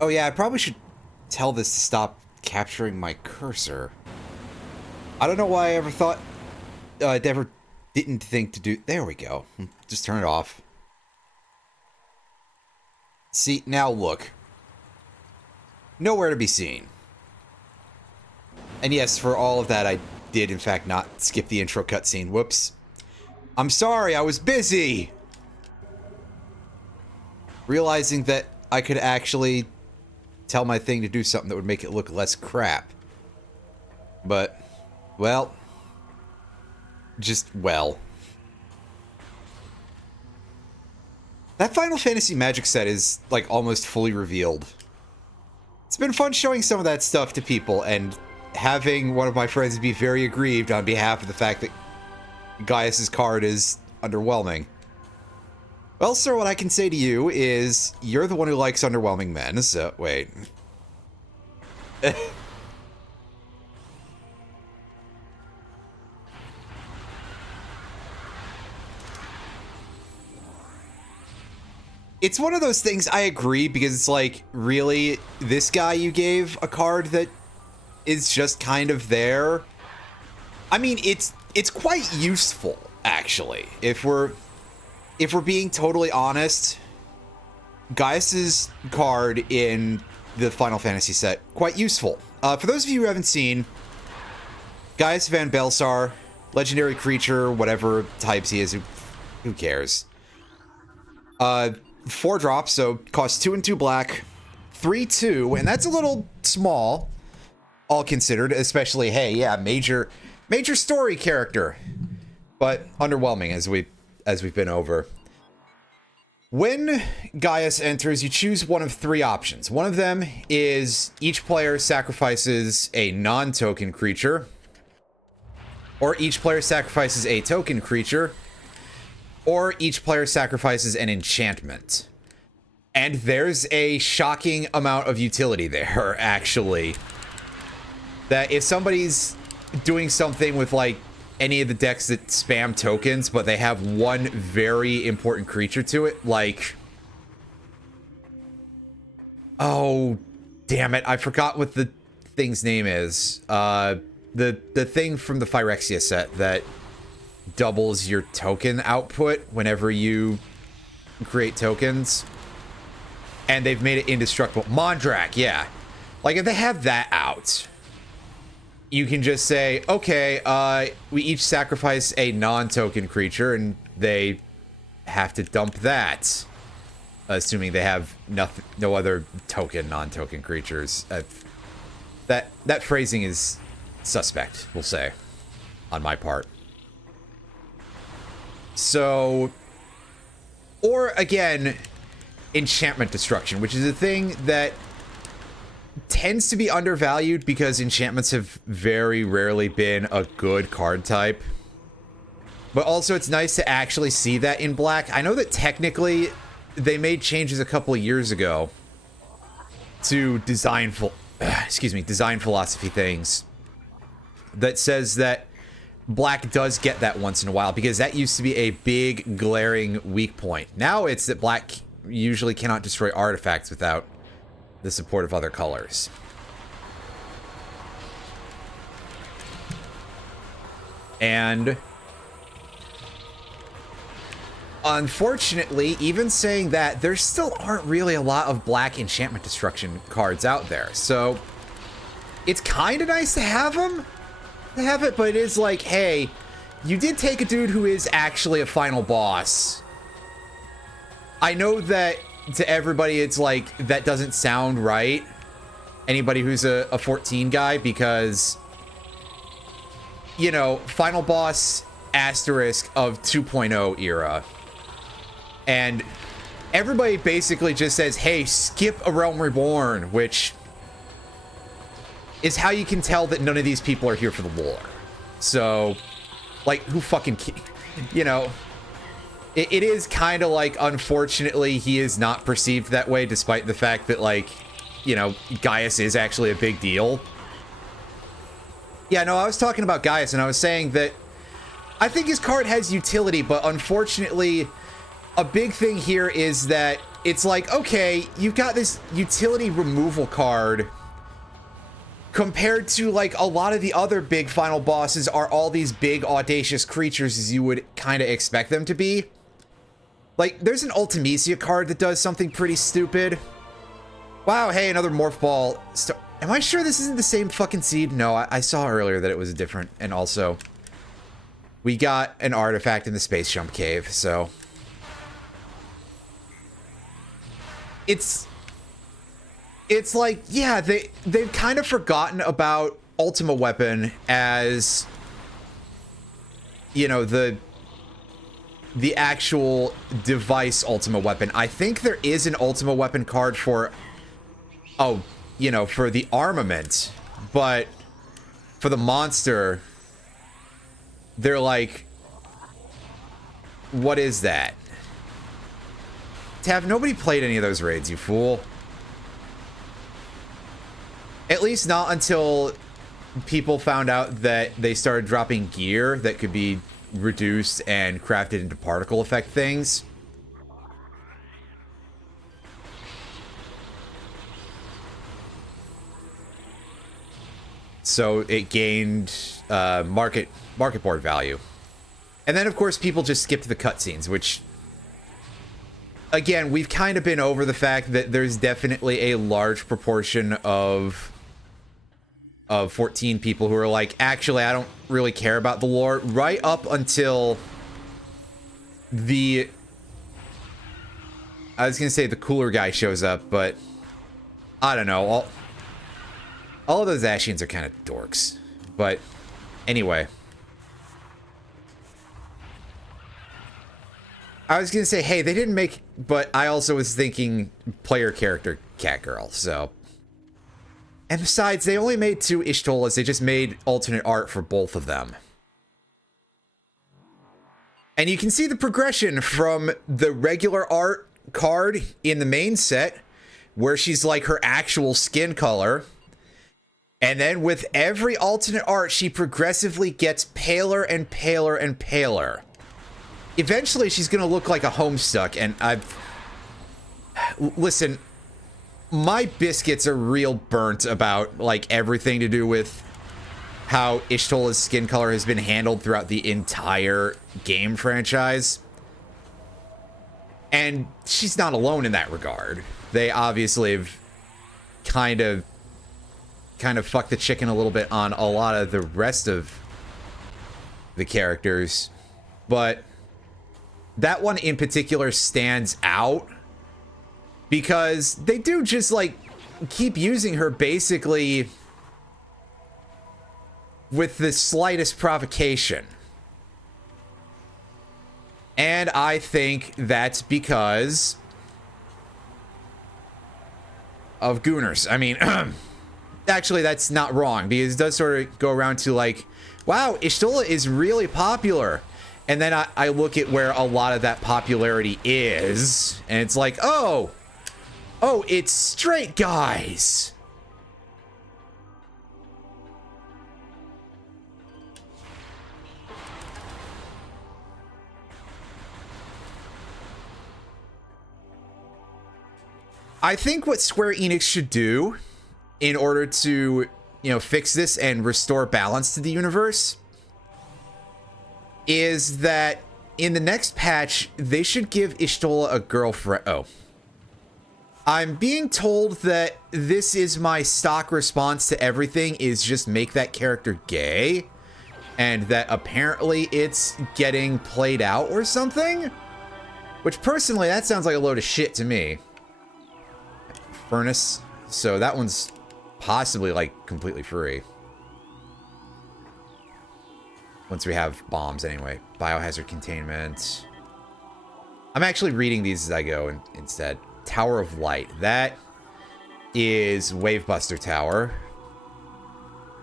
Oh yeah, I probably should tell this to stop capturing my cursor. I don't know why I ever thought, never didn't think to do... There we go. Just turn it off. See, now look. Nowhere to be seen. And yes, for all of that, I did in fact not skip the intro cutscene. Whoops. I'm sorry, I was busy! Realizing that I could actually tell my thing to do something that would make it look less crap. But, well... just, well... That Final Fantasy Magic set is, like, almost fully revealed. It's been fun showing some of that stuff to people, and having one of my friends be very aggrieved on behalf of the fact that Gaius's card is underwhelming. Well, sir, what I can say to you is, you're the one who likes underwhelming men, so... wait. It's one of those things, I agree, because it's like, really, this guy you gave a card that is just kind of there? I mean, it's quite useful, actually. If we're being totally honest, Gaius's card in the Final Fantasy set, quite useful. For those of you who haven't seen, Gaius Van Belsar, legendary creature, whatever types he is, who cares? 4 drops, so costs 2 and 2 black, 3/2, and that's a little small, all considered, especially, hey, yeah, major story character, but underwhelming as we've been over. When Gaius enters, you choose one of 3 options. One of them is each player sacrifices a non-token creature, or each player sacrifices a token creature, or each player sacrifices an enchantment. And there's a shocking amount of utility there, actually. That if somebody's doing something with, like, any of the decks that spam tokens, but they have one very important creature to it, like... oh, damn it, I forgot what the thing's name is. The thing from the Phyrexia set that doubles your token output whenever you create tokens. And they've made it indestructible. Mondrak, yeah. Like, if they have that out, you can just say, okay, we each sacrifice a non-token creature, and they have to dump that. Assuming they have no other token, non-token creatures. That phrasing is suspect, we'll say, on my part. So, or again, enchantment destruction, which is a thing that tends to be undervalued because enchantments have very rarely been a good card type. But also it's nice to actually see that in black. I know that technically they made changes a couple of years ago to design philosophy things that says that black does get that once in a while, because that used to be a big, glaring weak point. Now it's that black usually cannot destroy artifacts without the support of other colors. And unfortunately, even saying that, there still aren't really a lot of black enchantment destruction cards out there. So it's kind of nice to have them. But it is like, hey, you did take a dude who is actually a final boss. I know that to everybody it's like, that doesn't sound right. Anybody who's a 14 guy, because, you know, final boss asterisk of 2.0 era. And everybody basically just says, hey, skip A Realm Reborn, which is how you can tell that none of these people are here for the lore. So, like, who fucking... you know, it is kind of like, unfortunately, he is not perceived that way, despite the fact that, like, you know, Gaius is actually a big deal. Yeah, no, I was talking about Gaius, and I was saying that I think his card has utility, but unfortunately, a big thing here is that it's like, okay, you've got this utility removal card compared to like a lot of the other big final bosses are all these big audacious creatures as you would kind of expect them to be. Like, there's an Ultimisia card that does something pretty stupid. Wow, hey, another Morph Ball. Am I sure this isn't the same fucking seed? No, I saw earlier that it was different. And also, we got an artifact in the Space Jump Cave, so... It's like, yeah, they've kind of forgotten about Ultima Weapon as, you know, the actual device Ultima Weapon. I think there is an Ultima Weapon card for, oh, you know, for the armament, but for the monster, they're like, what is that? Tav, nobody played any of those raids, you fool. At least not until people found out that they started dropping gear that could be reduced and crafted into particle effect things. So it gained market board value. And then, of course, people just skipped the cutscenes, which... Again, we've kind of been over the fact that there's definitely a large proportion of 14 people who are like, actually, I don't really care about the lore, right up until the... I was going to say the cooler guy shows up, but I don't know. All of those Ashians are kind of dorks. But anyway... I was going to say, hey, they didn't make... But I also was thinking player character Catgirl, so... And besides, they only made 2 Ishtolas. They just made alternate art for both of them. And you can see the progression from the regular art card in the main set, where she's like her actual skin color. And then with every alternate art, she progressively gets paler and paler and paler. Eventually, she's going to look like a Homestuck, and Listen, my biscuits are real burnt about, like, everything to do with how Ishtola's skin color has been handled throughout the entire game franchise. And she's not alone in that regard. They obviously have kind of fucked the chicken a little bit on a lot of the rest of the characters. But... that one in particular stands out because they do just like keep using her basically with the slightest provocation. And I think that's because of Gooners. I mean, actually that's not wrong because it does sort of go around to like, wow, Ishtola is really popular. And then I look at where a lot of that popularity is, and it's like, oh, it's straight guys. I think what Square Enix should do in order to, you know, fix this and restore balance to the universe is that in the next patch, they should give Ishtola a girlfriend. Oh. I'm being told that this is my stock response to everything is just make that character gay. And that apparently it's getting played out or something. Which personally, that sounds like a load of shit to me. Furnace. So that one's possibly like completely free. Once we have bombs, anyway. Biohazard containment. I'm actually reading these as I go instead. Tower of Light. That is Wavebuster Tower.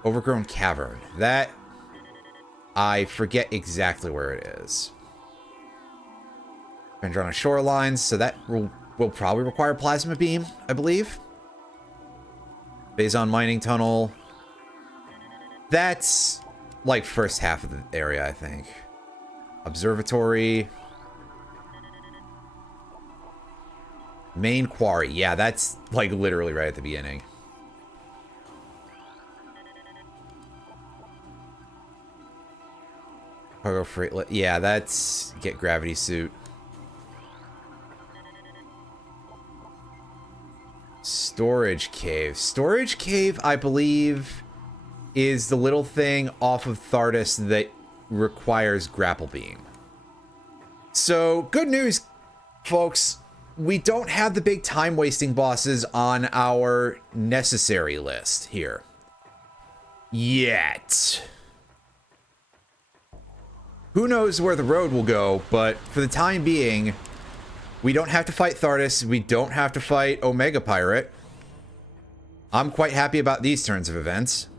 Overgrown Cavern. That... I forget exactly where it is. Vendrana Shorelines. So that will probably require Plasma Beam, I believe. Bazon Mining Tunnel. That's... like first half of the area, I think. Observatory. Main quarry. Yeah, that's like literally right at the beginning. Cargo freight. Yeah, that's get gravity suit. Storage cave. Storage cave, I believe, is the little thing off of Thardus that requires grapple beam. So, good news, folks. We don't have the big time-wasting bosses on our necessary list here. Yet. Who knows where the road will go, but for the time being, we don't have to fight Thardus. We don't have to fight Omega Pirate. I'm quite happy about these turns of events.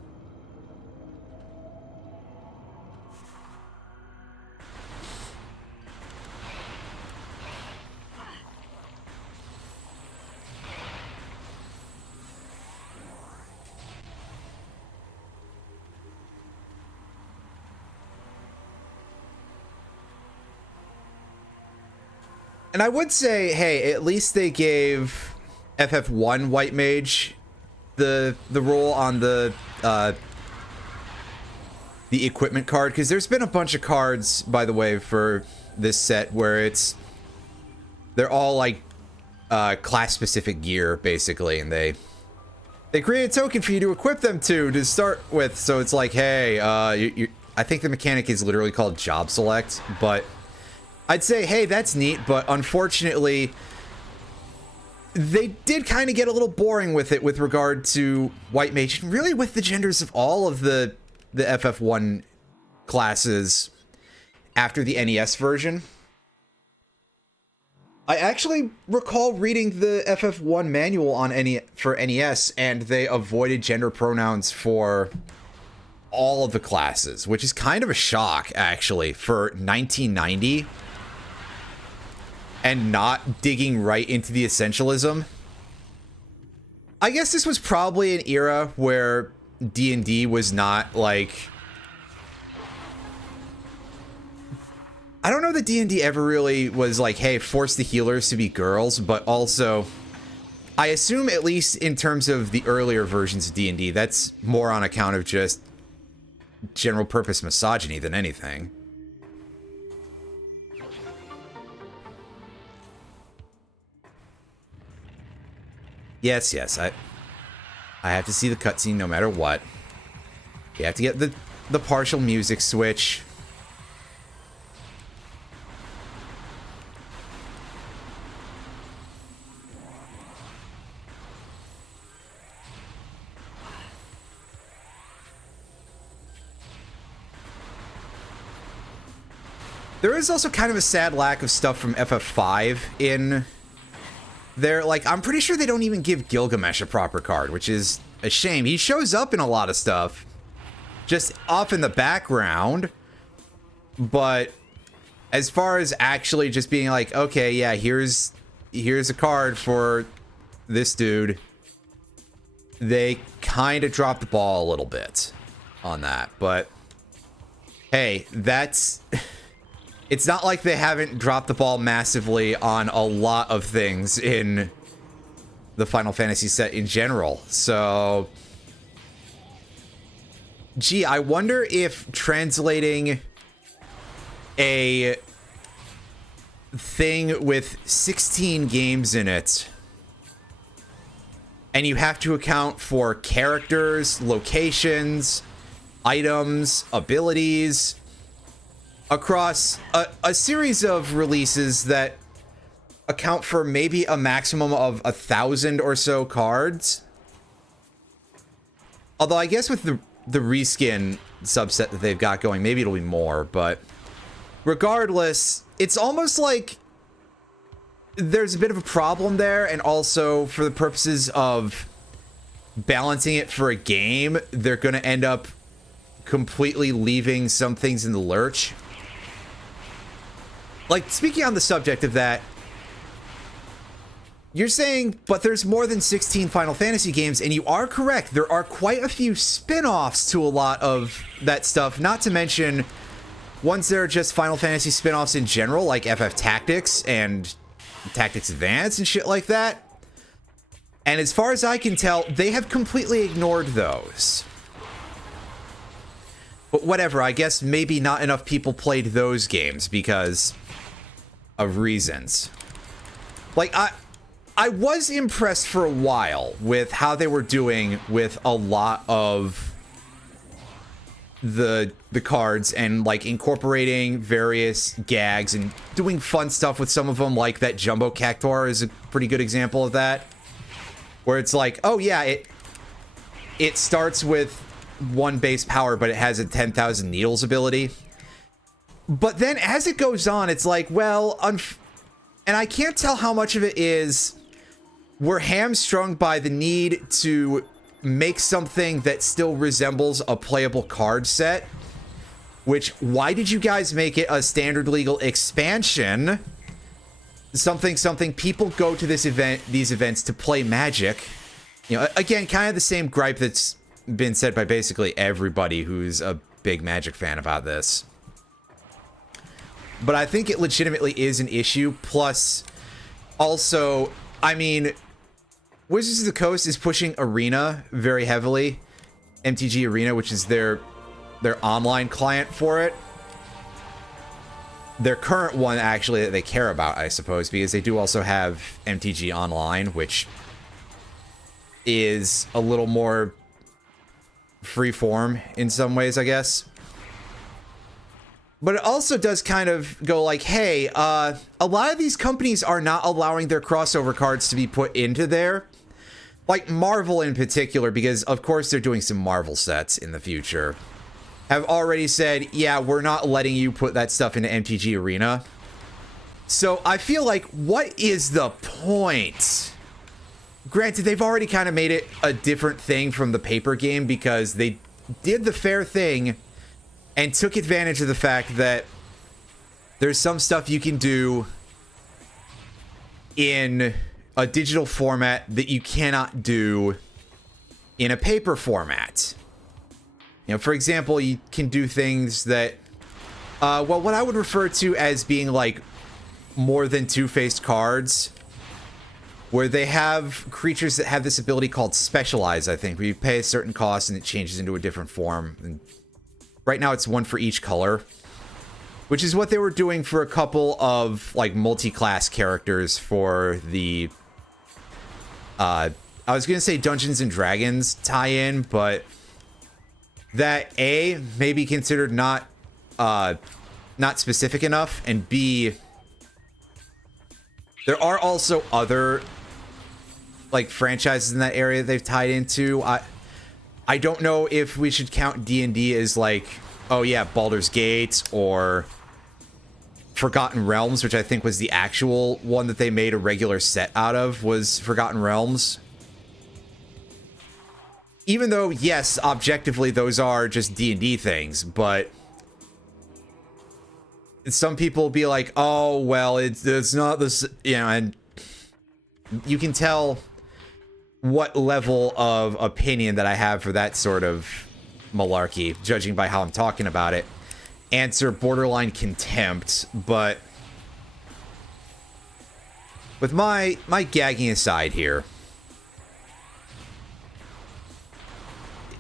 And I would say, hey, at least they gave FF1 White Mage the role on the equipment card, because there's been a bunch of cards, by the way, for this set where they're all like class-specific gear, basically, and they create a token for you to equip them to start with. So it's like, hey, I think the mechanic is literally called Job Select, but I'd say, hey, that's neat, but unfortunately, they did kind of get a little boring with it with regard to White Mage, and really with the genders of all of the FF1 classes after the NES version. I actually recall reading the FF1 manual on for NES, and they avoided gender pronouns for all of the classes, which is kind of a shock, actually, for 1990. And not digging right into the essentialism. I guess this was probably an era where D&D was not like... I don't know that D&D ever really was like, hey, force the healers to be girls, but also, I assume at least in terms of the earlier versions of D&D, that's more on account of just general purpose misogyny than anything. Yes, I have to see the cutscene no matter what. You have to get the partial music switch. There is also kind of a sad lack of stuff from FF5 in there. Like, I'm pretty sure they don't even give Gilgamesh a proper card, which is a shame. He shows up in a lot of stuff, just off in the background. But as far as actually just being like, okay, yeah, here's a card for this dude, they kind of dropped the ball a little bit on that. But hey, that's... It's not like they haven't dropped the ball massively on a lot of things in the Final Fantasy set in general. So, gee, I wonder if translating a thing with 16 games in it, and you have to account for characters, locations, items, abilities, across a series of releases that account for maybe a maximum of 1,000 or so cards. Although I guess with the reskin subset that they've got going, maybe it'll be more, but regardless, it's almost like there's a bit of a problem there, and also for the purposes of balancing it for a game, they're going to end up completely leaving some things in the lurch. Like, speaking on the subject of that, you're saying, but there's more than 16 Final Fantasy games, and you are correct. There are quite a few spin-offs to a lot of that stuff, not to mention ones that are just Final Fantasy spin-offs in general, like FF Tactics and Tactics Advance and shit like that. And as far as I can tell, they have completely ignored those. But whatever, I guess maybe not enough people played those games because of reasons. Like, I was impressed for a while with how they were doing with a lot of the cards and like incorporating various gags and doing fun stuff with some of them, like that Jumbo Cactuar is a pretty good example of that. Where it's like, oh yeah, it starts with 1 base power, but it has a 10,000 needles ability. But then as it goes on, it's like, well, and I can't tell how much of it is we're hamstrung by the need to make something that still resembles a playable card set. Which, why did you guys make it a standard legal expansion? Something people go to these events to play Magic. You know, again, kind of the same gripe that's been said by basically everybody who's a big Magic fan about this. But I think it legitimately is an issue. Plus, also, I mean, Wizards of the Coast is pushing Arena very heavily. MTG Arena, which is their online client for it. Their current one, actually, that they care about, I suppose, because they do also have MTG Online, which is a little more free-form in some ways, I guess. But it also does kind of go like, hey, a lot of these companies are not allowing their crossover cards to be put into there. Like Marvel in particular, because of course they're doing some Marvel sets in the future. Have already said, yeah, we're not letting you put that stuff into MTG Arena. So I feel like, what is the point? Granted, they've already kind of made it a different thing from the paper game because they did the fair thing and took advantage of the fact that there's some stuff you can do in a digital format that you cannot do in a paper format. You know, for example, you can do things that, well, what I would refer to as being like more than two-faced cards, where they have creatures that have this ability called Specialize, I think, where you pay a certain cost and it changes into a different form. And right now it's 1 for each color, which is what they were doing for a couple of like multi-class characters for the, I was going to say Dungeons and Dragons tie-in, but that A, may be considered not specific enough, and B, there are also other like franchises in that area they've tied into. I don't know if we should count D&D as like, oh yeah, Baldur's Gate or Forgotten Realms, which I think was the actual one that they made a regular set out of, was Forgotten Realms. Even though, yes, objectively, those are just D&D things, but some people will be like, oh, well, it's not this, you know, and you can tell what level of opinion that I have for that sort of malarkey, judging by how I'm talking about it. Answer borderline contempt, but with my gagging aside here,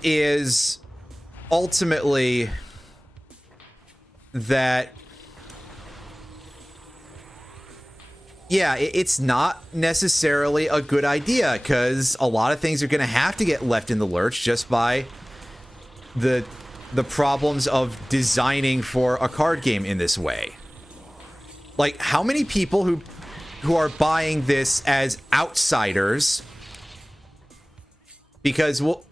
is ultimately that, yeah, it's not necessarily a good idea, because a lot of things are going to have to get left in the lurch just by the problems of designing for a card game in this way. Like, how many people who are buying this as outsiders, because, well,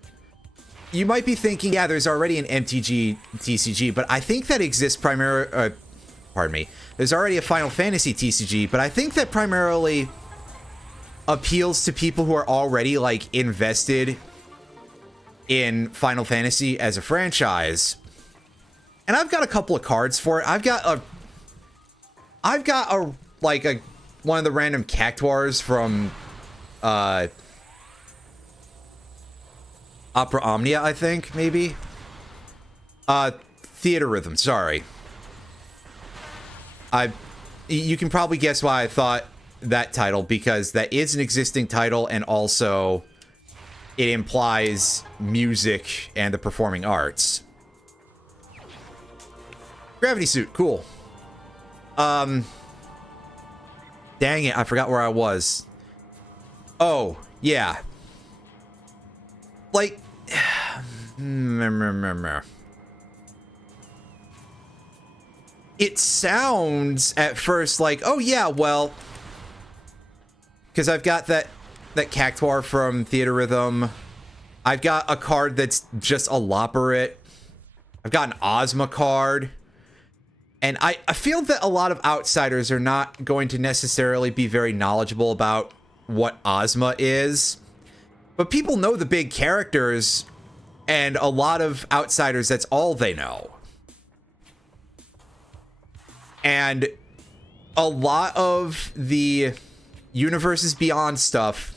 you might be thinking, yeah, there's already an MTG TCG, but I think that exists primarily, pardon me, there's already a Final Fantasy TCG, but I think that primarily appeals to people who are already, like, invested in Final Fantasy as a franchise. And I've got a couple of cards for it. I've got one of the random Cactuars from, Opera Omnia, I think, maybe? Theater Rhythm, sorry. You can probably guess why I thought that title because that is an existing title, and also it implies music and the performing arts. Gravity suit, cool. Dang it, I forgot where I was. Oh, yeah. Like, it sounds at first like, oh yeah, well, because I've got that Cactuar from Theater Rhythm. I've got a card that's just a Loporrit. I've got an Ozma card. And I feel that a lot of outsiders are not going to necessarily be very knowledgeable about what Ozma is. But people know the big characters, and a lot of outsiders, that's all they know. And a lot of the Universes Beyond stuff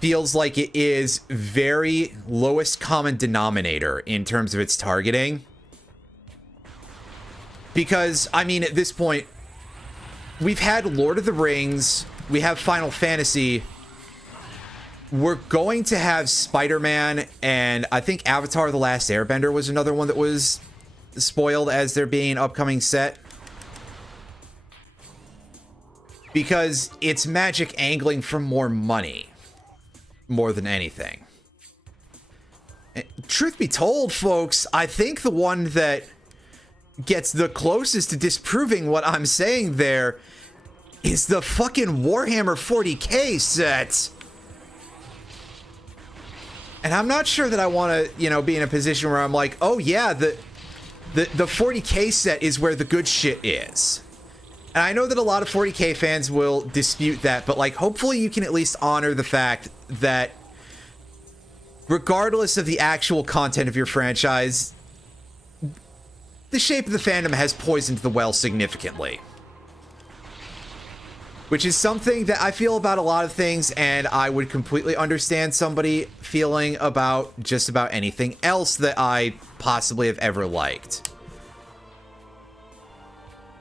feels like it is very lowest common denominator in terms of its targeting. Because, I mean, at this point, we've had Lord of the Rings, we have Final Fantasy, we're going to have Spider-Man, and I think Avatar: The Last Airbender was another one that was spoiled as there being an upcoming set. Because it's Magic angling for more money, more than anything. And truth be told, folks, I think the one that gets the closest to disproving what I'm saying there is the fucking Warhammer 40k set. And I'm not sure that I want to, you know, be in a position where I'm like, oh yeah, the 40k set is where the good shit is. And I know that a lot of 40k fans will dispute that, but like, hopefully you can at least honor the fact that regardless of the actual content of your franchise, the shape of the fandom has poisoned the well significantly. Which is something that I feel about a lot of things, and I would completely understand somebody feeling about just about anything else that I possibly have ever liked.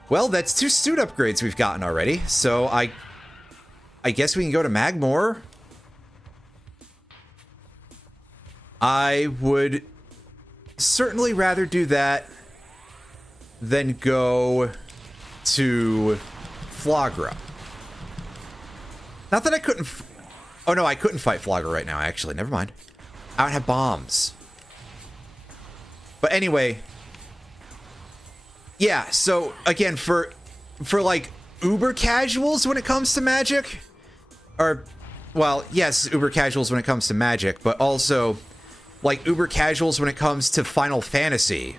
Well, that's 2 suit upgrades we've gotten already, so I guess we can go to Magmor. I would certainly rather do that than go to Flagra. Not that I couldn't... Oh, no, I couldn't fight Flagra right now, actually. Never mind. I don't have bombs. But anyway... Yeah, so, again, for like, uber casuals when it comes to Magic... Or, well, yes, uber casuals when it comes to Magic, but also, like, uber casuals when it comes to Final Fantasy...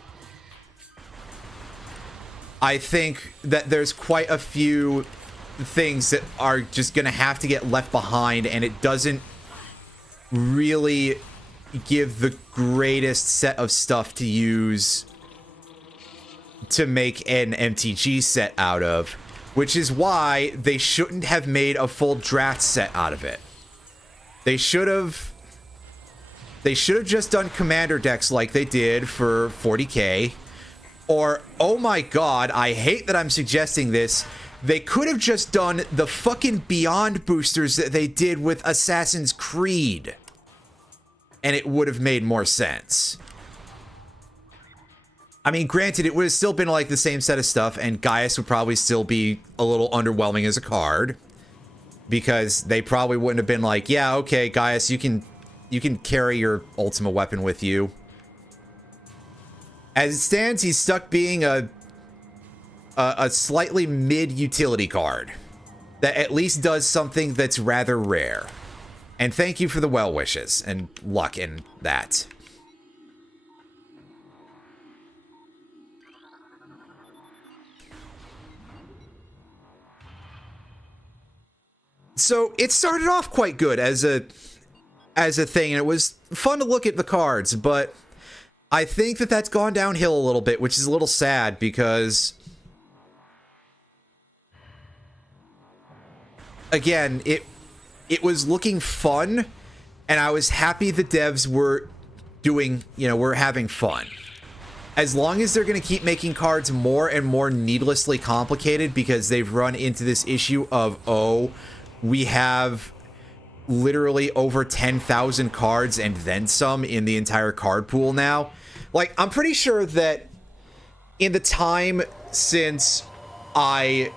I think that there's quite a few things that are just gonna have to get left behind, and it doesn't really give the greatest set of stuff to use to make an MTG set out of, which is why they shouldn't have made a full draft set out of it. They should have just done commander decks like they did for 40k. Or, oh my god, I hate that I'm suggesting this, they could have just done the fucking Beyond boosters that they did with Assassin's Creed. And it would have made more sense. I mean, granted, it would have still been like the same set of stuff, and Gaius would probably still be a little underwhelming as a card. Because they probably wouldn't have been like, yeah, okay, Gaius, you can carry your Ultima weapon with you. As it stands, he's stuck being a slightly mid-utility card that at least does something that's rather rare. And thank you for the well wishes and luck in that. So it started off quite good as a thing, and it was fun to look at the cards, but I think that that's gone downhill a little bit, which is a little sad because, again, it was looking fun, and I was happy the devs were doing, you know, were having fun. as long as they're going to keep making cards more and more needlessly complicated because they've run into this issue of, oh, we have literally over 10,000 cards and then some in the entire card pool now. Like, I'm pretty sure that in the time since I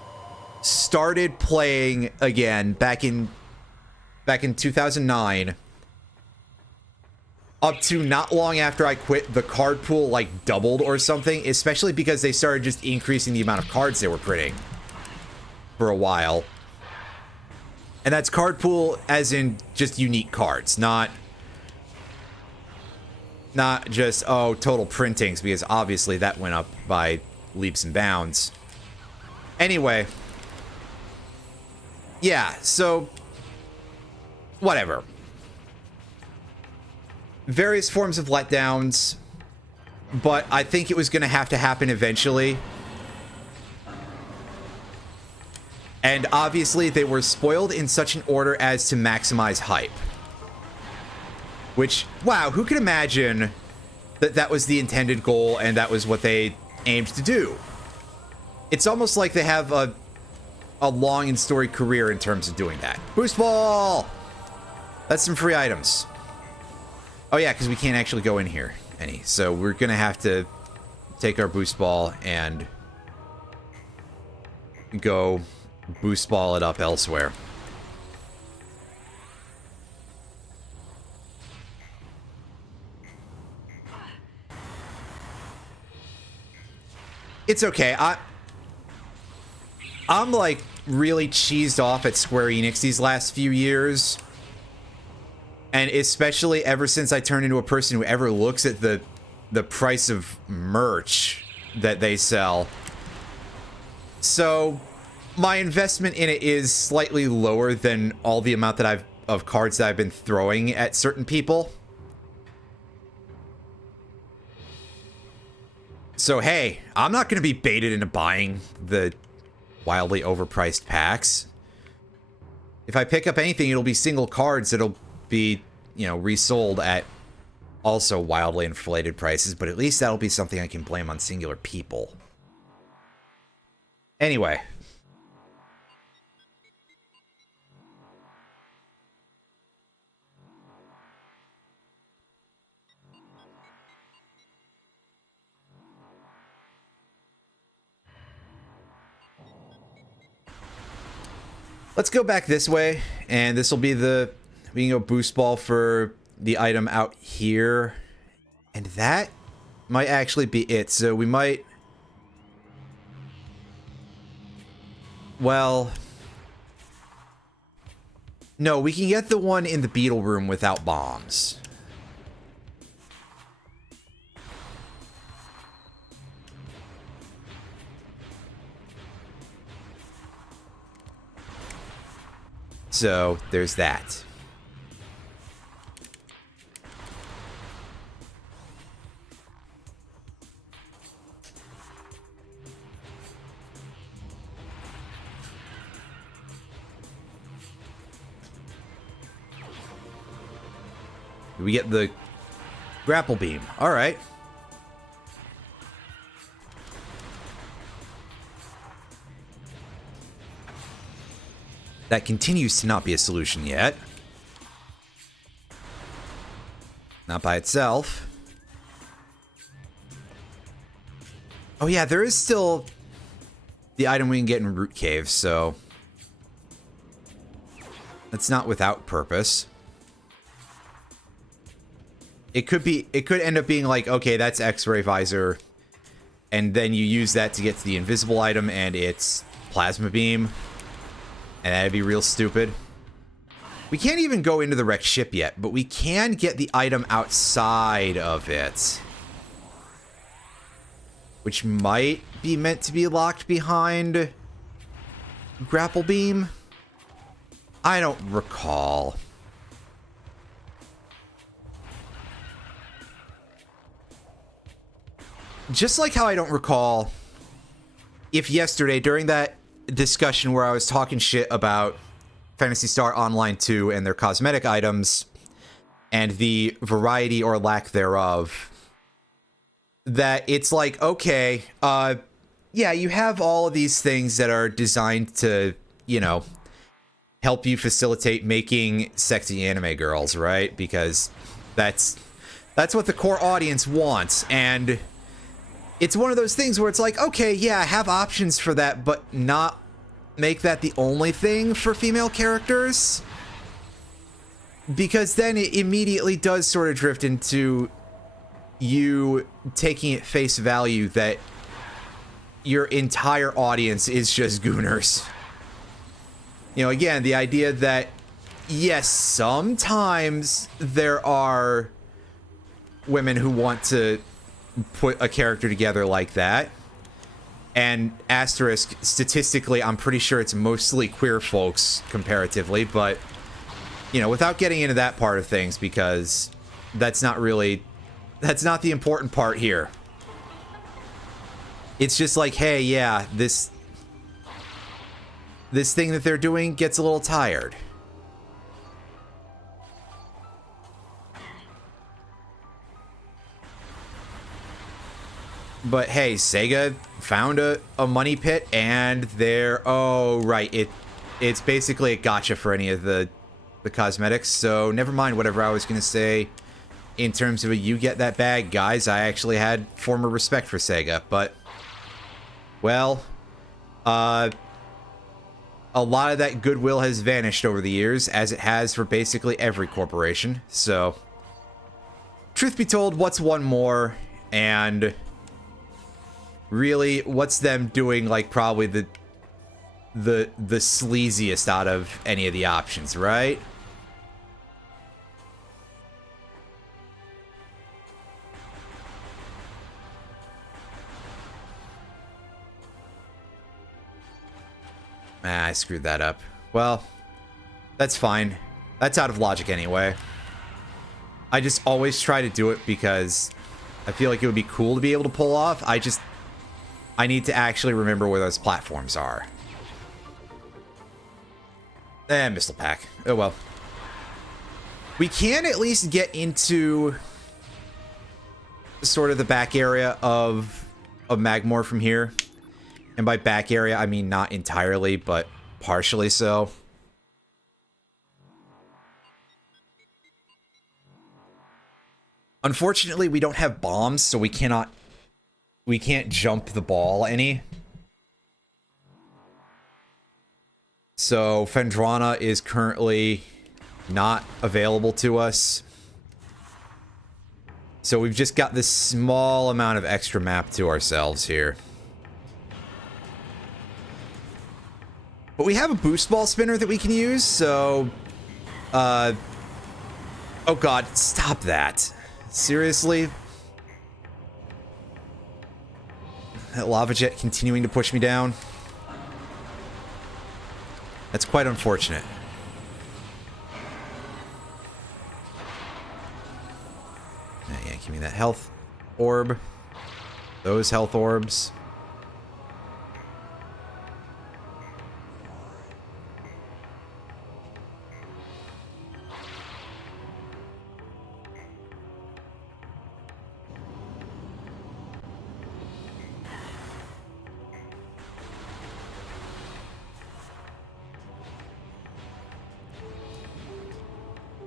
started playing again back in 2009 up to not long after I quit, the card pool like doubled or something, especially because they started just increasing the amount of cards they were printing for a while. And that's card pool as in just unique cards, not just, oh, total printings, because obviously that went up by leaps and bounds. Anyway, yeah, so whatever. Various forms of letdowns, but I think it was going to happen eventually. And obviously they were spoiled in such an order as to maximize hype. Which, wow, who could imagine that that was the intended goal and that was what they aimed to do? It's almost like they have a long and storied career in terms of doing that. Boost ball! That's some free items. Oh yeah, because we can't actually go in here any. So we're going to have to take our boost ball and go boost ball it up elsewhere. It's okay. I'm like really cheesed off at Square Enix these last few years. And especially ever since I turned into a person who ever looks at the price of merch that they sell. So my investment in it is slightly lower than all the amount that of cards that I've been throwing at certain people. So hey, I'm not going to be baited into buying the wildly overpriced packs. If I pick up anything, it'll be single cards that'll be, you know, resold at also wildly inflated prices, but at least that'll be something I can blame on singular people. Anyway. Let's go back this way, and this will be we can go boost ball for the item out here. And that might actually be it. So we might... Well... No, we can get the one in the beetle room without bombs. So, there's that. We get the grapple beam. All right. That continues to not be a solution yet. Not by itself. Oh yeah, there is still the item we can get in Root Cave, so that's not without purpose. It could end up being like, okay, that's X-ray visor, and then you use that to get to the invisible item, and it's plasma beam. And that'd be real stupid. We can't even go into the wrecked ship yet, but we can get the item outside of it. Which might be meant to be locked behind grapple beam? I don't recall. Just like how I don't recall if yesterday during that discussion where I was talking shit about Phantasy Star Online 2 and their cosmetic items and the variety or lack thereof, that it's like, okay, yeah, you have all of these things that are designed to, you know, help you facilitate making sexy anime girls, right? Because that's what the core audience wants, and it's one of those things where it's like, okay, yeah, have options for that, but not make that the only thing for female characters, because then it immediately does sort of drift into you taking at face value that your entire audience is just gooners. You know, again, the idea that, yes, sometimes there are women who want to put a character together like that. And asterisk, statistically, I'm pretty sure it's mostly queer folks comparatively, but, you know, without getting into that part of things, because that's not the important part here. It's just like, hey, yeah, this thing that they're doing gets a little tired. But hey, Sega found a money pit, and they're, oh right, it's basically a gotcha for any of the cosmetics, so never mind whatever I was gonna say in terms of a you get that bag, guys. I actually had former respect for Sega, but well, a lot of that goodwill has vanished over the years, as it has for basically every corporation. So truth be told, what's one more? And really, what's them doing like probably the sleaziest out of any of the options, right? Ah, I screwed that up. Well, that's fine. That's out of logic anyway. I just always try to do it because I feel like it would be cool to be able to pull off. I need to actually remember where those platforms are. Missile pack. Oh well. We can at least get into sort of the back area of Magmore from here. And by back area, I mean not entirely, but partially so. Unfortunately, we don't have bombs, so we can't jump the ball any. So Phendrana is currently not available to us. So we've just got this small amount of extra map to ourselves here. But we have a boost ball spinner that we can use, so... oh god, stop that. Seriously? That lava jet continuing to push me down? That's quite unfortunate. Yeah, give me that health orb. Those health orbs.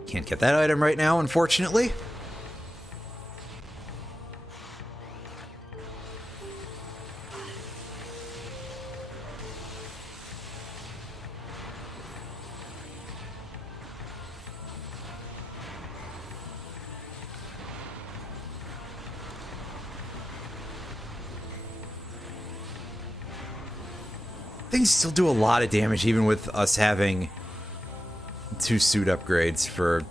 Can't get that item right now, unfortunately. Things still do a lot of damage, even with us having 2 suit upgrades for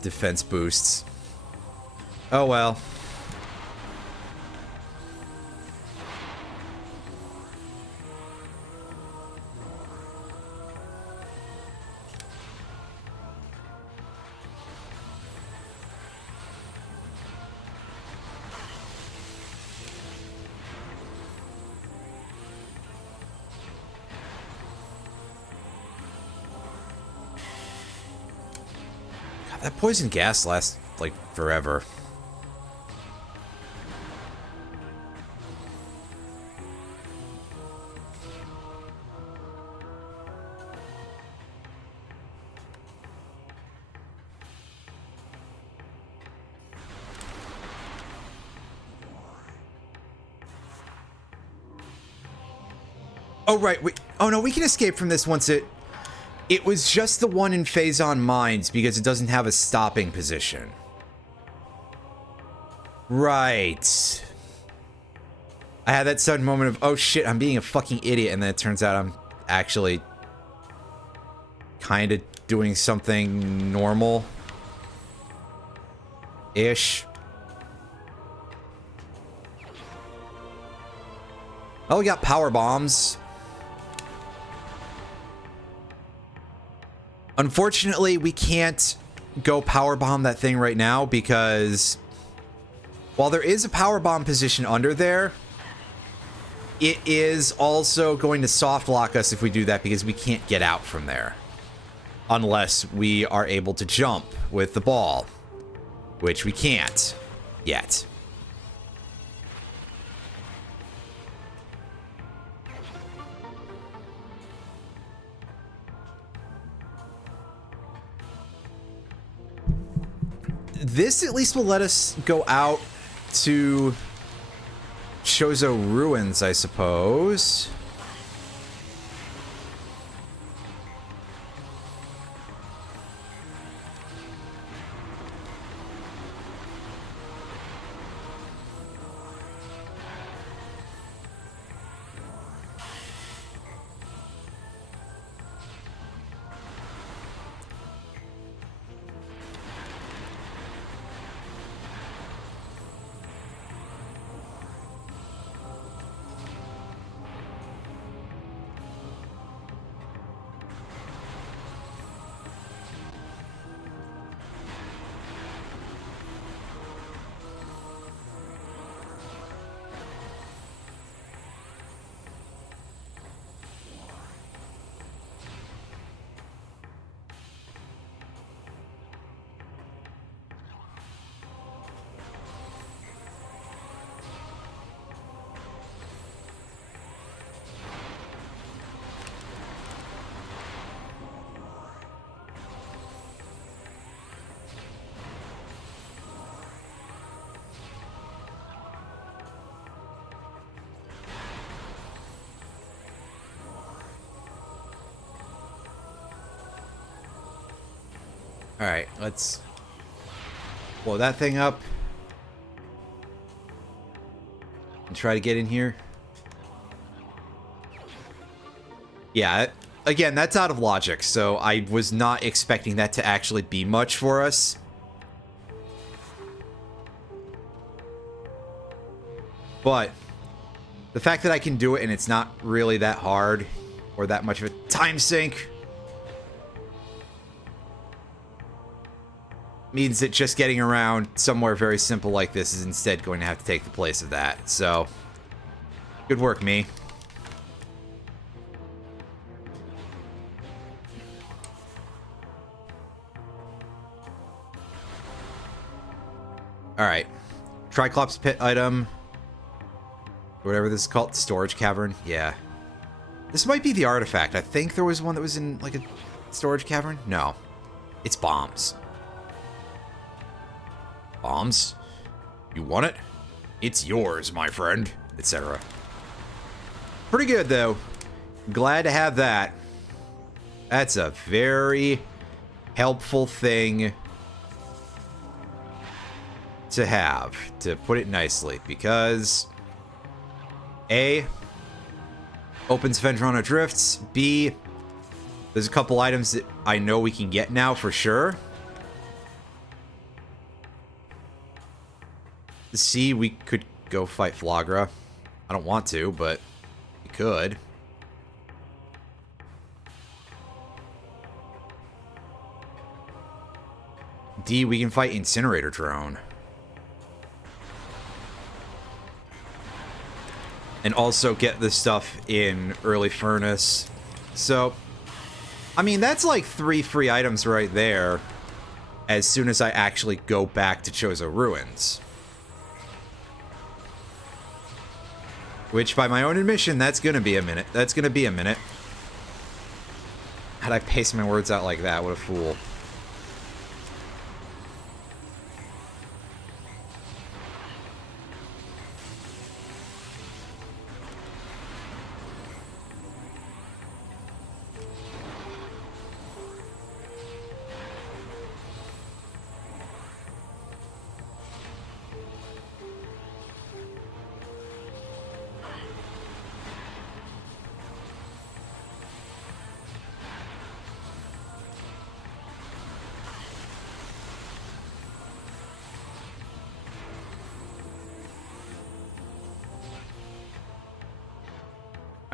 defense boosts. Oh well. That poison gas lasts, like, forever. Oh, right. Oh, no, we can escape from this once it... It was just the one in Phazon Mines because it doesn't have a stopping position. Right. I had that sudden moment of, oh shit, I'm being a fucking idiot, and then it turns out I'm actually kind of doing something normal-ish. Oh, we got power bombs. Unfortunately, we can't go power bomb that thing right now because while there is a power bomb position under there, it is also going to soft lock us if we do that because we can't get out from there unless we are able to jump with the ball, which we can't yet. This at least will let us go out to Chozo Ruins, I suppose. All right, let's blow that thing up and try to get in here. Yeah, again, that's out of logic, so I was not expecting that to actually be much for us. But the fact that I can do it and it's not really that hard or that much of a time sink means that just getting around somewhere very simple like this is instead going to have to take the place of that. So, good work, me. Alright. Triclops pit item. Whatever this is called. Storage cavern. Yeah. This might be the artifact. I think there was one that was in, like, a storage cavern. No. It's bombs. Bombs? You want it? It's yours, my friend. Etc. Pretty good, though. Glad to have that. That's a very helpful thing to have, to put it nicely, because A, opens Vendrona Drifts, B, there's a couple items that I know we can get now for sure. C, we could go fight Flagra. I don't want to, but we could. D, we can fight Incinerator Drone. And also get the stuff in Early Furnace. So, I mean, that's like 3 free items right there as soon as I actually go back to Chozo Ruins. Which, by my own admission, that's gonna be a minute. That's gonna be a minute. How'd I pace my words out like that? What a fool.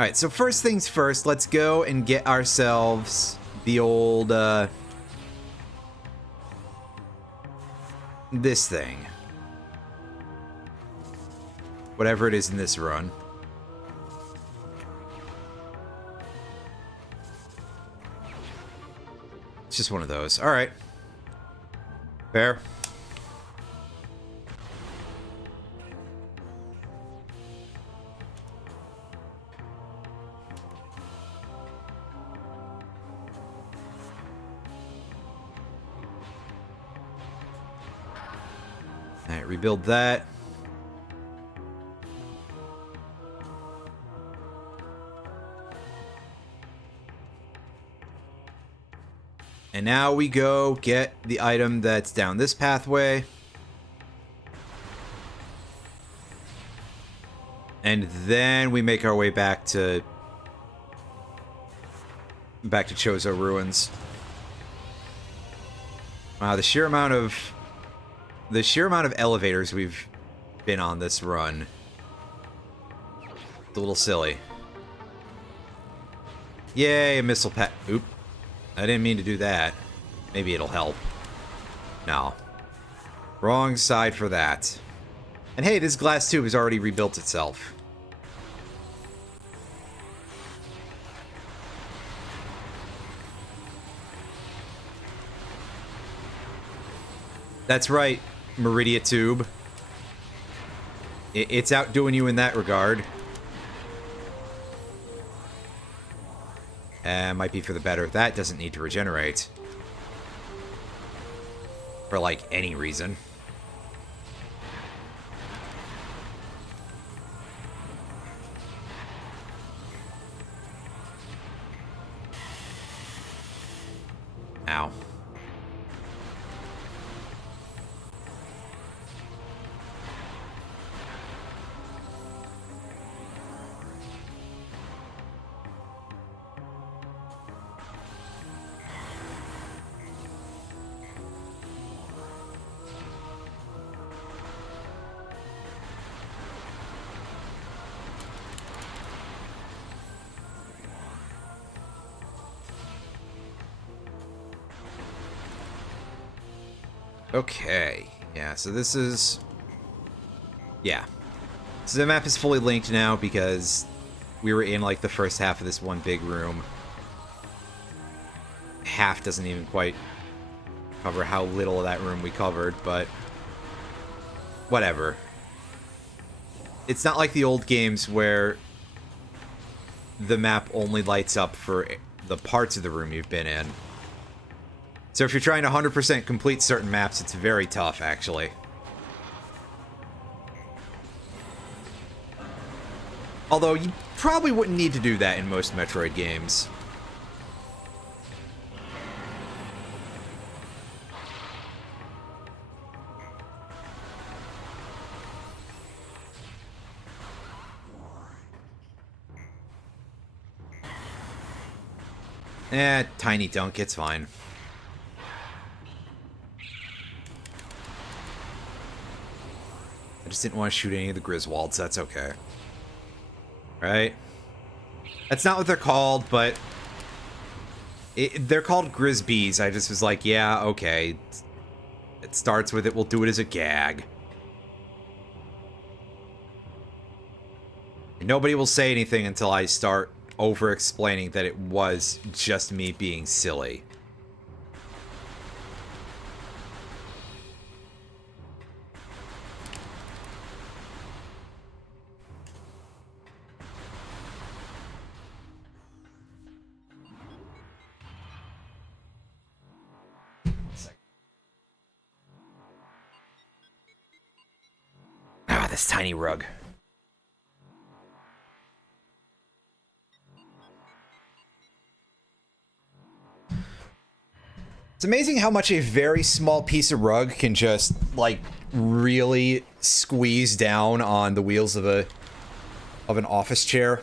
Alright, so first things first, let's go and get ourselves the old, this thing. Whatever it is in this run. It's just one of those. Alright. Fair. Alright, rebuild that. And now we go get the item that's down this pathway. And then we make our way back to Chozo Ruins. Wow, the sheer amount of elevators we've been on this run. It's a little silly. Yay, a missile pad. Oop. I didn't mean to do that. Maybe it'll help. No. Wrong side for that. And hey, this glass tube has already rebuilt itself. That's right, Meridia Tube. It's outdoing you in that regard. Might be for the better. That doesn't need to regenerate. For, like, any reason. Ow. Okay, yeah, so this is... Yeah. So the map is fully linked now because we were in, like, the first half of this one big room. Half doesn't even quite cover how little of that room we covered, but... whatever. It's not like the old games where the map only lights up for the parts of the room you've been in. So if you're trying to 100% complete certain maps, it's very tough, actually. Although, you probably wouldn't need to do that in most Metroid games. Tiny dunk, it's fine. I just didn't want to shoot any of the Griswolds, that's okay. Right? That's not what they're called, but... they're called Grisbees. I just was like, yeah, okay. It starts with it, we'll do it as a gag. And nobody will say anything until I start over-explaining that it was just me being silly. Ah, this tiny rug. It's amazing how much a very small piece of rug can just, like, really squeeze down on the wheels of an office chair.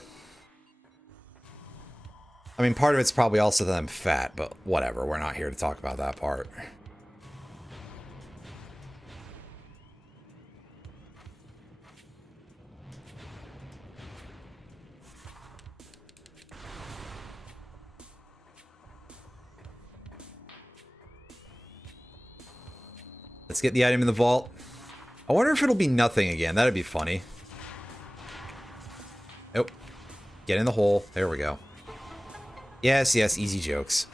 I mean, part of it's probably also that I'm fat, but whatever, we're not here to talk about that part. Let's get the item in the vault. I wonder if it'll be nothing again. That'd be funny. Oh. Get in the hole. There we go. Yes, yes, easy jokes.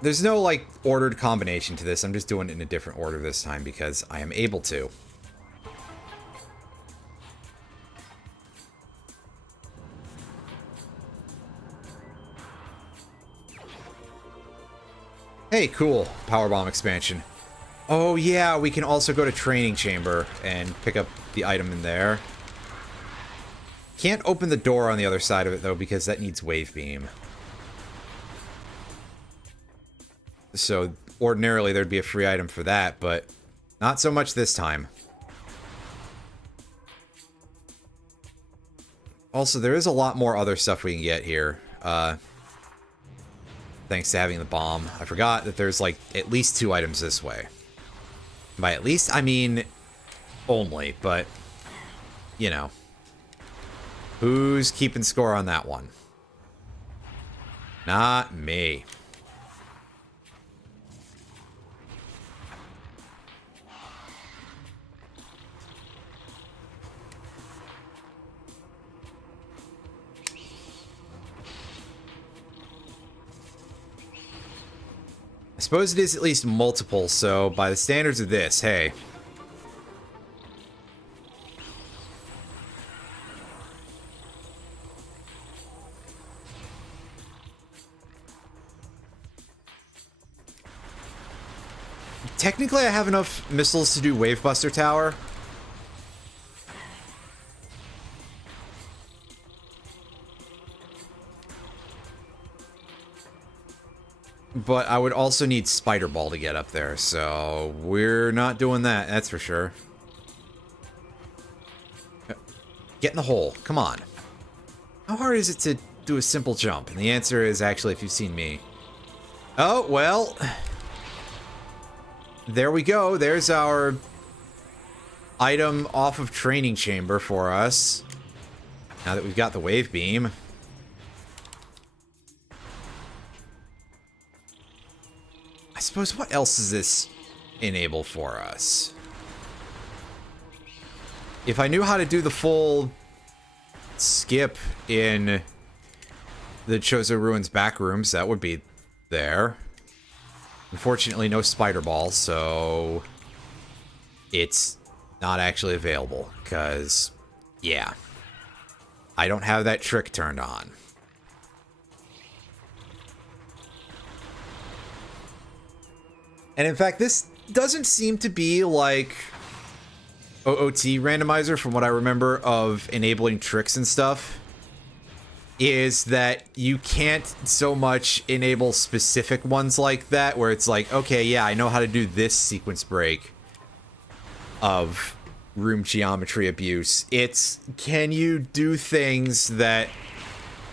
There's no, like, ordered combination to this. I'm just doing it in a different order this time because I am able to. Hey, cool. Powerbomb expansion. Oh, yeah, we can also go to Training Chamber and pick up the item in there. Can't open the door on the other side of it, though, because that needs Wave Beam. So, ordinarily, there'd be a free item for that, but not so much this time. Also, there is a lot more other stuff we can get here. Thanks to having the bomb. I forgot that there's, like, at least 2 items this way. By at least, I mean only, but, you know. Who's keeping score on that one? Not me. I suppose it is at least multiple, so by the standards of this, hey. Technically, I have enough missiles to do Wave Buster Tower. But I would also need Spider Ball to get up there, so we're not doing that, that's for sure. Get in the hole, come on. How hard is it to do a simple jump? And the answer is actually, if you've seen me. Oh, well. There we go, there's our item off of Training Chamber for us. Now that we've got the Wave Beam. I suppose, what else does this enable for us? If I knew how to do the full skip in the Chozo Ruins back rooms, that would be there. Unfortunately, no Spider Ball, so it's not actually available, because, yeah, I don't have that trick turned on. And in fact, this doesn't seem to be like OOT randomizer from what I remember of enabling tricks and stuff. Is that you can't so much enable specific ones like that, where it's like, okay, yeah, I know how to do this sequence break of room geometry abuse. It's, can you do things that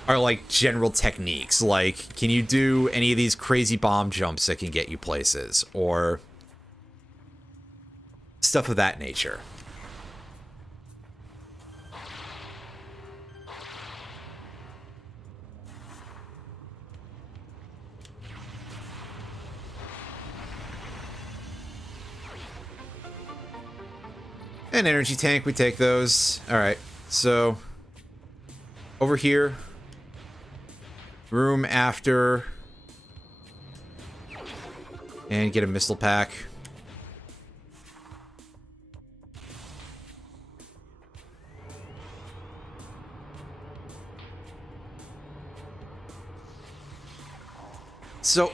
are like general techniques, like can you do any of these crazy bomb jumps that can get you places, or stuff of that nature. An energy tank, we take those. Alright, so over here, room after, and get a missile pack. So,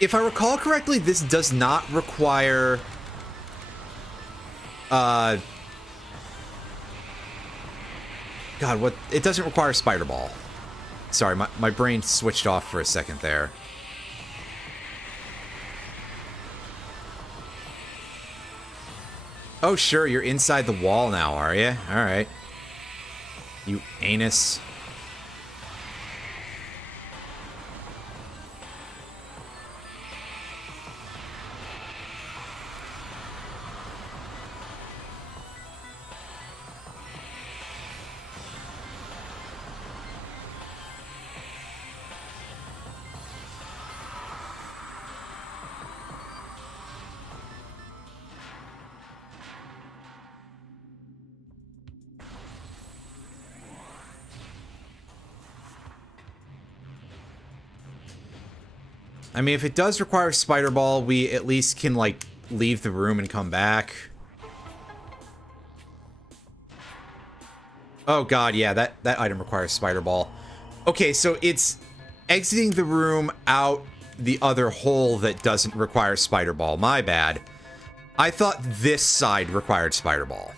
if I recall correctly, this does not require God, what? It doesn't require Spider Ball. Sorry, my brain switched off for a second there. Oh, sure, you're inside the wall now, are you? Alright. You anus. I mean, if it does require Spider Ball, we at least can, like, leave the room and come back. Oh god, yeah, that item requires Spider Ball. Okay, so it's exiting the room out the other hole that doesn't require Spider Ball. My bad. I thought this side required Spider Ball.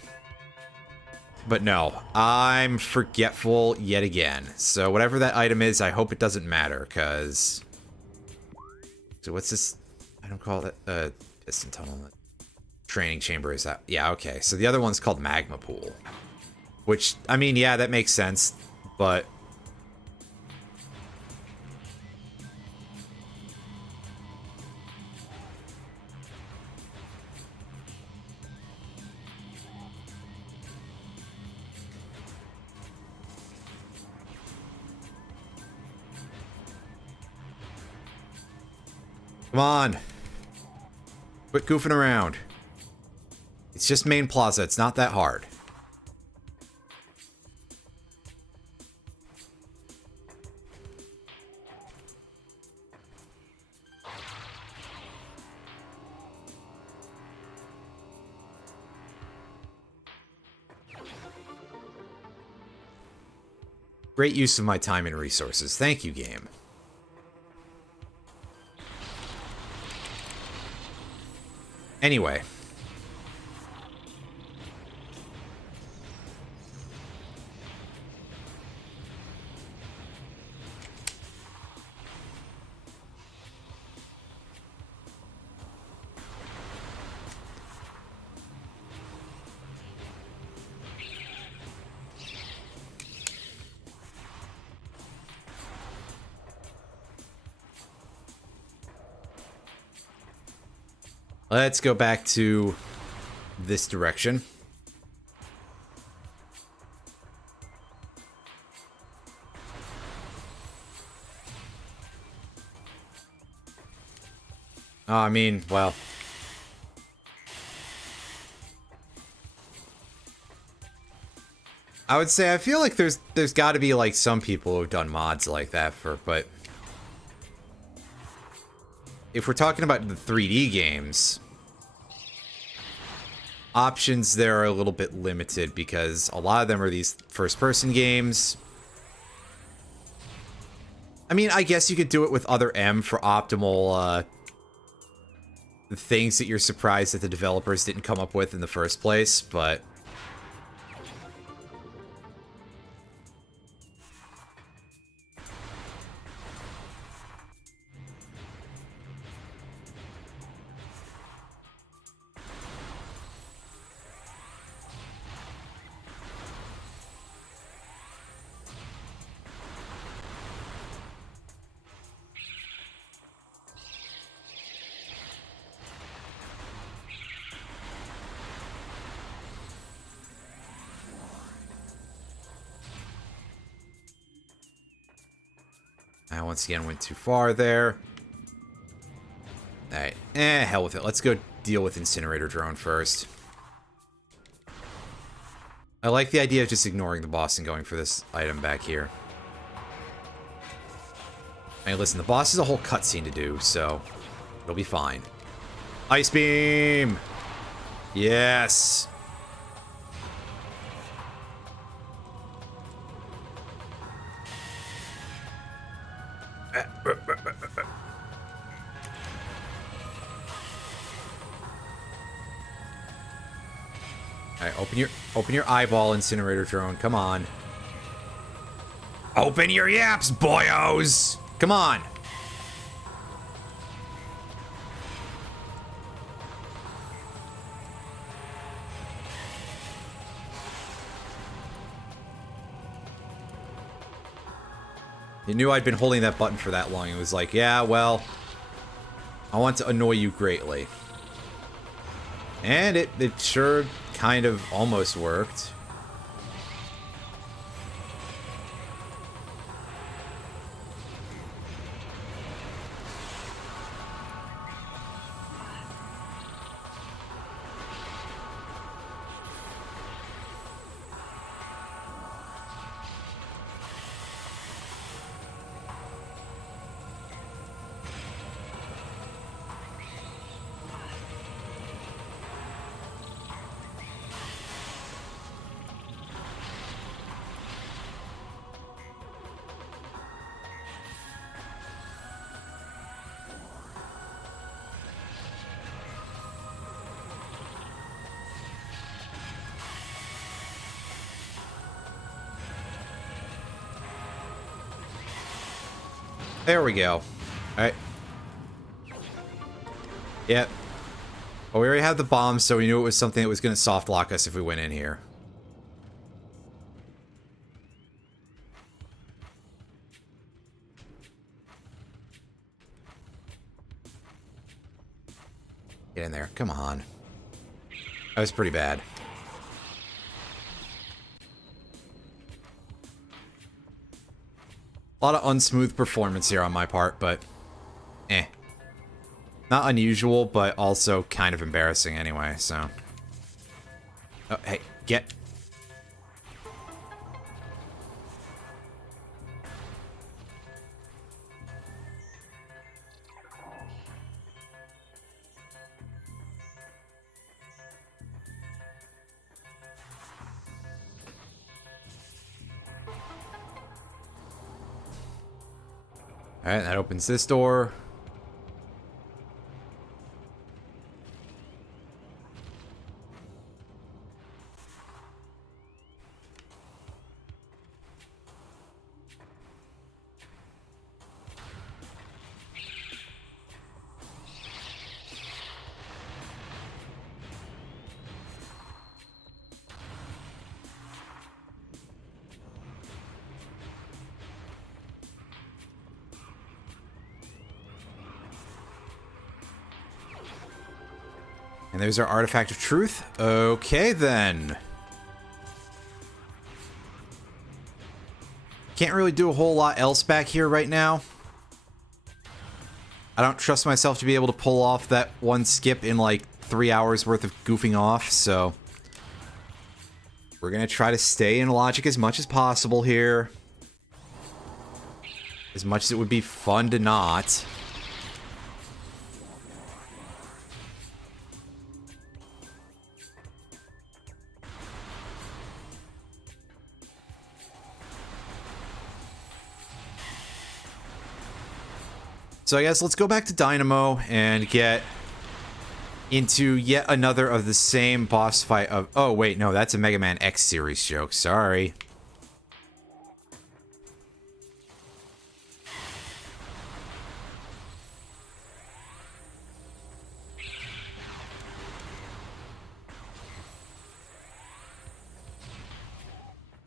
But no, I'm forgetful yet again. So whatever that item is, I hope it doesn't matter, because... So what's this? I don't call it piston tunnel. Training chamber is that? Yeah, okay. So the other one's called Magma Pool. Which, I mean, yeah, that makes sense, but... Come on. Quit goofing around. It's just main plaza. It's not that hard. Great use of my time and resources. Thank you, game. Anyway. Let's go back to this direction. Oh, I mean, well. I would say I feel like there's got to be like some people who've done mods like that but if we're talking about the 3D games, options there are a little bit limited because a lot of them are these first-person games. I mean, I guess you could do it with Other M for optimal things that you're surprised that the developers didn't come up with in the first place, but... I once again went too far there. Alright, hell with it. Let's go deal with Incinerator Drone first. I like the idea of just ignoring the boss and going for this item back here. Hey, listen, the boss is a whole cutscene to do, so it'll be fine. Ice Beam! Yes! Alright, open your eyeball, Incinerator Drone. Come on. Open your yaps, boyos! Come on! You knew I'd been holding that button for that long. It was like, yeah, well, I want to annoy you greatly. And it sure kind of almost worked. There we go. Alright. Yep. Well, we already had the bomb, so we knew it was something that was going to soft lock us if we went in here. Get in there. Come on. That was pretty bad. A lot of unsmooth performance here on my part, but eh. Not unusual, but also kind of embarrassing anyway, so. Oh, hey, get. Alright, that opens this door. And there's our artifact of truth. Okay, then. Can't really do a whole lot else back here right now. I don't trust myself to be able to pull off that one skip in like 3 hours worth of goofing off, so we're gonna try to stay in logic as much as possible here. As much as it would be fun to not. So I guess let's go back to Dynamo and get into yet another of the same boss fight of... Oh, wait, no, that's a Mega Man X series joke. Sorry.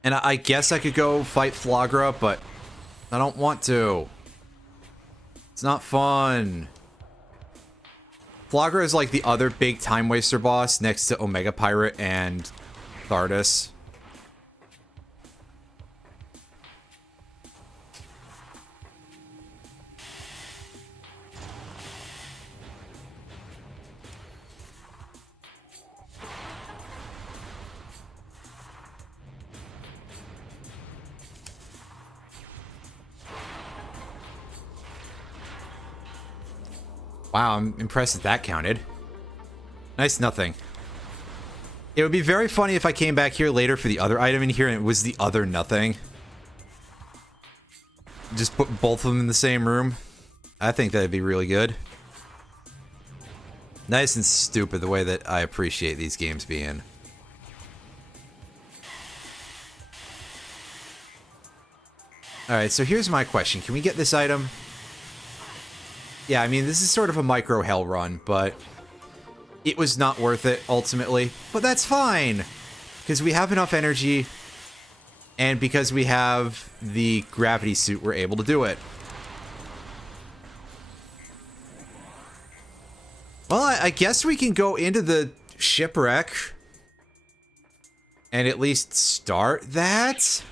And I guess I could go fight Flagra, but I don't want to. It's not fun. Flagra is like the other big time waster boss next to Omega Pirate and Thardus. Wow, I'm impressed that that counted. Nice nothing. It would be very funny if I came back here later for the other item in here and it was the other nothing. Just put both of them in the same room. I think that'd be really good. Nice and stupid the way that I appreciate these games being. Alright, so here's my question. Can we get this item? Yeah, I mean, this is sort of a micro hell run, but it was not worth it, ultimately. But that's fine, because we have enough energy, and because we have the gravity suit, we're able to do it. Well, I guess we can go into the shipwreck and at least start that.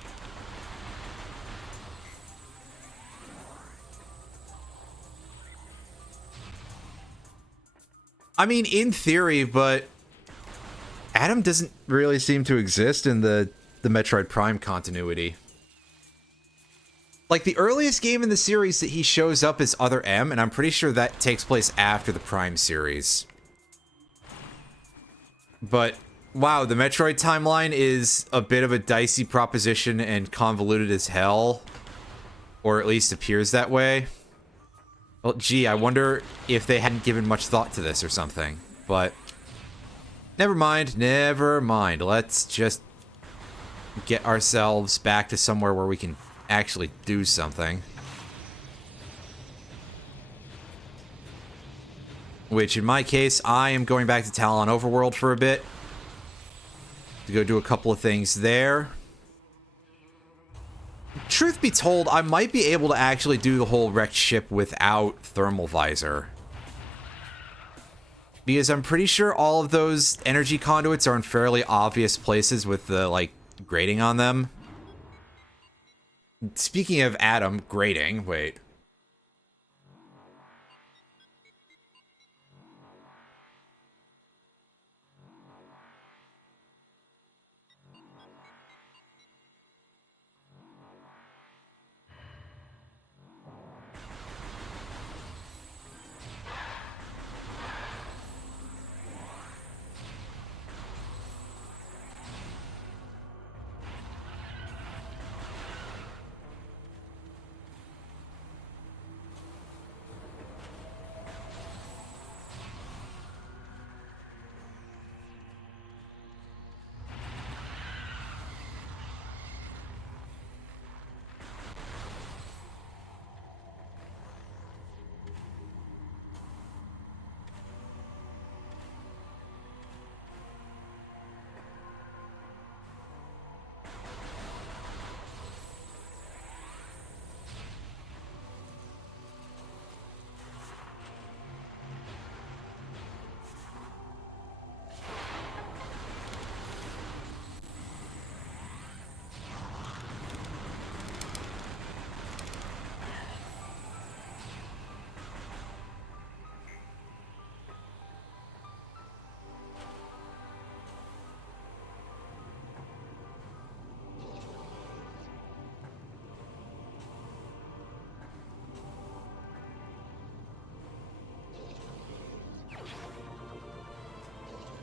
I mean, in theory, but Adam doesn't really seem to exist in the Metroid Prime continuity. Like, the earliest game in the series that he shows up is Other M, and I'm pretty sure that takes place after the Prime series. But, wow, the Metroid timeline is a bit of a dicey proposition and convoluted as hell. Or at least appears that way. Well, gee, I wonder if they hadn't given much thought to this or something. But, never mind, never mind. Let's just get ourselves back to somewhere where we can actually do something. Which, in my case, I am going back to Talon Overworld for a bit. To go do a couple of things there. Truth be told, I might be able to actually do the whole wrecked ship without Thermal Visor. Because I'm pretty sure all of those energy conduits are in fairly obvious places with the, like, grating on them. Speaking of Adam, grating, wait.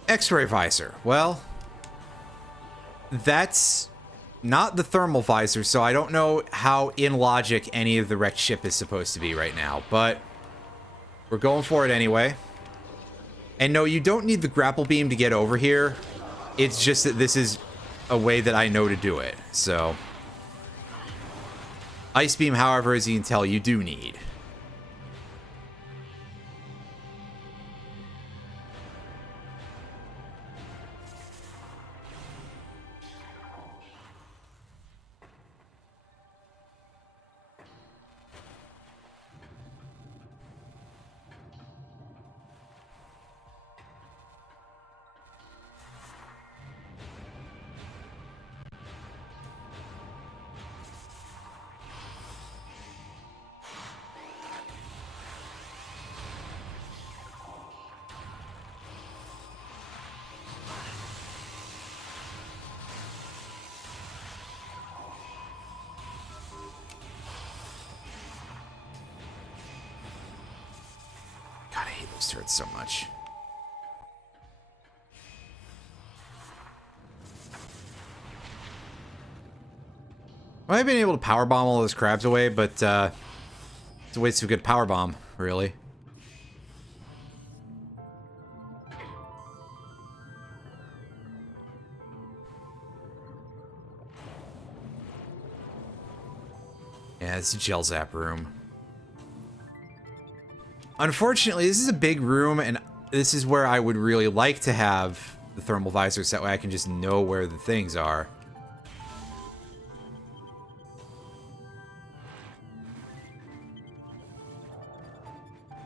X-ray visor. Well, that's not the thermal visor, so I don't know how in logic any of the wrecked ship is supposed to be right now, but we're going for it anyway. And no, you don't need the grapple beam to get over here. It's just that this is a way that I know to do it, so. Ice beam, however, as you can tell, you do need. God, I hate those turrets so much. Well, I've been able to powerbomb all those crabs away, but it's a waste of a good powerbomb, really. Yeah, it's a gel zap room. Unfortunately, this is a big room, and this is where I would really like to have the thermal visor, so that way I can just know where the things are.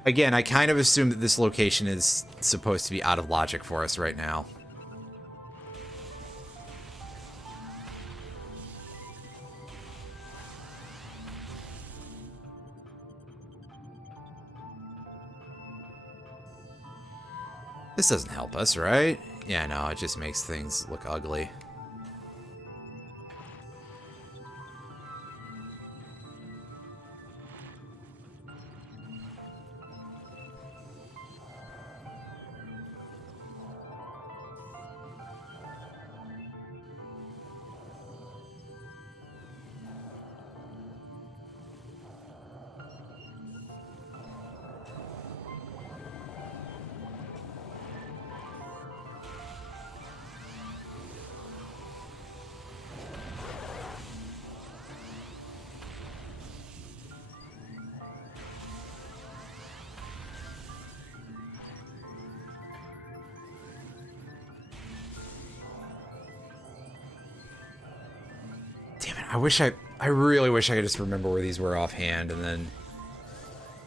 Again, I kind of assume that this location is supposed to be out of logic for us right now. This doesn't help us, right? Yeah, no, it just makes things look ugly. I really wish I could just remember where these were offhand, and then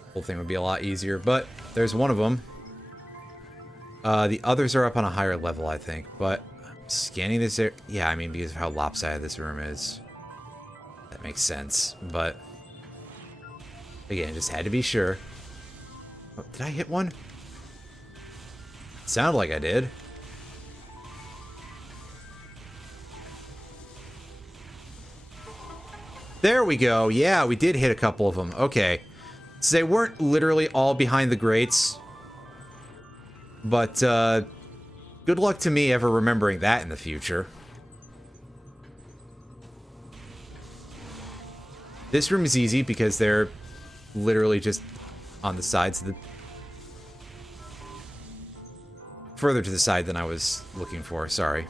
the whole thing would be a lot easier. But there's one of them. The others are up on a higher level, I think. But scanning this area, yeah, I mean, because of how lopsided this room is, that makes sense. But again, just had to be sure. Oh, did I hit one? It sounded like I did. There we go. Yeah, we did hit a couple of them. Okay. So they weren't literally all behind the grates. But, good luck to me ever remembering that in the future. This room is easy because they're literally just on the sides of the... further to the side than I was looking for. Sorry.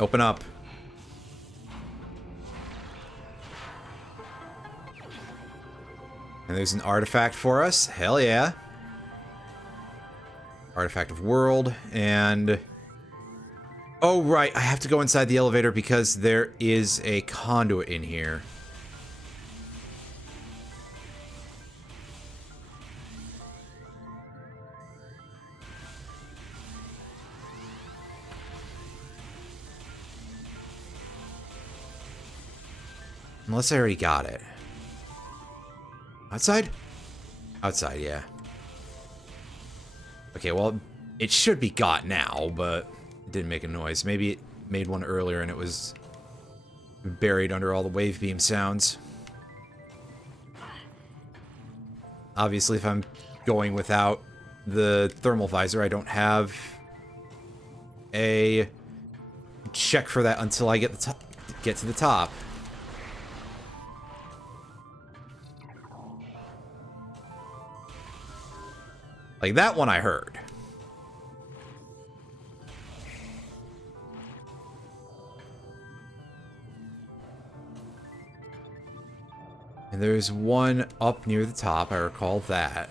Open up. And there's an artifact for us. Hell yeah. Artifact of world. And... oh, right. I have to go inside the elevator because there is a conduit in here. Unless I already got it. Outside? Outside, yeah. Okay, well, it should be got now, but it didn't make a noise. Maybe it made one earlier and it was buried under all the wave beam sounds. Obviously, if I'm going without the thermal visor, I don't have a check for that until I get to the top. Like, that one I heard. And there's one up near the top, I recall that.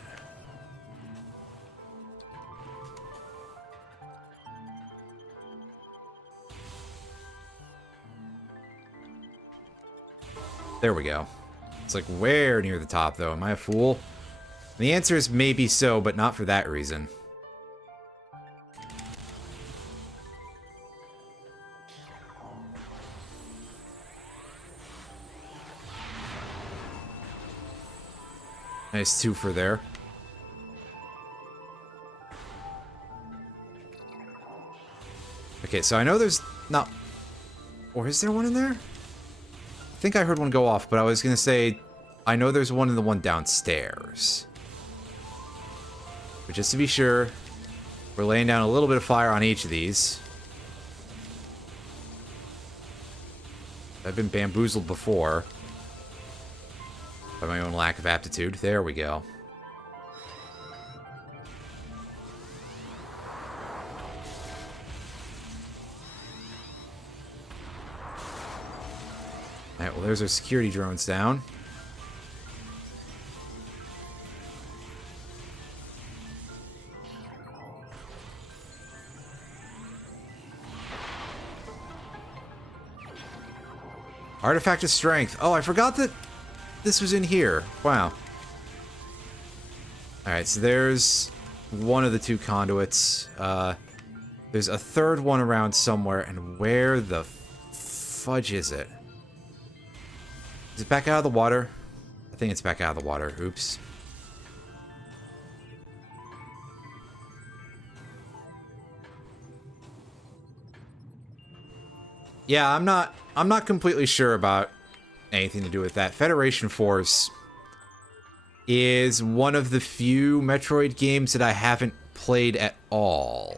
There we go. It's like, where near the top, though? Am I a fool? The answer is maybe so, but not for that reason. Nice twofer there. Okay, so I know there's not... or is there one in there? I think I heard one go off, but I was gonna say... I know there's one in the one downstairs. But just to be sure, we're laying down a little bit of fire on each of these. I've been bamboozled before by my own lack of aptitude. There we go. Alright, well, there's our security drones down. Artifact of Strength. Oh, I forgot that this was in here. Wow. Alright, so there's one of the two conduits. There's a third one around somewhere, and where the fudge is it? Is it back out of the water? I think it's back out of the water. Oops. Yeah, I'm not completely sure about anything to do with that. Federation Force is one of the few Metroid games that I haven't played at all.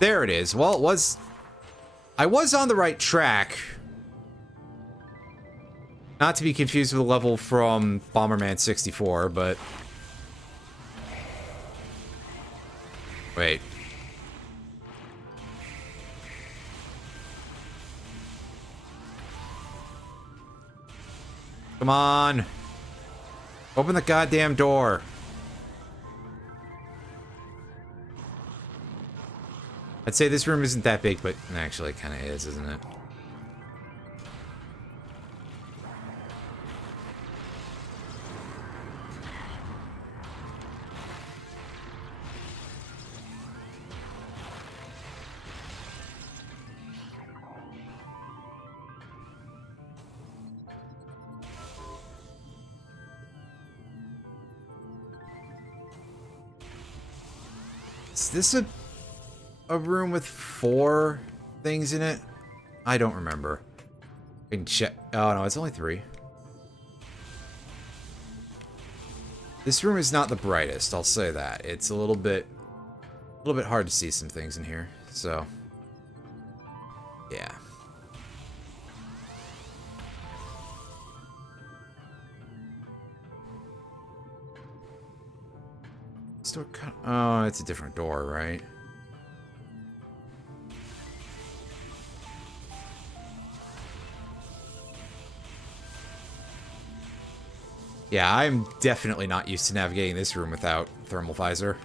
There it is. Well, I was on the right track. Not to be confused with the level from Bomberman 64, but... wait. Come on. Open the goddamn door. I'd say this room isn't that big, but actually it kind of is, isn't it? Is this a room with 4 things in it? I don't remember. I can check. Oh no, it's only 3. This room is not the brightest, I'll say that. It's a little bit hard to see some things in here. So, yeah. Door, oh, it's a different door, right? Yeah, I'm definitely not used to navigating this room without Thermal Visor.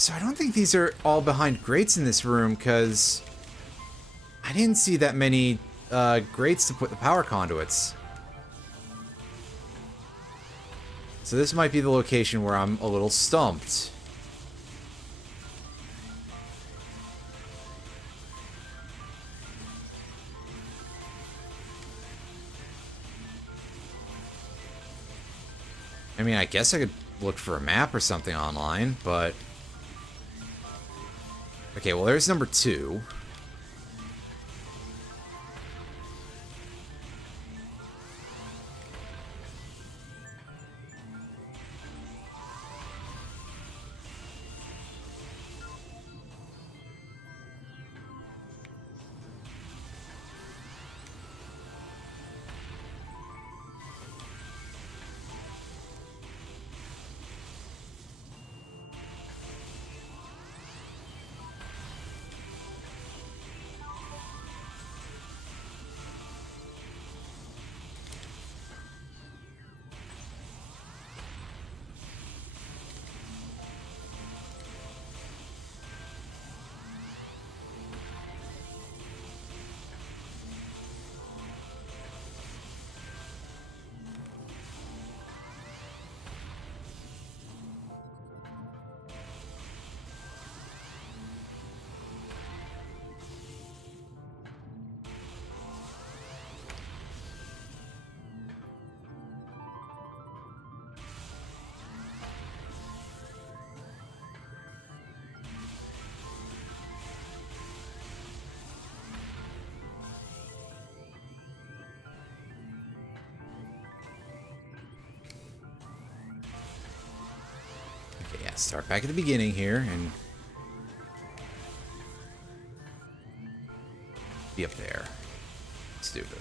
So I don't think these are all behind grates in this room, because I didn't see that many grates to put the power conduits. So this might be the location where I'm a little stumped. I mean, I guess I could look for a map or something online, but... Okay, well, there's number 2. Start back at the beginning here and be up there. Stupid.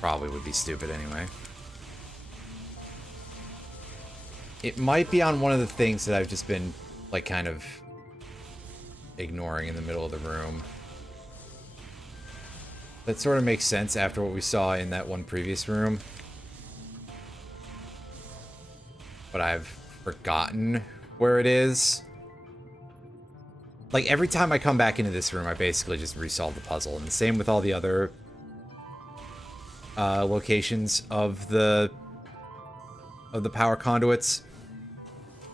Probably would be stupid anyway. It might be on one of the things that I've just been, like, kind of ignoring in the middle of the room. That sort of makes sense after what we saw in that one previous room. But I've forgotten where it is. Like, every time I come back into this room, I basically just resolve the puzzle. And the same with all the other locations of the power conduits.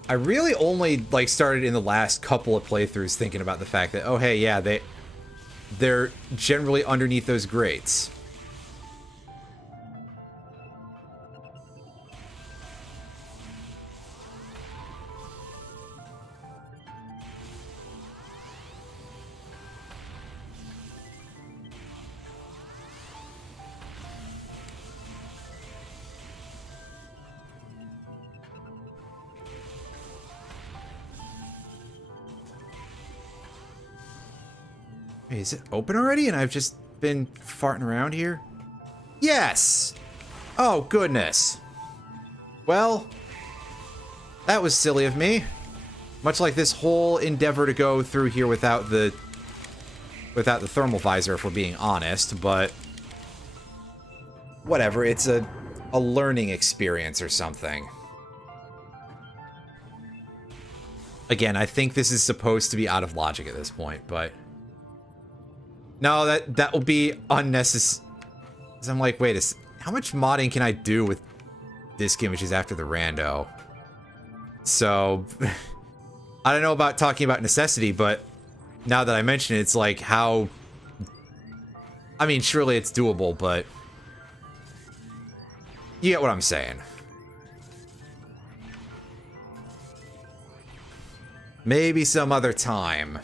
I really only, like, started in the last couple of playthroughs thinking about the fact that, oh, hey, yeah, they're generally underneath those grates. Hey, is it open already and I've just been farting around here? Yes! Oh, goodness. Well, that was silly of me. Much like this whole endeavor to go through here without the thermal visor, if we're being honest, but whatever, it's a learning experience or something. Again, I think this is supposed to be out of logic at this point, but no, that will be unnecessary. I'm like, wait, how much modding can I do with disk images after the rando? So, I don't know about talking about necessity, but now that I mention it, it's like how... I mean, surely it's doable, but... you get what I'm saying. Maybe some other time.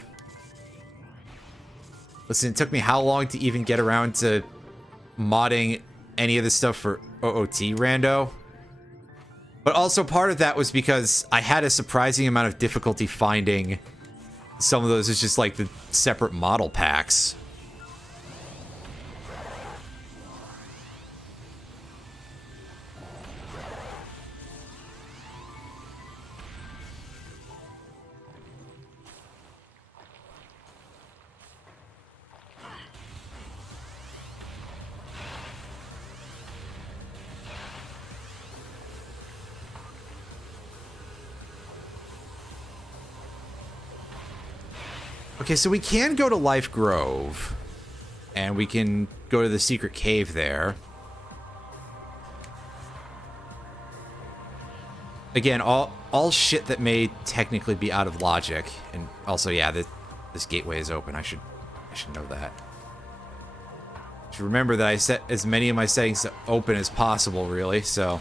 Listen, it took me how long to even get around to modding any of this stuff for OOT rando? But also part of that was because I had a surprising amount of difficulty finding some of those as just like the separate model packs. Okay, so we can go to Life Grove, and we can go to the secret cave there. Again, all shit that may technically be out of logic, and also, yeah, this gateway is open. I should know that. I should remember that I set as many of my settings to open as possible, really. So.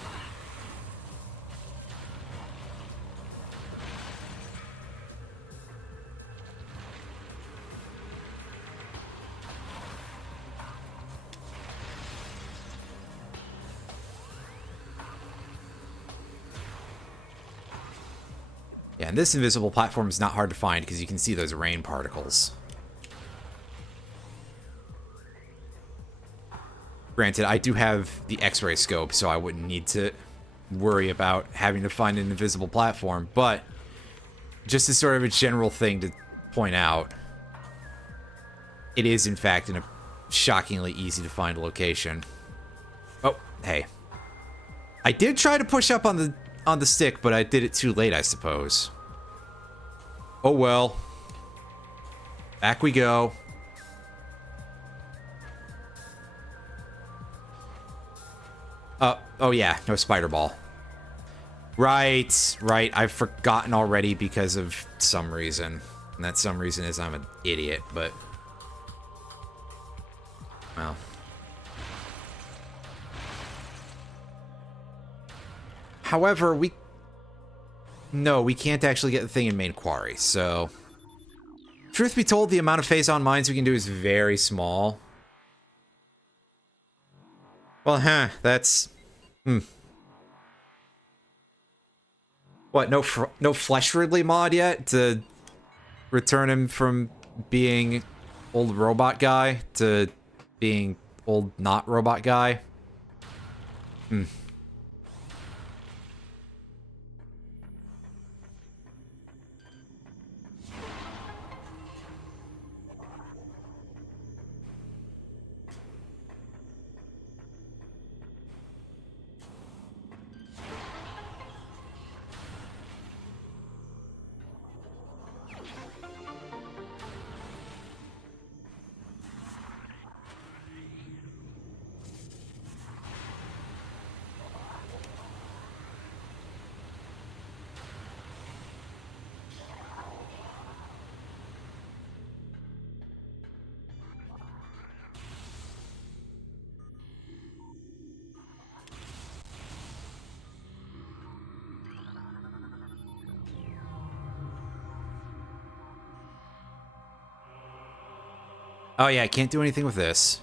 Yeah, and this invisible platform is not hard to find because you can see those rain particles. Granted, I do have the X-ray scope, so I wouldn't need to worry about having to find an invisible platform, but just as sort of a general thing to point out, it is in fact in a shockingly easy to find location. Oh, hey. I did try to push up on the stick, but I did it too late, I suppose. Oh well. Back we go. Oh yeah, no spider ball. Right. I've forgotten already because of some reason. And that some reason is I'm an idiot, but... well. However, no, we can't actually get the thing in main quarry, so... truth be told, the amount of phase-on mines we can do is very small. Well, that's... What, no Flesh Ridley mod yet to return him from being old robot guy to being old not robot guy? Oh yeah, I can't do anything with this.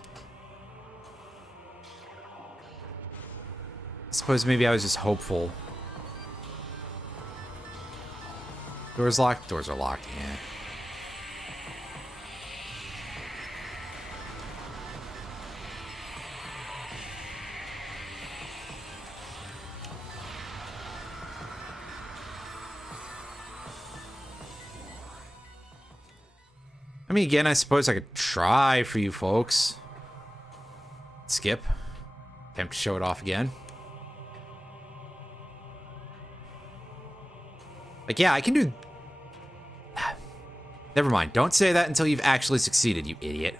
I suppose maybe I was just hopeful. Doors locked? Doors are locked, yeah. I mean, again, I suppose I could try for you folks. Skip. Attempt to show it off again. Like, yeah, I can do... Never mind. Don't say that until you've actually succeeded, you idiot.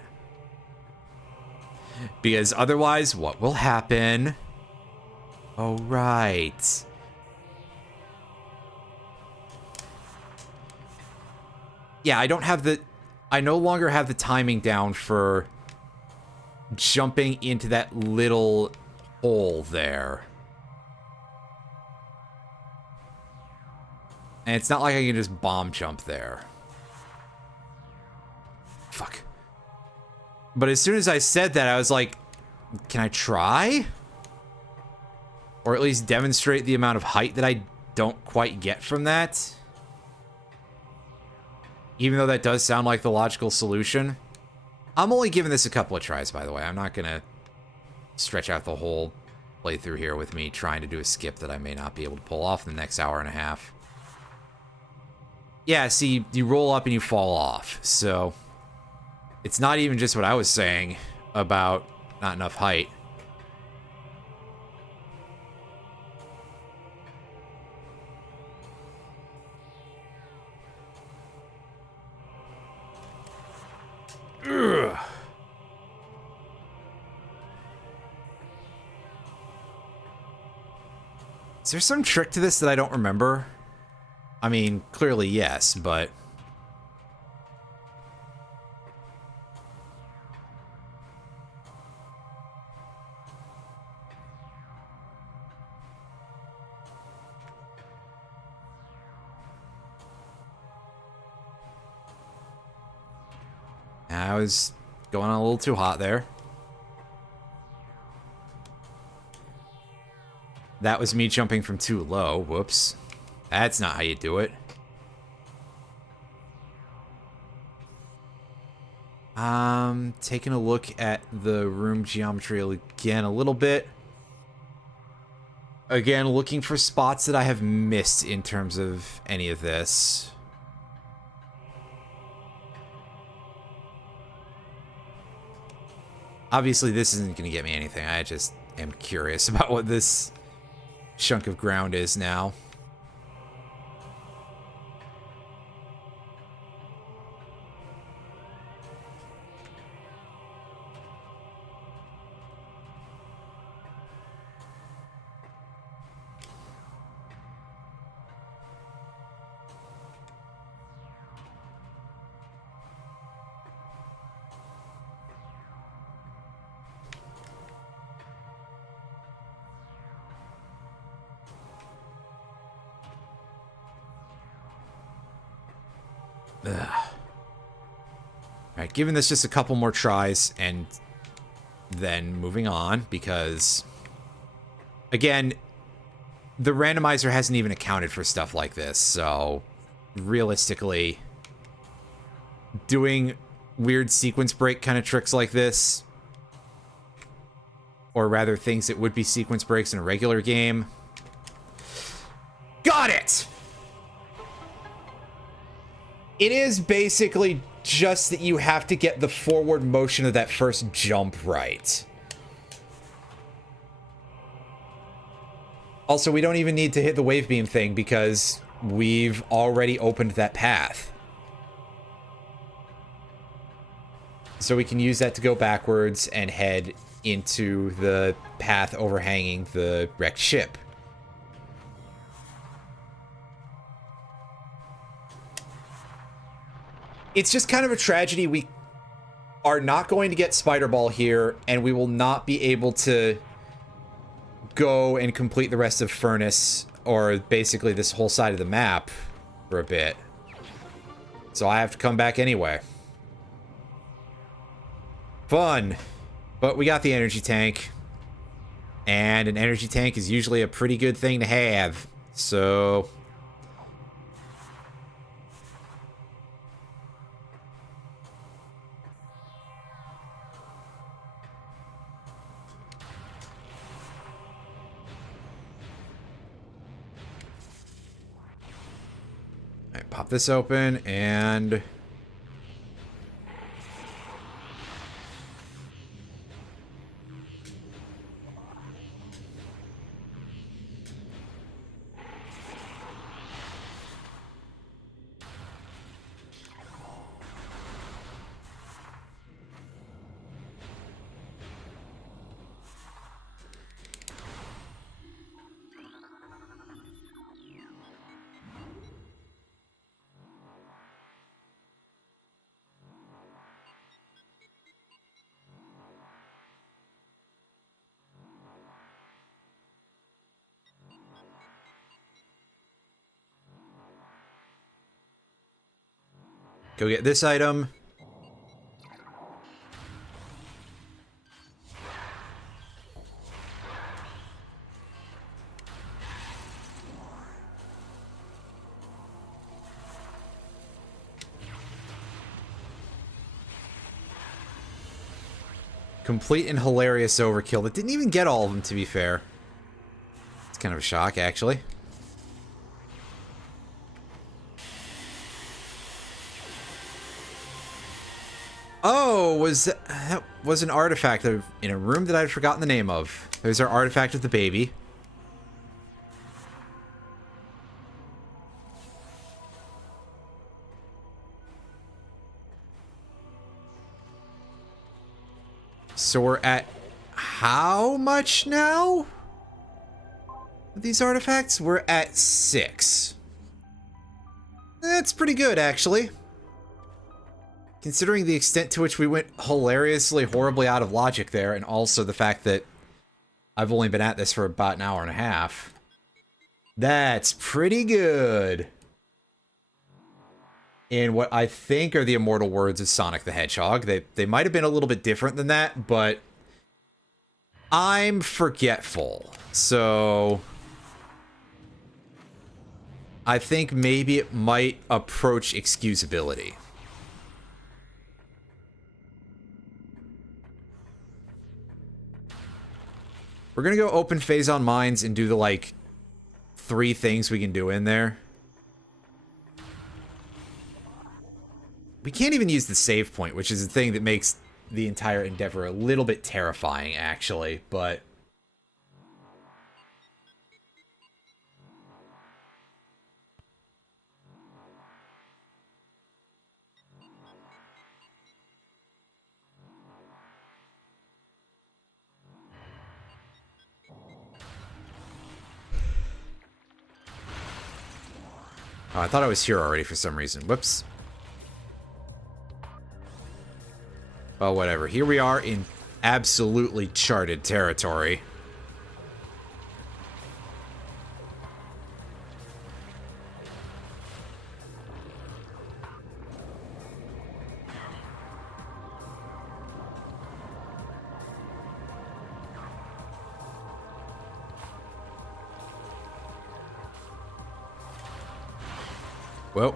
Because otherwise, what will happen? Oh, right. Yeah, I don't have the... I no longer have the timing down for jumping into that little hole there. And it's not like I can just bomb jump there. Fuck. But as soon as I said that, I was like, can I try? Or at least demonstrate the amount of height that I don't quite get from that? Even though that does sound like the logical solution. I'm only giving this a couple of tries, by the way. I'm not going to stretch out the whole playthrough here with me trying to do a skip that I may not be able to pull off in the next hour and a half. Yeah, see, you roll up and you fall off. So it's not even just what I was saying about not enough height. Ugh. Is there some trick to this that I don't remember? I mean, clearly yes, but... I was going on a little too hot there. That was me jumping from too low. Whoops. That's not how you do it. Taking a look at the room geometry again a little bit. Again, looking for spots that I have missed in terms of any of this. Obviously, this isn't going to get me anything. I just am curious about what this chunk of ground is now. Alright, giving this just a couple more tries and then moving on because, again, the randomizer hasn't even accounted for stuff like this, so realistically, doing weird sequence break kind of tricks like this, or rather things that would be sequence breaks in a regular game. Got it! It is basically just that you have to get the forward motion of that first jump right. Also, we don't even need to hit the wave beam thing because we've already opened that path. So we can use that to go backwards and head into the path overhanging the wrecked ship. It's just kind of a tragedy. We are not going to get Spider Ball here, and we will not be able to go and complete the rest of Furnace, or basically this whole side of the map, for a bit. So I have to come back anyway. Fun. But we got the energy tank. And an energy tank is usually a pretty good thing to have. So... pop this open, and Go get this item. Complete and hilarious overkill that didn't even get all of them, to be fair. It's kind of a shock, actually. Oh, that was an artifact in a room that I'd forgotten the name of. There's our artifact of the baby. So we're at how much now? These artifacts? We're at 6. That's pretty good, actually. Considering the extent to which we went hilariously, horribly out of logic there, and also the fact that I've only been at this for about an hour and a half. That's pretty good. In what I think are the immortal words of Sonic the Hedgehog. They might have been a little bit different than that, but I'm forgetful. So I think maybe it might approach excusability. We're gonna go open Phazon Mines and do the, like, 3 things we can do in there. We can't even use the save point, which is the thing that makes the entire endeavor a little bit terrifying, actually, but... Oh, I thought I was here already for some reason. Whoops. Well, whatever. Here we are in absolutely charted territory. Well.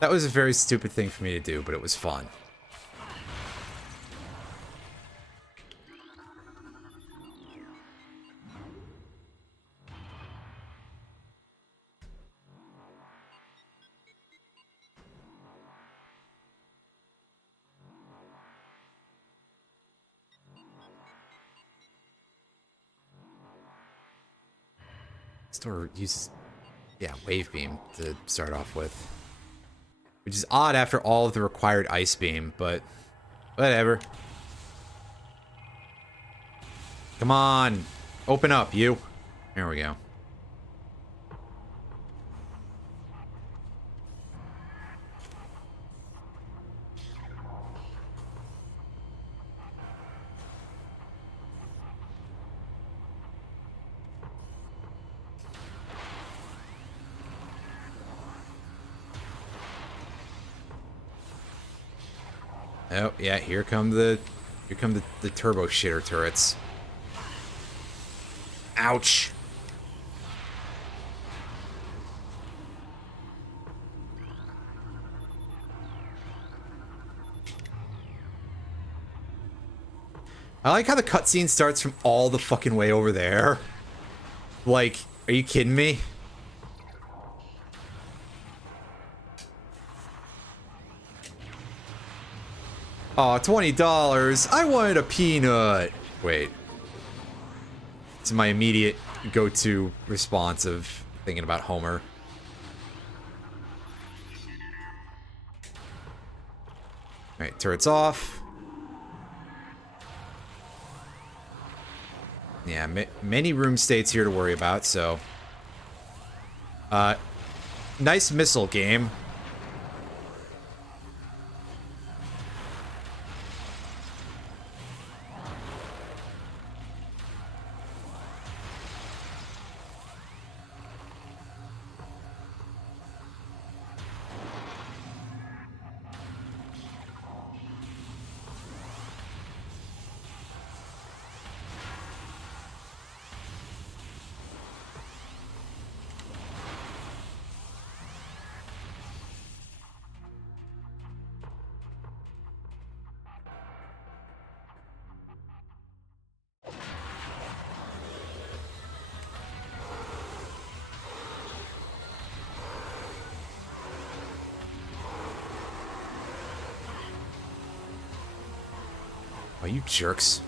That was a very stupid thing for me to do, but it was fun. Store uses, yeah, Wave Beam to start off with. Which is odd after all of the required Ice Beam, but whatever. Come on. Open up, you. There we go. Oh, yeah, here come the turbo shitter turrets. Ouch. I like how the cutscene starts from all the fucking way over there. Like, are you kidding me? Aw, $20. I wanted a peanut. Wait. It's my immediate go-to response of thinking about Homer. Alright, turret's off. Yeah, many room states here to worry about, so... nice missile game. Oh, you jerks.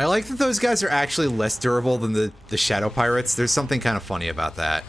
I like that those guys are actually less durable than the Shadow Pirates. There's something kind of funny about that.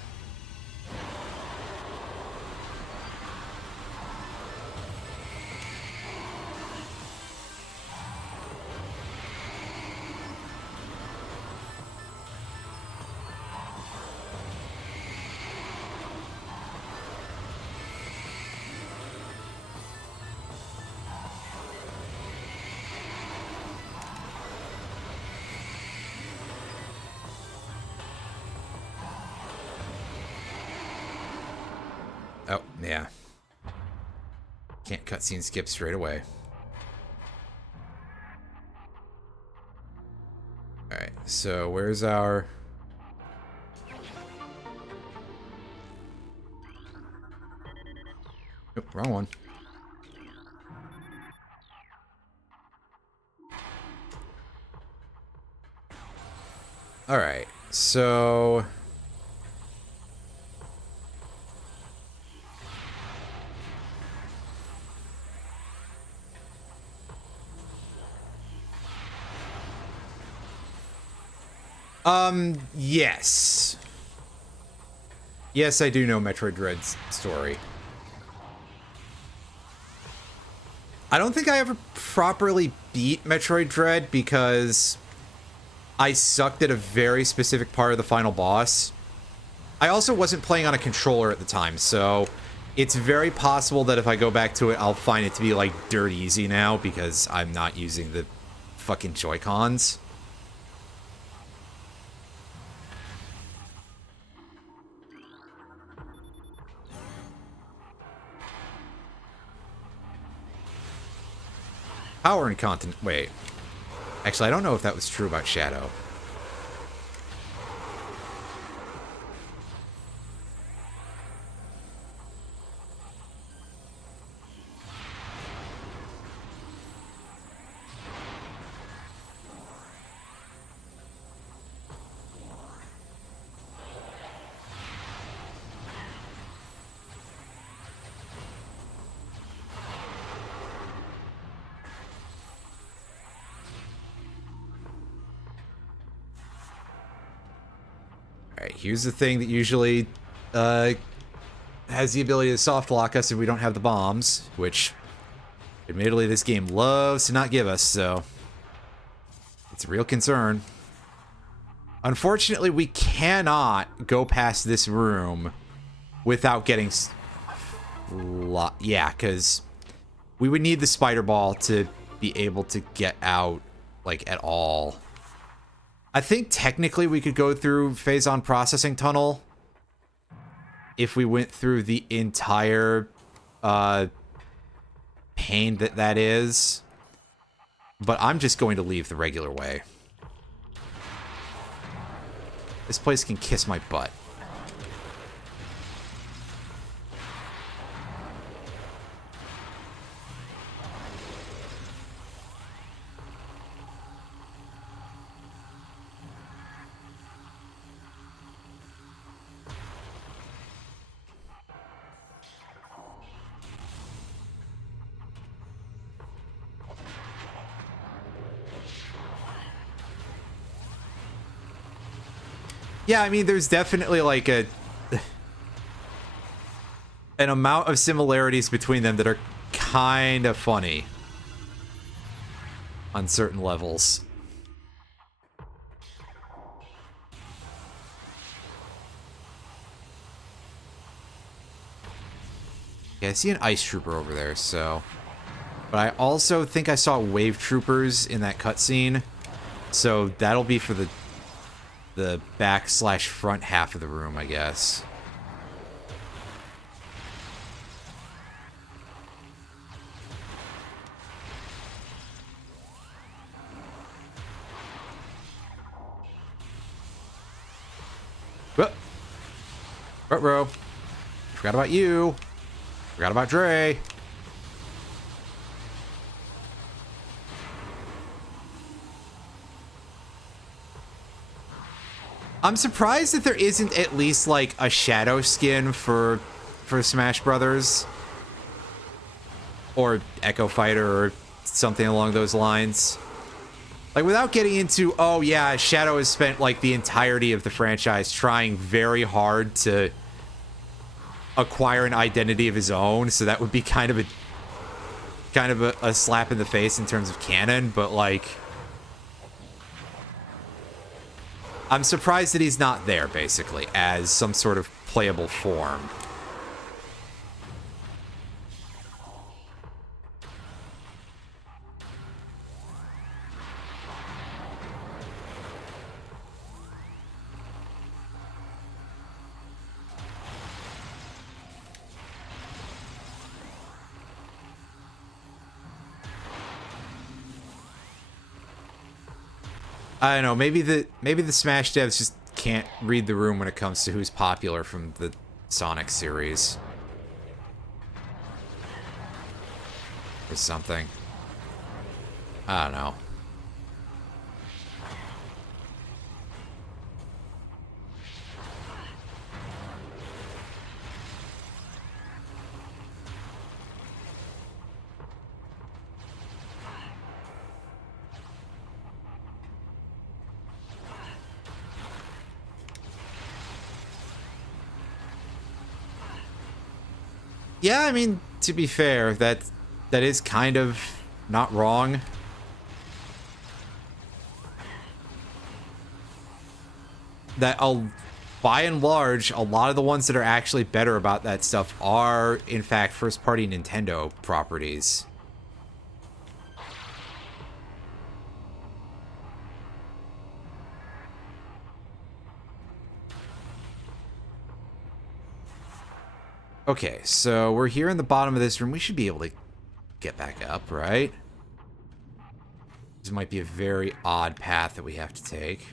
Oh, yeah. Can't cutscene skip straight away. Alright, so where's our... Oh, wrong one. Alright, so... yes. Yes, I do know Metroid Dread's story. I don't think I ever properly beat Metroid Dread because I sucked at a very specific part of the final boss. I also wasn't playing on a controller at the time, so it's very possible that if I go back to it, I'll find it to be, like, dirt easy now because I'm not using the fucking Joy-Cons. Power incontinent. Wait. Actually, I don't know if that was true about Shadow. Alright, here's the thing that usually has the ability to soft lock us if we don't have the bombs, which admittedly this game loves to not give us, so it's a real concern. Unfortunately, we cannot go past this room without getting... Yeah, because we would need the spider ball to be able to get out, like, at all. I think technically we could go through Phazon Processing Tunnel if we went through the entire pain that is. But I'm just going to leave the regular way. This place can kiss my butt. Yeah, I mean, there's definitely like an amount of similarities between them that are kind of funny on certain levels. Yeah, I see an ice trooper over there, so... But I also think I saw wave troopers in that cutscene, so that'll be for the back/front half of the room, I guess. Ruh-roh. Forgot about you. Forgot about Dre. I'm surprised that there isn't at least like a shadow skin for Smash Brothers or Echo Fighter or something along those lines. Like, without getting into, oh yeah, Shadow has spent like the entirety of the franchise trying very hard to acquire an identity of his own, so that would be kind of a slap in the face in terms of canon, but like, I'm surprised that he's not there, basically, as some sort of playable form. I don't know, maybe the Smash devs just can't read the room when it comes to who's popular from the Sonic series. Or something. I don't know. Yeah, I mean, to be fair, that is kind of not wrong. That by and large, a lot of the ones that are actually better about that stuff are, in fact, first-party Nintendo properties. Okay, so we're here in the bottom of this room. We should be able to get back up, right? This might be a very odd path that we have to take.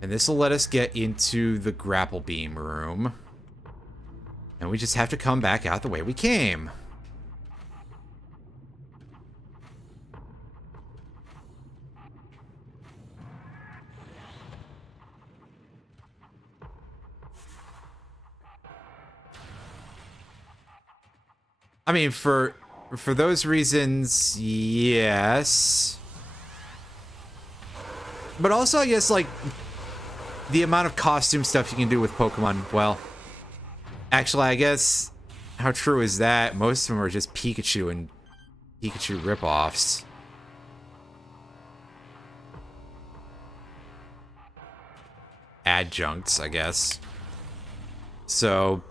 And this will let us get into the grapple beam room. And we just have to come back out the way we came. I mean, for those reasons, yes. But also, I guess, like, the amount of costume stuff you can do with Pokemon, well... Actually, I guess... how true is that? Most of them are just Pikachu and Pikachu ripoffs. Adjuncts, I guess. So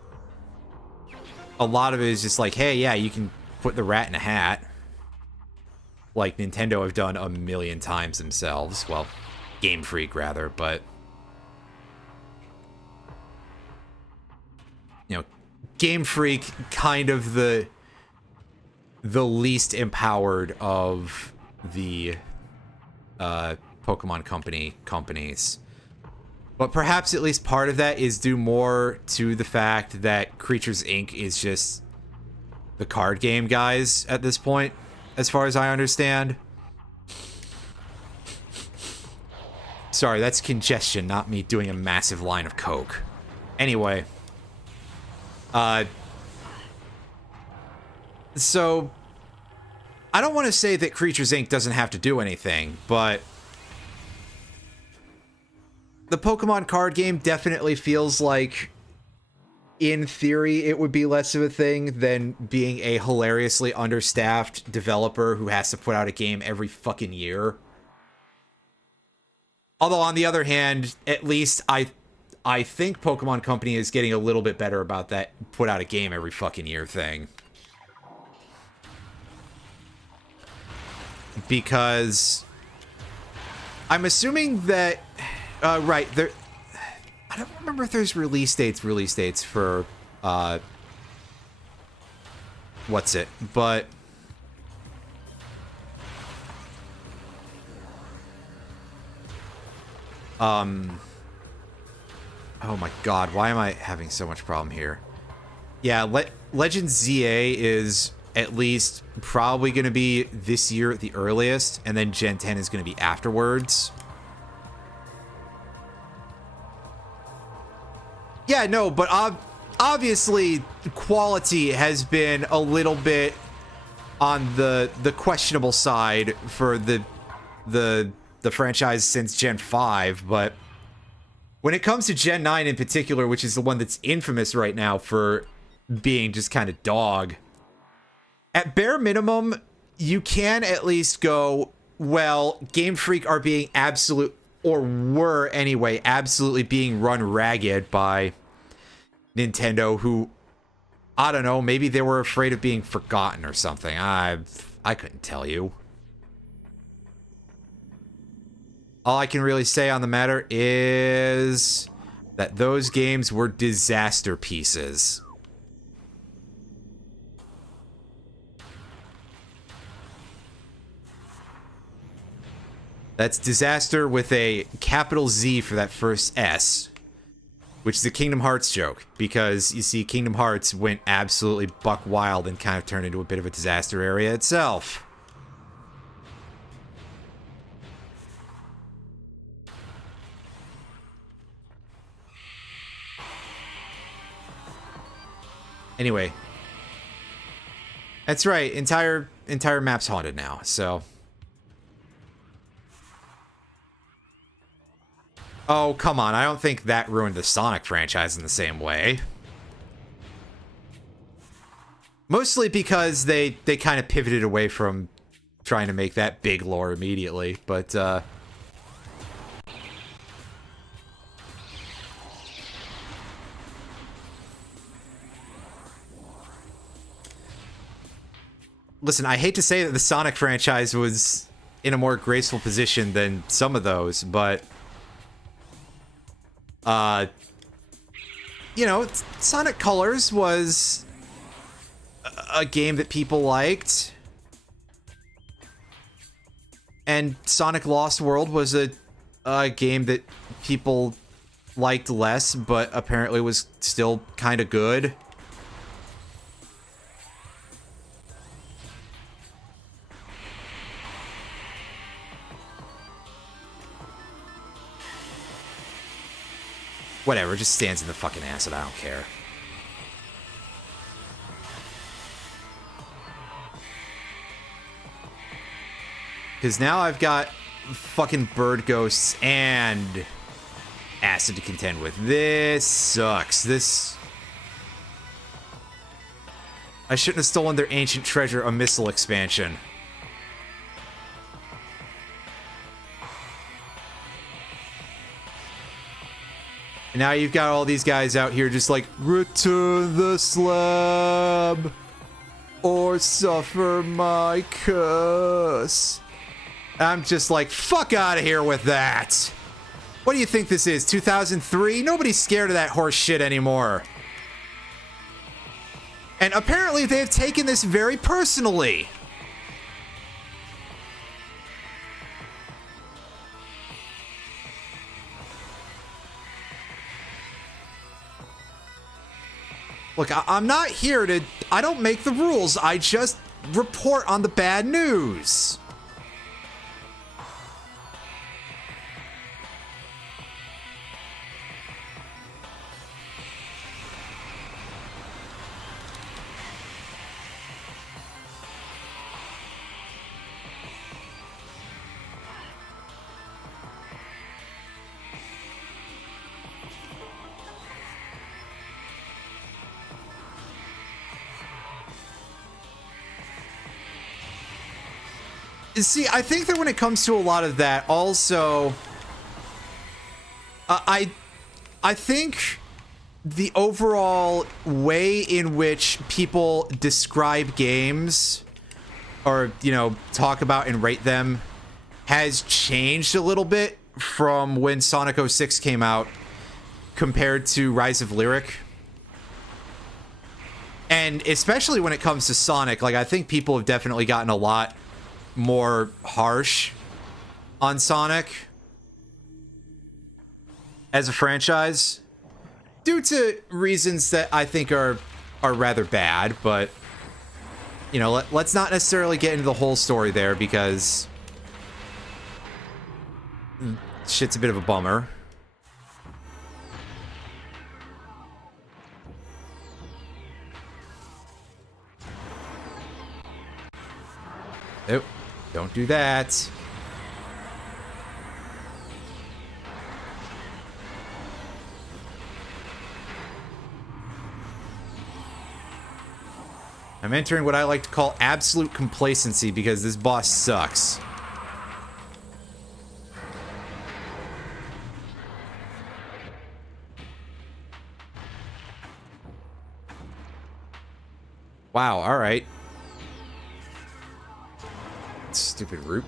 a lot of it is just like, hey, yeah, you can put the rat in a hat. Like Nintendo have done a million times themselves. Well, Game Freak, rather, but... You know, Game Freak, kind of the least empowered of the Pokemon companies. But perhaps at least part of that is due more to the fact that Creatures Inc. is just the card game guys at this point, as far as I understand. Sorry, that's congestion, not me doing a massive line of Coke. Anyway. So, I don't want to say that Creatures Inc. doesn't have to do anything, but the Pokemon card game definitely feels like, in theory, it would be less of a thing than being a hilariously understaffed developer who has to put out a game every fucking year. Although, on the other hand, at least I think Pokemon Company is getting a little bit better about that put out a game every fucking year thing. Because I'm assuming that right, there I don't remember if there's release dates for what's it, but oh my god, why am I having so much problem here? Yeah, Legend ZA is at least probably going to be this year at the earliest, and then Gen 10 is going to be afterwards. Yeah, no, but obviously quality has been a little bit on the questionable side for the franchise since Gen 5, but when it comes to Gen 9 in particular, which is the one that's infamous right now for being just kind of dog, at bare minimum, you can at least go, well, Game Freak are being or were anyway, absolutely being run ragged by Nintendo, who, I don't know, maybe they were afraid of being forgotten or something. I couldn't tell you. All I can really say on the matter is that those games were disaster pieces. That's disaster with a capital Z for that first S, which is a Kingdom Hearts joke, because you see Kingdom Hearts went absolutely buck wild and kind of turned into a bit of a disaster area itself. Anyway, that's right. Entire map's haunted now. So, oh come on! I don't think that ruined the Sonic franchise in the same way. Mostly because they kind of pivoted away from trying to make that big lore immediately, but listen, I hate to say that the Sonic franchise was in a more graceful position than some of those, but you know, Sonic Colors was a game that people liked, and Sonic Lost World was a game that people liked less, but apparently was still kind of good. Whatever, just stands in the fucking acid, I don't care. Because now I've got fucking bird ghosts and acid to contend with. This sucks. This... I shouldn't have stolen their ancient treasure, a missile expansion. And now you've got all these guys out here just like, return the slab or suffer my curse. I'm just like, fuck out of here with that. What do you think this is, 2003? Nobody's scared of that horse shit anymore. And apparently they've taken this very personally. Look, I'm not here to... I don't make the rules. I just report on the bad news. See, I think that when it comes to a lot of that, also, I think the overall way in which people describe games, or, you know, talk about and rate them, has changed a little bit from when Sonic 06 came out compared to Rise of Lyric. And especially when it comes to Sonic, like, I think people have definitely gotten a lot more harsh on Sonic as a franchise due to reasons that I think are rather bad, but you know, let's not necessarily get into the whole story there because shit's a bit of a bummer. Nope. Don't do that. I'm entering what I like to call absolute complacency because this boss sucks. Wow, all right. Stupid root.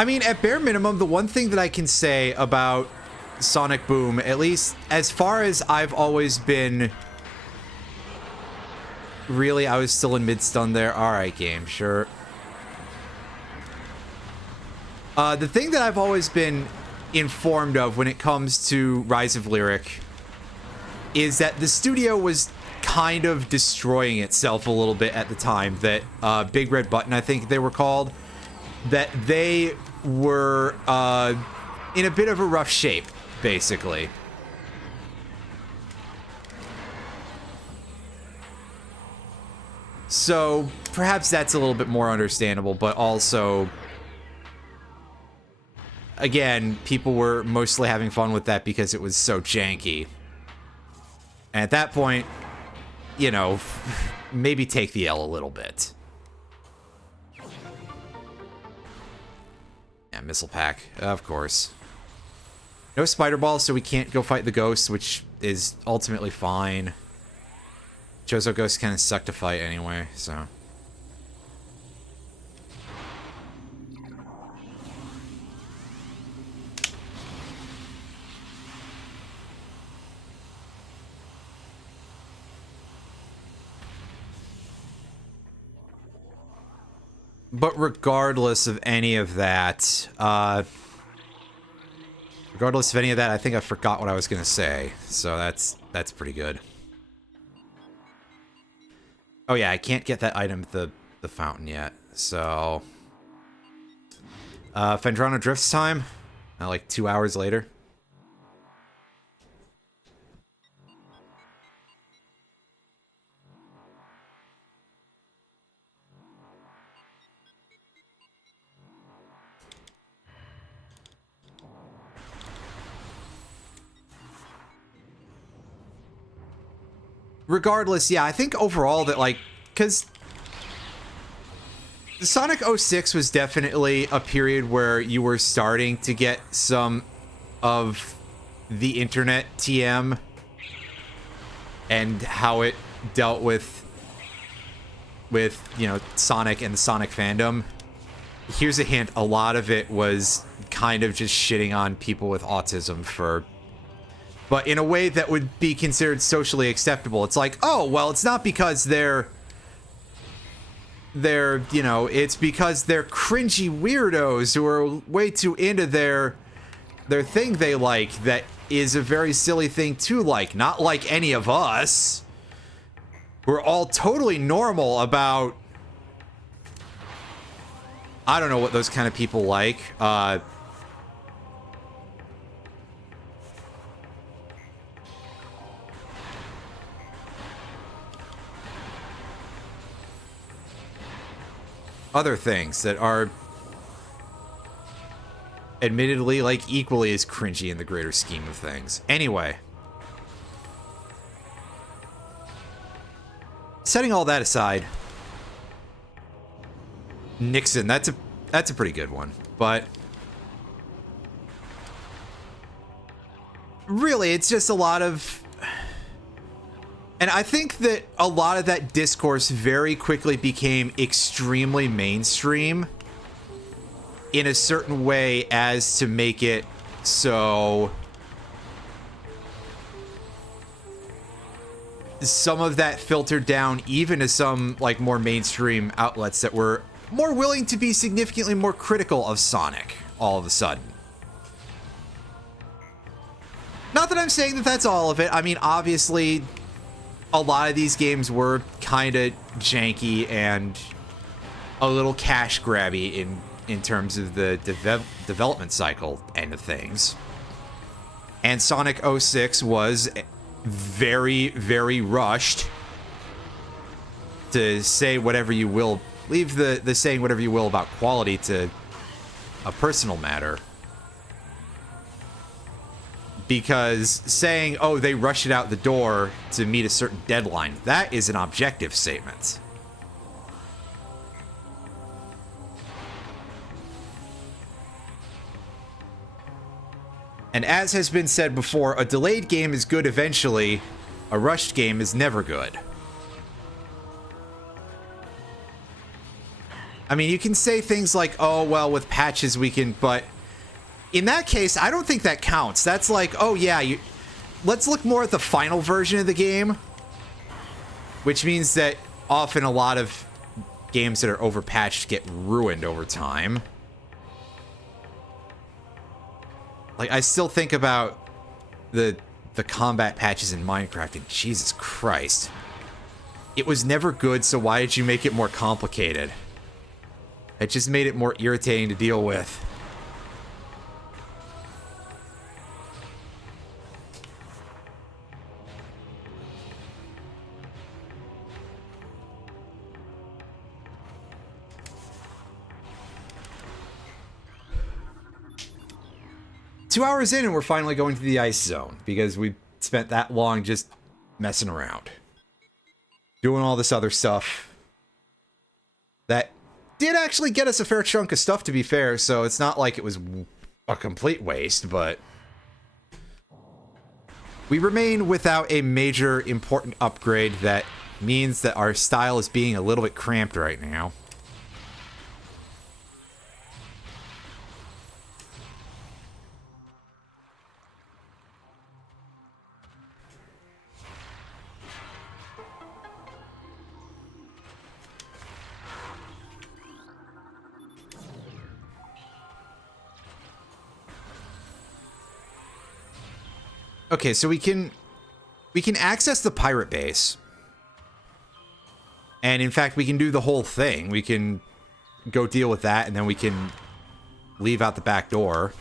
I mean, at bare minimum, the one thing that I can say about Sonic Boom, at least as far as I've always been... Really, I was still in mid-stun there. Alright, game, sure. The thing that I've always been informed of when it comes to Rise of Lyric is that the studio was kind of destroying itself a little bit at the time. That Big Red Button, I think they were called, that they were in a bit of a rough shape, basically. So perhaps that's a little bit more understandable, but also, again, people were mostly having fun with that because it was so janky. And at that point, you know, maybe take the L a little bit. Yeah, missile pack, of course. No spider balls, so we can't go fight the ghosts, which is ultimately fine. Chozo ghosts kind of suck to fight anyway, so. But regardless of any of that, I think I forgot what I was gonna say. So that's pretty good. Oh yeah, I can't get that item at the fountain yet. So, Fendrano Drift's time, like 2 hours later. Regardless, yeah, I think overall that, like, because Sonic 06 was definitely a period where you were starting to get some of the internet TM and how it dealt with you know, Sonic and the Sonic fandom. Here's a hint, a lot of it was kind of just shitting on people with autism but in a way that would be considered socially acceptable. It's like, oh, well, it's not because they're, you know, it's because they're cringy weirdos who are way too into their thing they like that is a very silly thing to like. Not like any of us. We're all totally normal about, I don't know what those kind of people like. Other things that are admittedly, like, equally as cringy in the greater scheme of things. Anyway. Setting all that aside, Nixon, that's a pretty good one, but really it's just a lot of, and I think that a lot of that discourse very quickly became extremely mainstream in a certain way as to make it so some of that filtered down even to some, like, more mainstream outlets that were more willing to be significantly more critical of Sonic all of a sudden. Not that I'm saying that that's all of it. I mean, obviously, a lot of these games were kind of janky and a little cash grabby in terms of the development cycle end of things. And Sonic 06 was very, very rushed. To say whatever you will, leave the saying whatever you will about quality to a personal matter. Because saying, oh, they rushed it out the door to meet a certain deadline, that is an objective statement. And as has been said before, a delayed game is good eventually, a rushed game is never good. I mean, you can say things like, oh, well, with patches we can, but in that case, I don't think that counts. That's like, oh yeah, let's look more at the final version of the game, which means that often a lot of games that are overpatched get ruined over time. Like, I still think about the combat patches in Minecraft, and Jesus Christ. It was never good, so why did you make it more complicated? It just made it more irritating to deal with. Two hours in and we're finally going to the ice zone because we spent that long just messing around. Doing all this other stuff. That did actually get us a fair chunk of stuff, to be fair, so it's not like it was a complete waste, but we remain without a major important upgrade that means that our style is being a little bit cramped right now. Okay, so we can access the pirate base. And in fact, we can do the whole thing. We can go deal with that, and then we can leave out the back door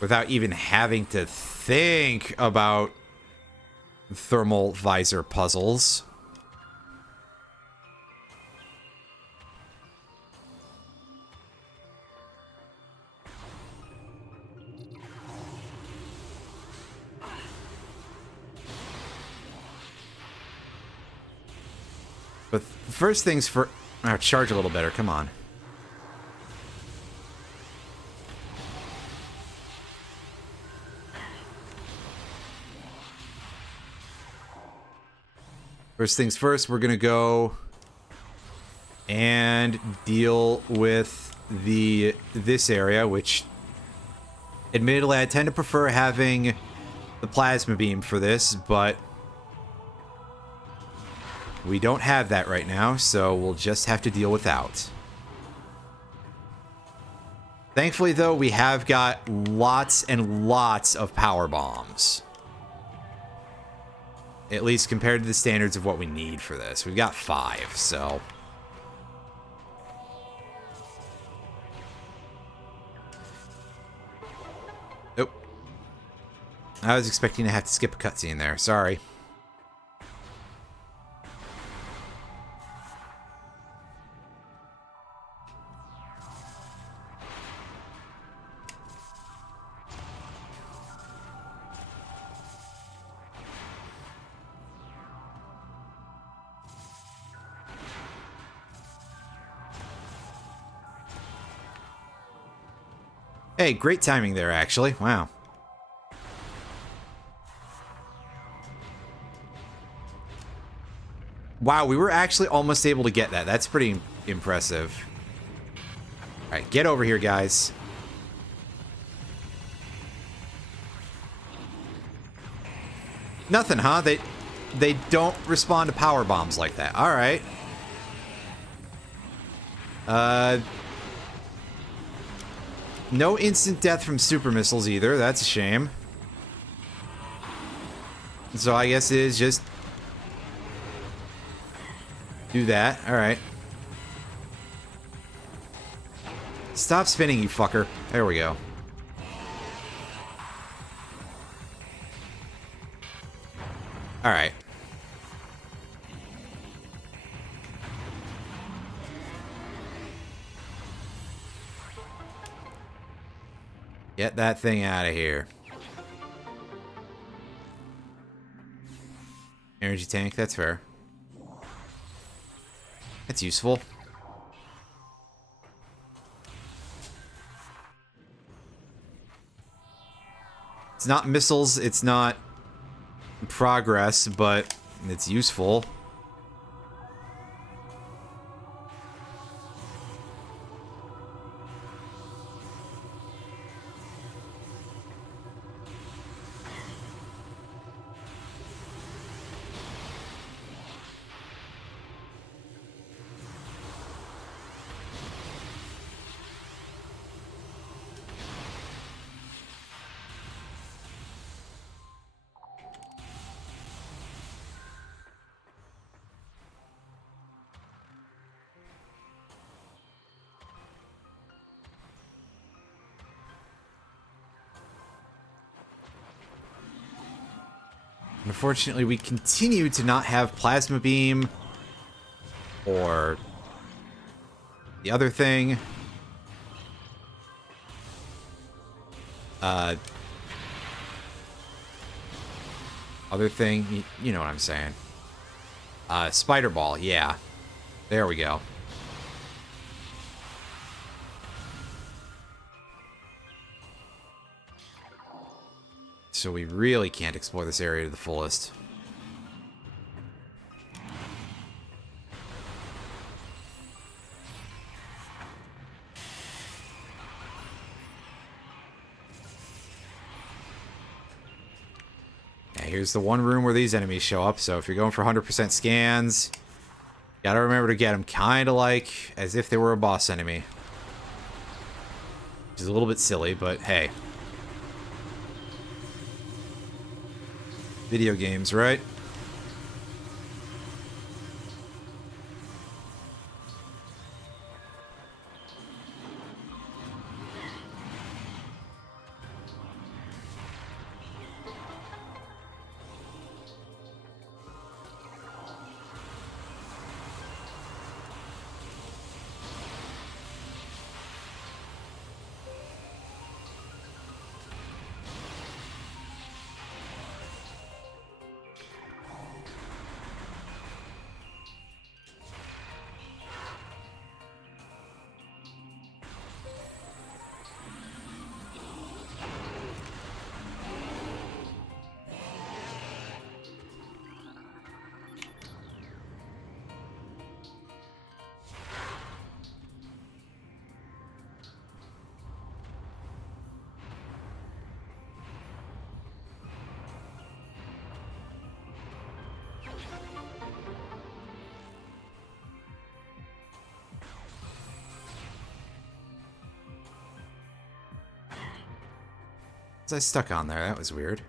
without even having to think about thermal visor puzzles. But first things first... Oh, charge a little better, come on. First things first, we're gonna go and deal with this area, which admittedly I tend to prefer having the plasma beam for this, but we don't have that right now, so we'll just have to deal without. Thankfully, though, we have got lots and lots of power bombs. At least compared to the standards of what we need for this. We've got 5, so... Oh. I was expecting to have to skip a cutscene there. Sorry. Hey, great timing there, actually. Wow. Wow, we were actually almost able to get that. That's pretty impressive. Alright, get over here, guys. Nothing, huh? They don't respond to power bombs like that. Alright. No instant death from super missiles either. That's a shame. So I guess it is just... do that. Alright. Stop spinning, you fucker. There we go. Alright. Get that thing out of here. Energy tank, that's fair. That's useful. It's not missiles, it's not progress, but it's useful. Unfortunately, we continue to not have plasma beam or the other thing. Other thing, you know what I'm saying. Spider ball, yeah. There we go. So we really can't explore this area to the fullest. Yeah, here's the one room where these enemies show up, so if you're going for 100% scans, gotta remember to get them kind of like as if they were a boss enemy. Which is a little bit silly, but hey. Video games, right? Was I stuck on there? That was weird.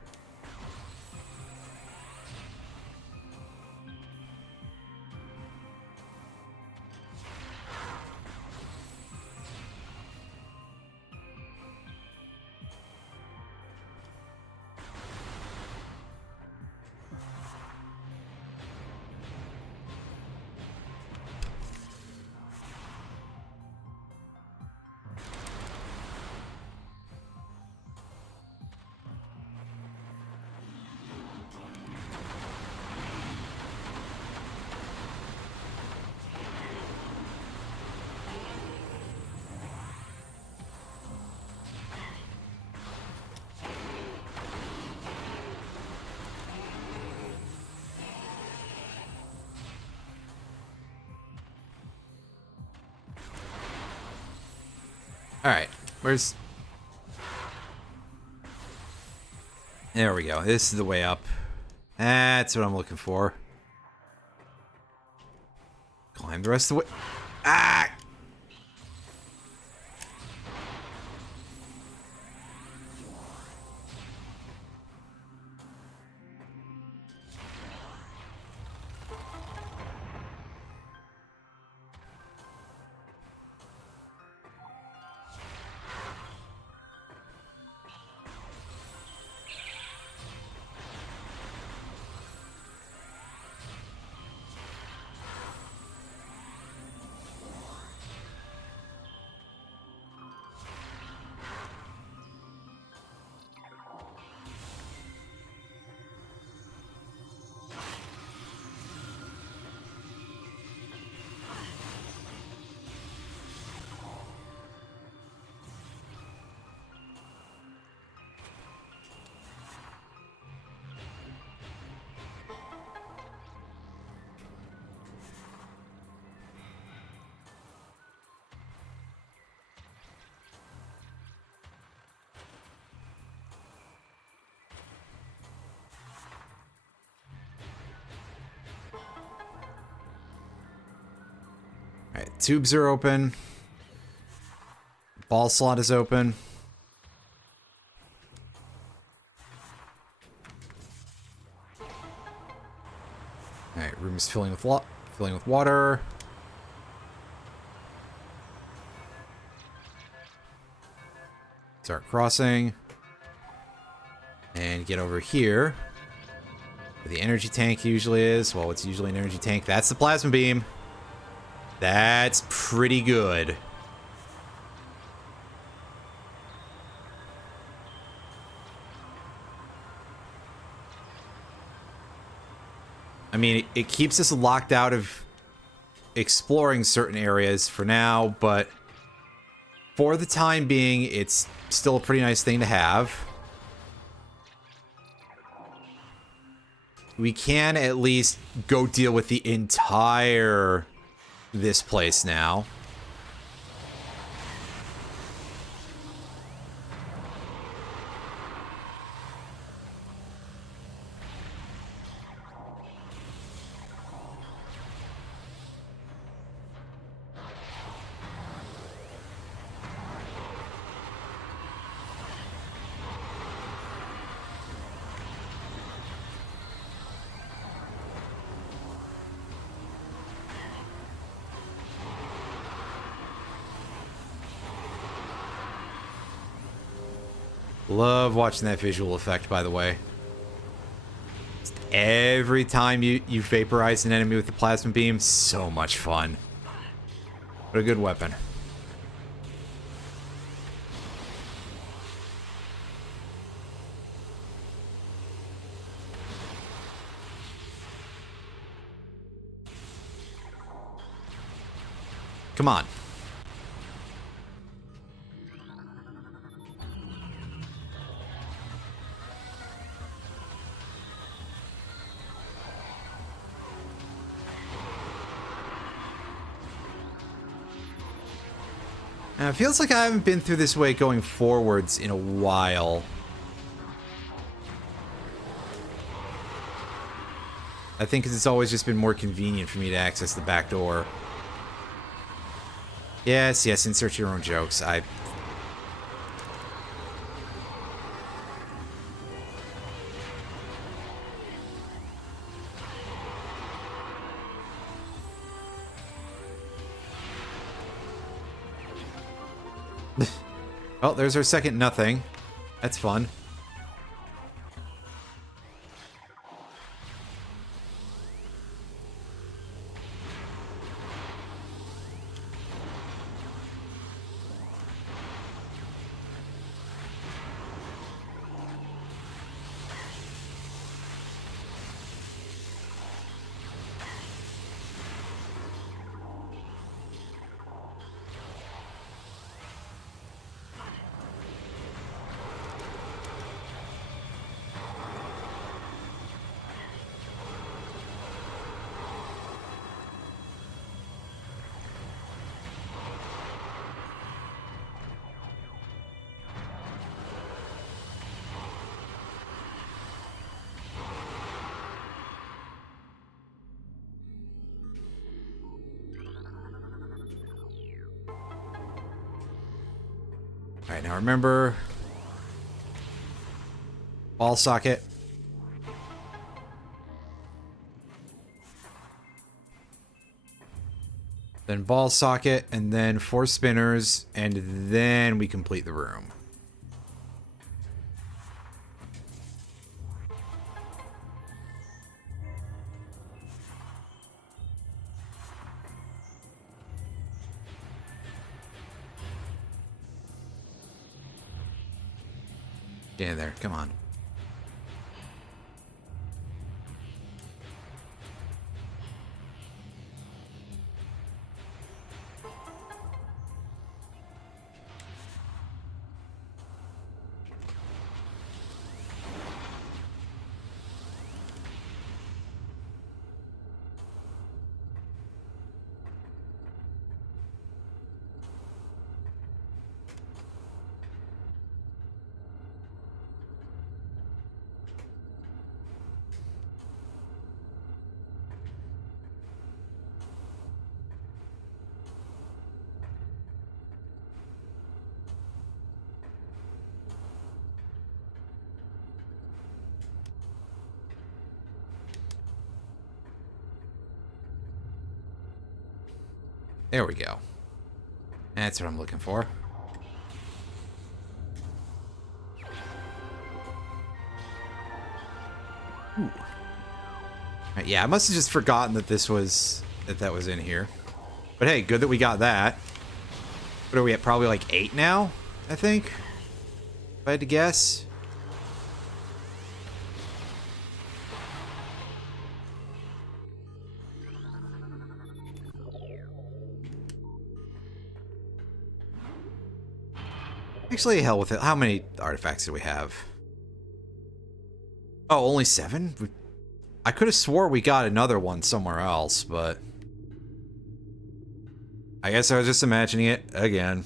Alright, where's... There we go. This is the way up. That's what I'm looking for. Climb the rest of the way. Ah! Alright, tubes are open. Ball slot is open. Alright, room is filling with water. Start crossing. And get over here. Where the energy tank usually is. Well, it's usually an energy tank. That's the plasma beam. That's pretty good. I mean, it keeps us locked out of exploring certain areas for now, but for the time being, it's still a pretty nice thing to have. We can at least go deal with the entire this place now. Love watching that visual effect, by the way. Every time you vaporize an enemy with the plasma beam, so much fun. What a good weapon. Come on. Now, it feels like I haven't been through this way going forwards in a while. I think it's always just been more convenient for me to access the back door. Yes, yes, insert your own jokes. Oh, there's our second nothing. That's fun. Alright, now remember... ball socket. Then ball socket, and then 4 spinners, and then we complete the room. Get in there, come on. There we go. That's what I'm looking for. Ooh. Right, yeah, I must have just forgotten that that was in here. But hey, good that we got that. What are we at? Probably like 8 now, I think. If I had to guess. Actually, hell with it. How many artifacts do we have? Oh, only 7? I could have swore we got another one somewhere else, but... I guess I was just imagining it again.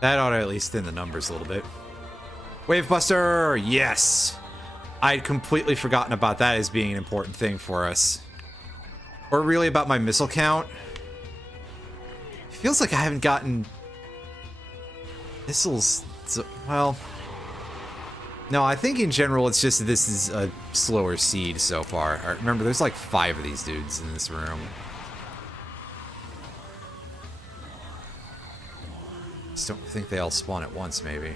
That ought to at least thin the numbers a little bit. Wave Buster! Yes! I'd completely forgotten about that as being an important thing for us. Or really about my missile count. Feels like I haven't gotten missiles. Well, no, I think in general it's just this is a slower seed so far. Remember, there's like 5 of these dudes in this room. Just don't think they all spawn at once, maybe.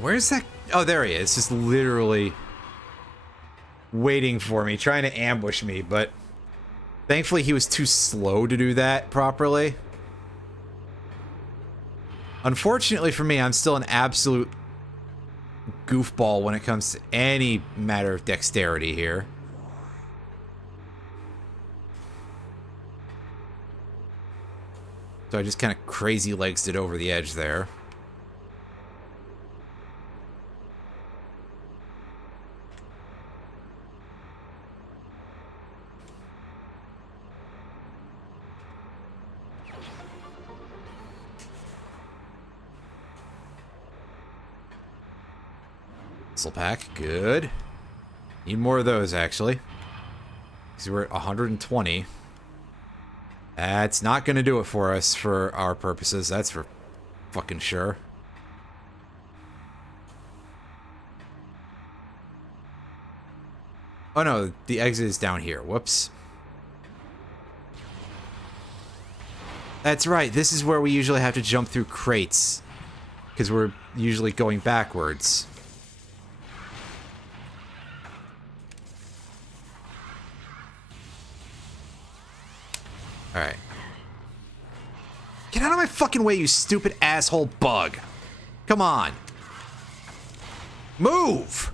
Where's that? Oh, there he is. Just literally waiting for me, trying to ambush me, but thankfully he was too slow to do that properly. Unfortunately for me, I'm still an absolute goofball when it comes to any matter of dexterity here. So I just kind of crazy legs it over the edge there. Missile pack, good. Need more of those, actually. Because we're at 120. That's not going to do it for us for our purposes. That's for fucking sure. Oh no, the exit is down here. Whoops. That's right. This is where we usually have to jump through crates. Because we're usually going backwards. Alright. Get out of my fucking way, you stupid asshole bug. Come on. Move!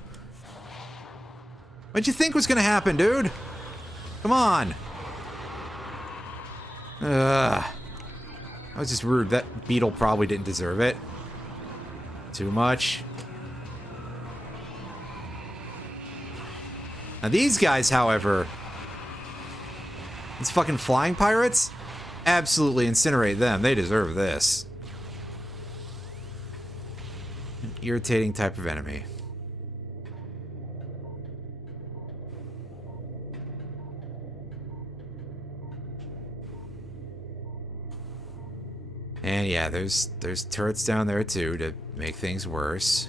What'd you think was gonna happen, dude? Come on. Ugh. That was just rude. That beetle probably didn't deserve it. Too much. Now these guys, however... These fucking flying pirates? Absolutely incinerate them. They deserve this. An irritating type of enemy. And yeah, there's turrets down there too to make things worse.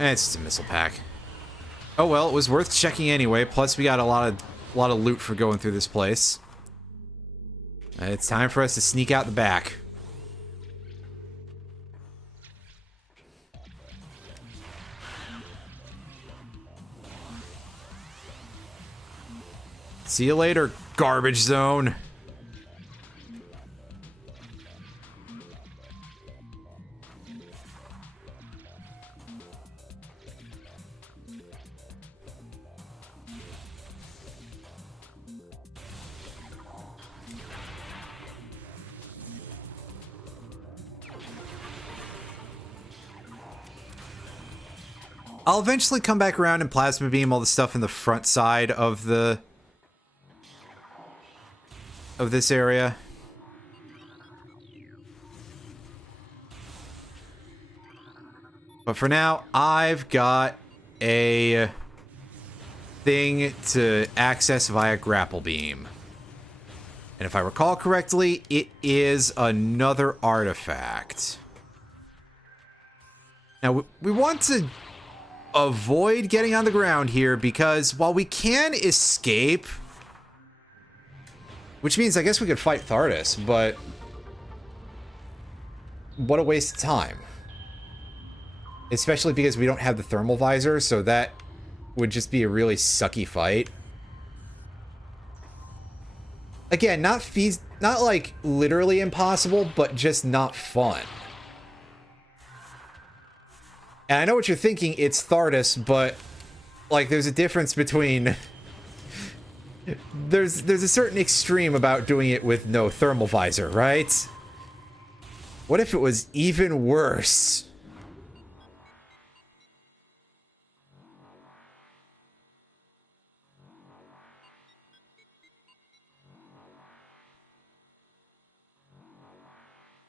It's just a missile pack. Oh well, it was worth checking anyway. Plus, we got a lot of loot for going through this place. It's time for us to sneak out the back. See you later, garbage zone. I'll eventually come back around and plasma beam all the stuff in the front side of this area. But for now, I've got a thing to access via grapple beam. And if I recall correctly, it is another artifact. Now, we want to avoid getting on the ground here because while we can escape, which means I guess we could fight Thardus, but what a waste of time. Especially because we don't have the Thermal Visor, so that would just be a really sucky fight. Again, not like literally impossible, but just not fun. And I know what you're thinking, it's Thardus, but like there's a difference between there's a certain extreme about doing it with no Thermal Visor, right? What if it was even worse?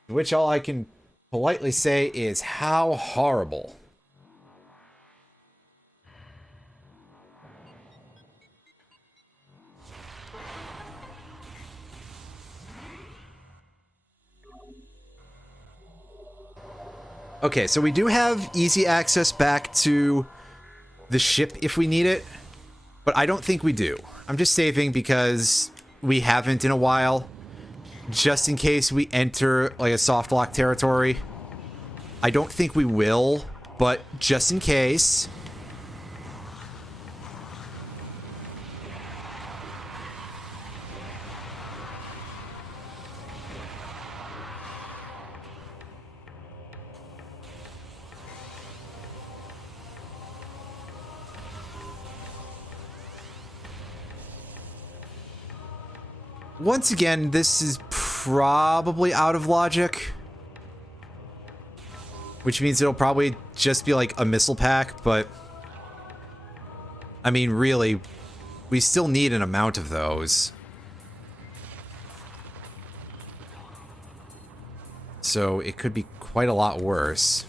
Which all I can politely say is how horrible. Okay, so we do have easy access back to the ship if we need it, but I don't think we do. I'm just saving because we haven't in a while, just in case we enter like a soft lock territory. I don't think we will, but just in case. Once again, this is probably out of logic. Which means it'll probably just be like a missile pack, but I mean, really, we still need an amount of those. So it could be quite a lot worse.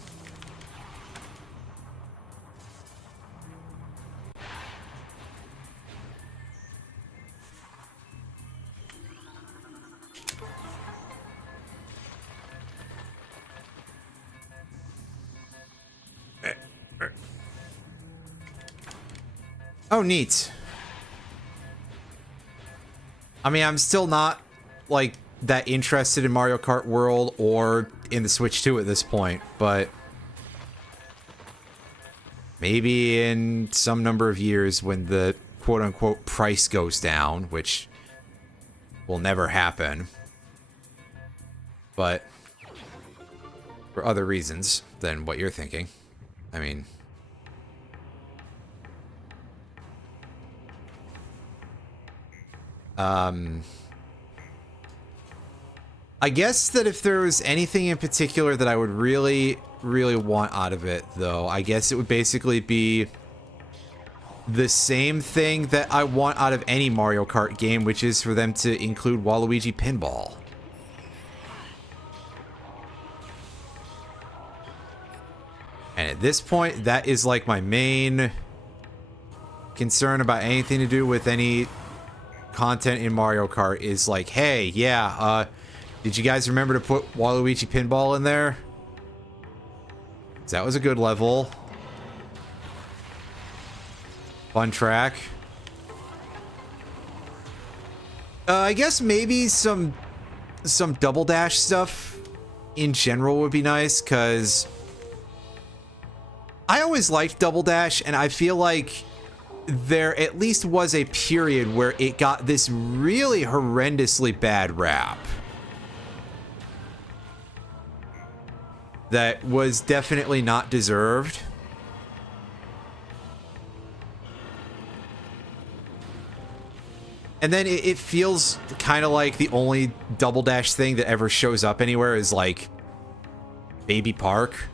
Oh, neat. I mean, I'm still not, like, that interested in Mario Kart World or in the Switch 2 at this point, but maybe in some number of years when the quote-unquote price goes down, which will never happen, but for other reasons than what you're thinking. I mean... I guess that if there was anything in particular that I would really, really want out of it, though, I guess it would basically be the same thing that I want out of any Mario Kart game, which is for them to include Waluigi Pinball. And at this point, that is like my main concern about anything to do with any content in Mario Kart is like, hey, yeah, did you guys remember to put Waluigi Pinball in there? 'Cause that was a good level. Fun track. I guess maybe some double dash stuff in general would be nice, because I always liked double dash, and I feel like there at least was a period where it got this really horrendously bad rap that was definitely not deserved. And then it feels kind of like the only double dash thing that ever shows up anywhere is like Baby Park.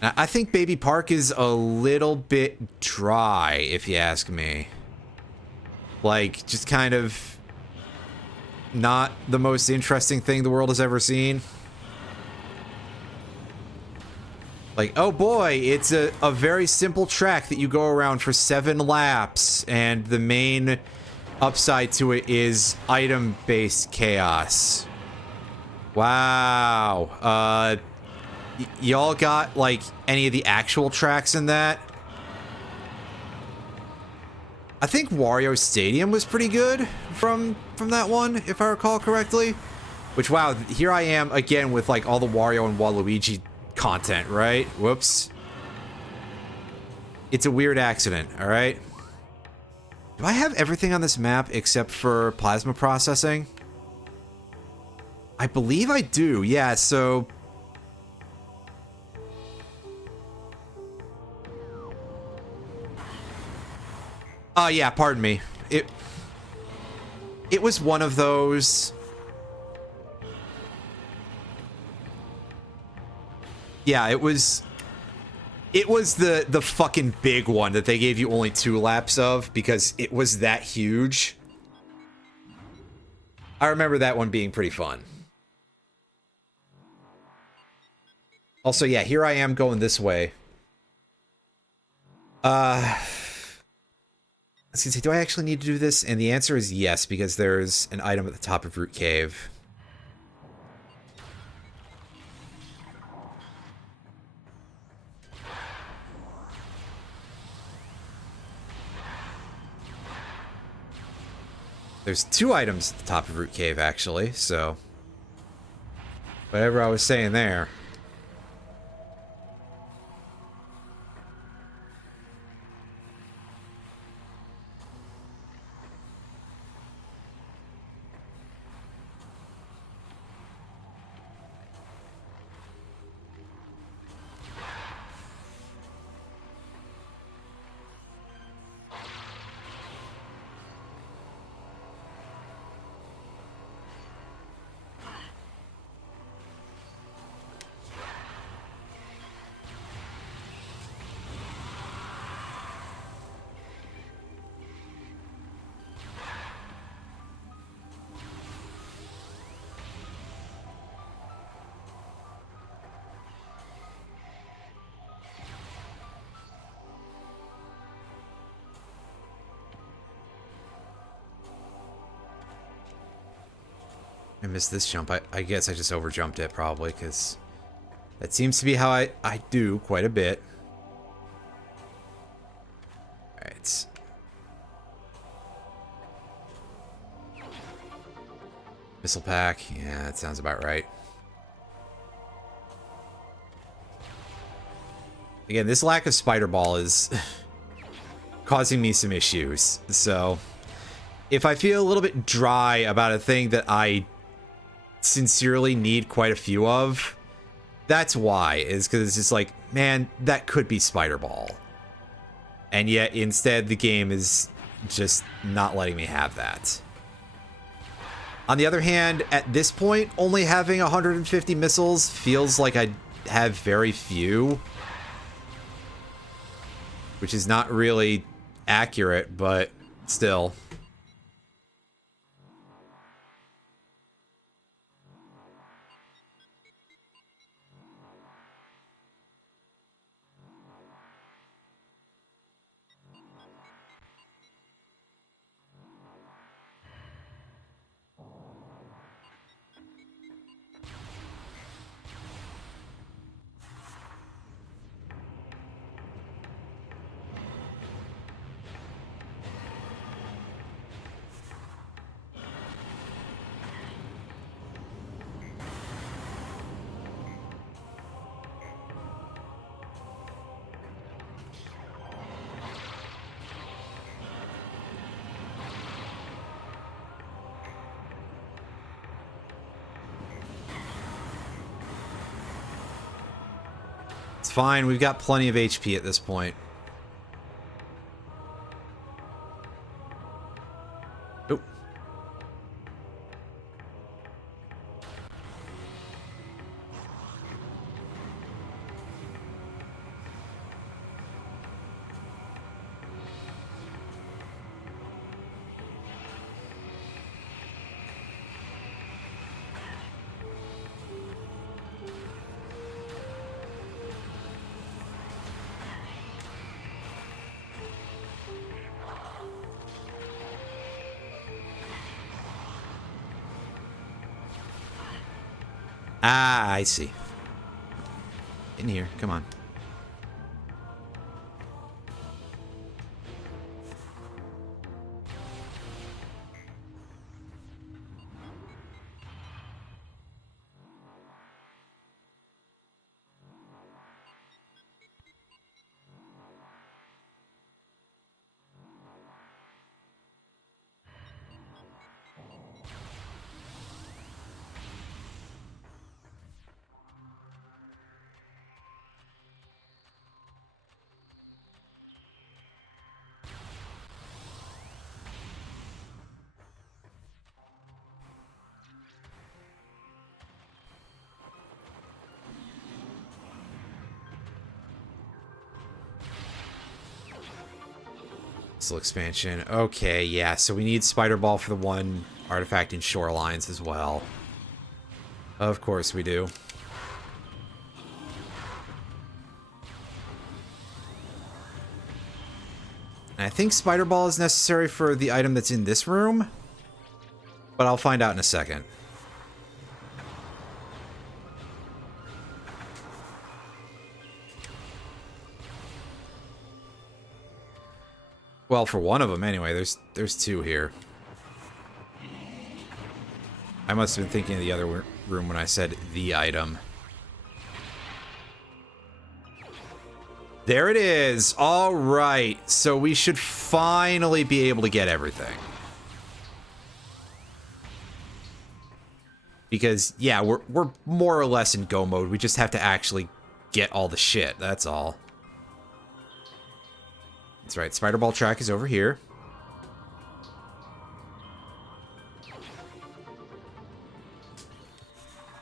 I think Baby Park is a little bit dry, if you ask me. Like, just kind of not the most interesting thing the world has ever seen. Like, oh boy, it's a very simple track that you go around for 7 laps, and the main upside to it is item-based chaos. Wow. Y'all got, like, any of the actual tracks in that? I think Wario Stadium was pretty good from that one, if I recall correctly. Which, wow, here I am again with, like, all the Wario and Waluigi content, right? Whoops. It's a weird accident, alright? Do I have everything on this map except for plasma processing? I believe I do, yeah, so... yeah, pardon me. It was one of those... Yeah, it was the fucking big one that they gave you only 2 laps of because it was that huge. I remember that one being pretty fun. Also, yeah, here I am going this way. I was gonna say, do I actually need to do this? And the answer is yes, because there's an item at the top of Root Cave. There's 2 items at the top of Root Cave, actually, so... Whatever I was saying there. I missed this jump. I guess I just overjumped it, probably, because that seems to be how I do quite a bit. Alright. Missile pack. Yeah, that sounds about right. Again, this lack of spider ball is causing me some issues. So, if I feel a little bit dry about a thing that I sincerely need quite a few of, that's why, is because it's just like, man, that could be spider ball, and yet instead the game is just not letting me have that. On the other hand, at this point, only having 150 missiles feels like I have very few, which is not really accurate, but still. fine. We've got plenty of HP at this point. Oh. Ah, I see. In here, come on. Missile expansion. Okay, yeah, so we need Spider Ball for the one artifact in Shorelines as well. Of course we do. And I think Spider Ball is necessary for the item that's in this room, but I'll find out in a second. Well, for one of them anyway. There's two here. I must have been thinking of the other room when I said the item. There it is. All right. So we should finally be able to get everything. Because, yeah, we're more or less in go mode. We just have to actually get all the shit. That's all. That's right. Spider Ball track is over here.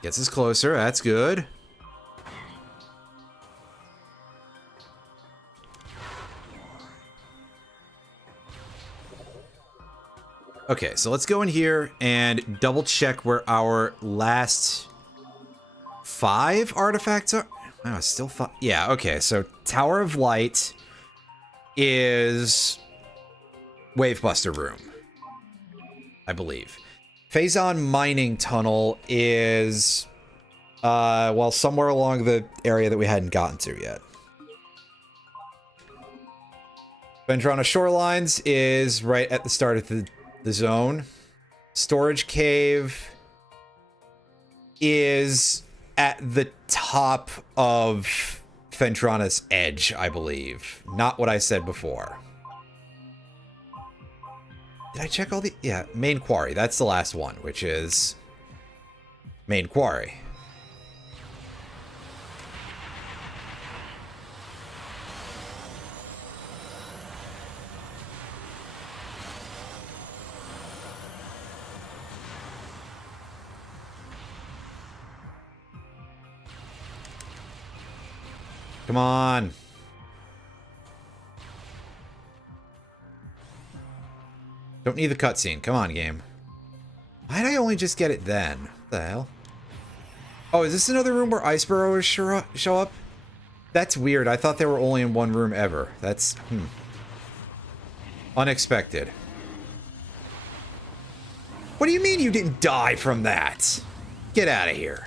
Gets us closer. That's good. Okay, so let's go in here and double check where our last 5 artifacts are. Oh, it's still 5. Yeah, okay, so Tower of Light is Wavebuster Room, I believe. Phazon Mining Tunnel is, well, somewhere along the area that we hadn't gotten to yet. Vendrana Shorelines is right at the start of the zone. Storage Cave is at the top of Fendrana's edge, I believe. Not what I said before. Did I check all the... Yeah, Main Quarry. That's the last one, which is Main Quarry. Come on. Don't need the cutscene. Come on, game. Why did I only just get it then? What the hell? Oh, is this another room where Ice Burrowers show up? That's weird. I thought they were only in one room ever. That's, unexpected. What do you mean you didn't die from that? Get out of here.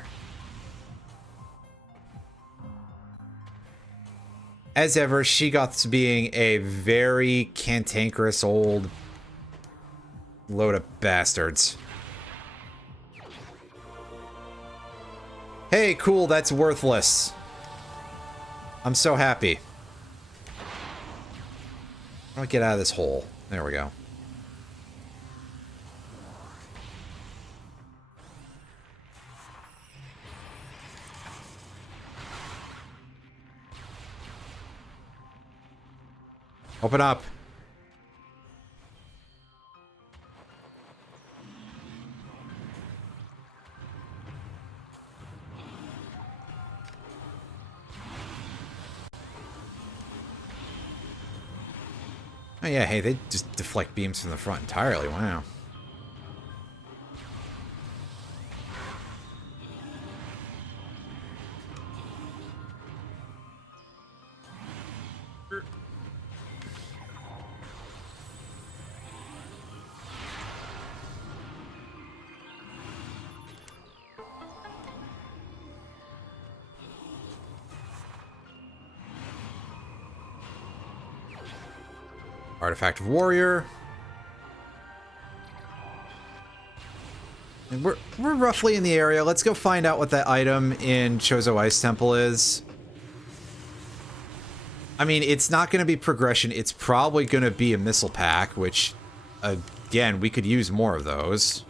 As ever, she got to being a very cantankerous old load of bastards. Hey, cool, that's worthless. I'm so happy. I'll get out of this hole. There we go. Open up. Oh yeah, hey, they just deflect beams from the front entirely. Wow. Artifact of Warrior. And we're roughly in the area. Let's go find out what that item in Chozo Ice Temple is. I mean, it's not going to be progression. It's probably going to be a missile pack, which, again, we could use more of those.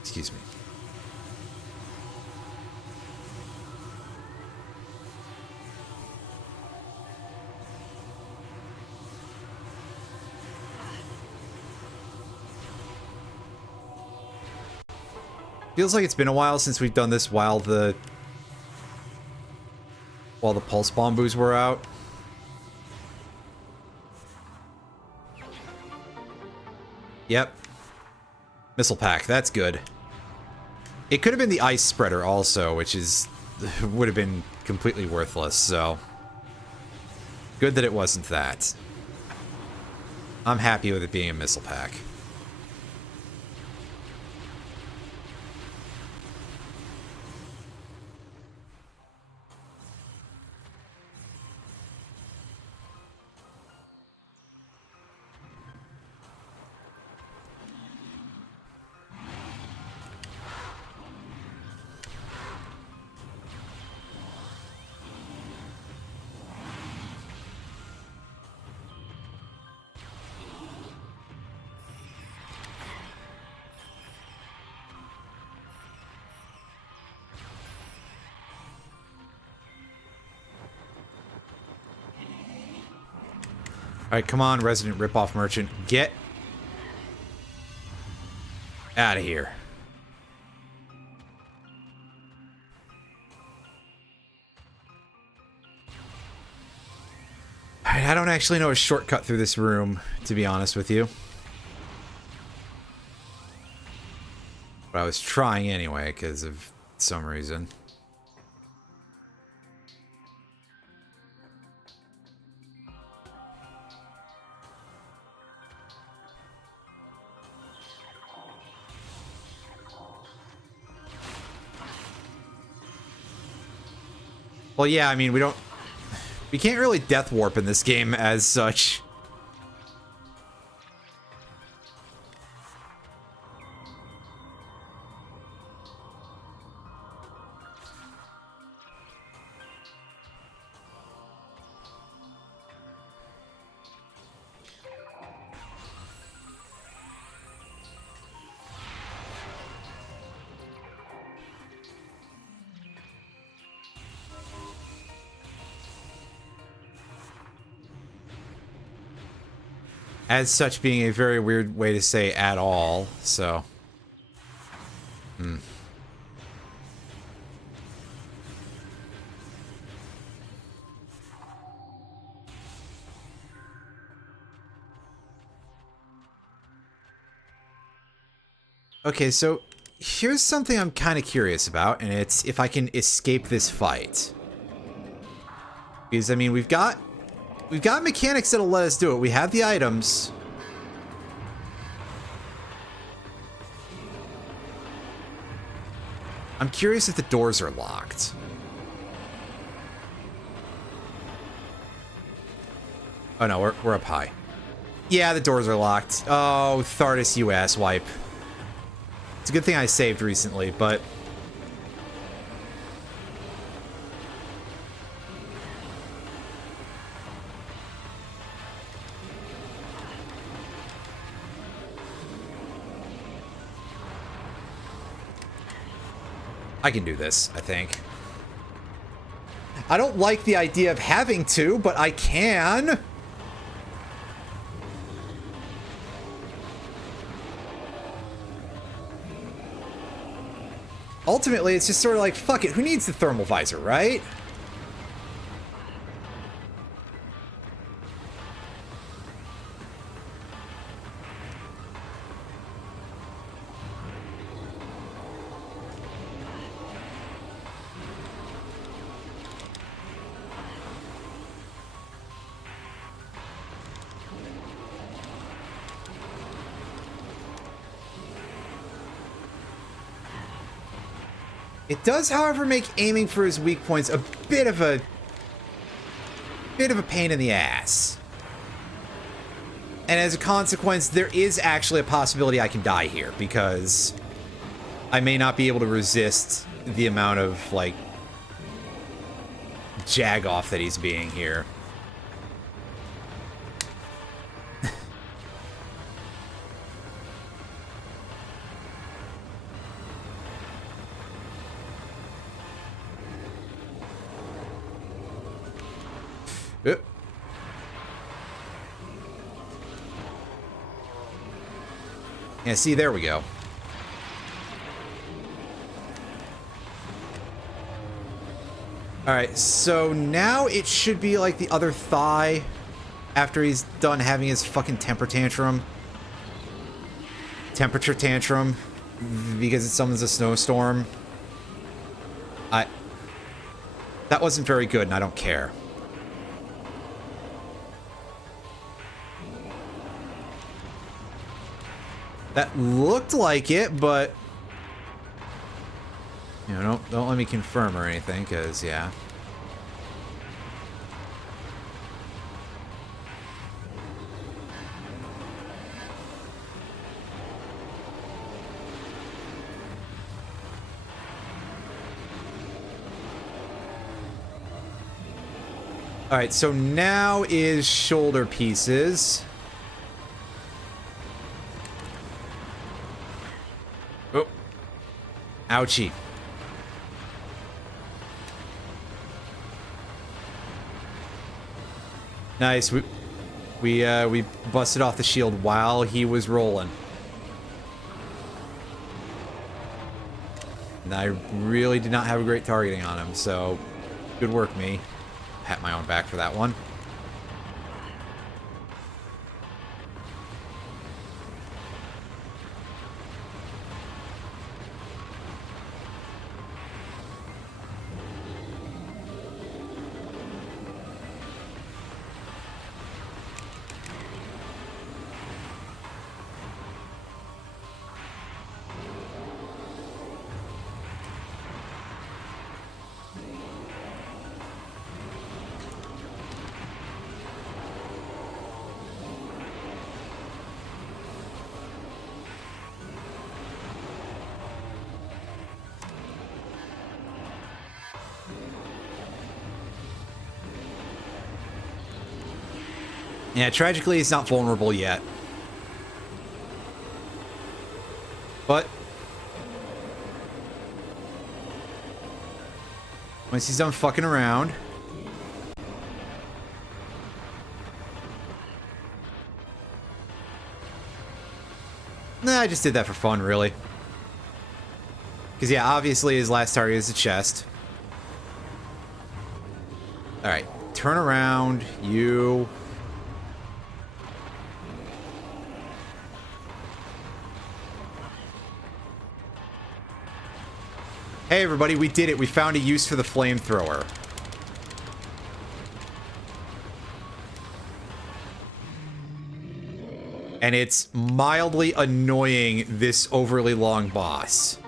Excuse me. Feels like it's been a while since we've done this while the pulse bombus were out. Yep. Missile pack, that's good. It could have been the ice spreader also, which would have been completely worthless, so good that it wasn't that. I'm happy with it being a missile pack. Alright, come on, resident ripoff merchant. Get out of here. Alright, I don't actually know a shortcut through this room, to be honest with you. But I was trying anyway, because of some reason. Well, yeah, I mean, we can't really death warp in this game as such. As such being a very weird way to say at all, so. Okay, so here's something I'm kind of curious about, and it's if I can escape this fight. Because, I mean, we've got mechanics that'll let us do it. We have the items. I'm curious if the doors are locked. Oh no, we're up high. Yeah, the doors are locked. Oh, Thardus, you asswipe. It's a good thing I saved recently, but... I can do this, I think. I don't like the idea of having to, but I can. Ultimately, it's just sort of like, fuck it, who needs the thermal visor, right? It does, however, make aiming for his weak points a bit of a pain in the ass. And as a consequence, there is actually a possibility I can die here, because I may not be able to resist the amount of, like, jag-off that he's being here. Yeah, see, there we go. Alright, so now it should be like the other thigh after he's done having his fucking temper tantrum. Temperature tantrum. Because it summons a snowstorm. That wasn't very good, and I don't care. That looked like it, but... You know, don't let me confirm or anything, because, yeah. Alright, so now is shoulder pieces. Oh. Ouchie. Nice. We busted off the shield while he was rolling. And I really did not have a great targeting on him, so good work, me. Pat my own back for that one. Yeah, tragically, he's not vulnerable yet. But once he's done fucking around... Nah, I just did that for fun, really. Because, yeah, obviously his last target is the chest. Alright, turn around, you... Hey everybody, we did it. We found a use for the flamethrower. And it's mildly annoying, this overly long boss.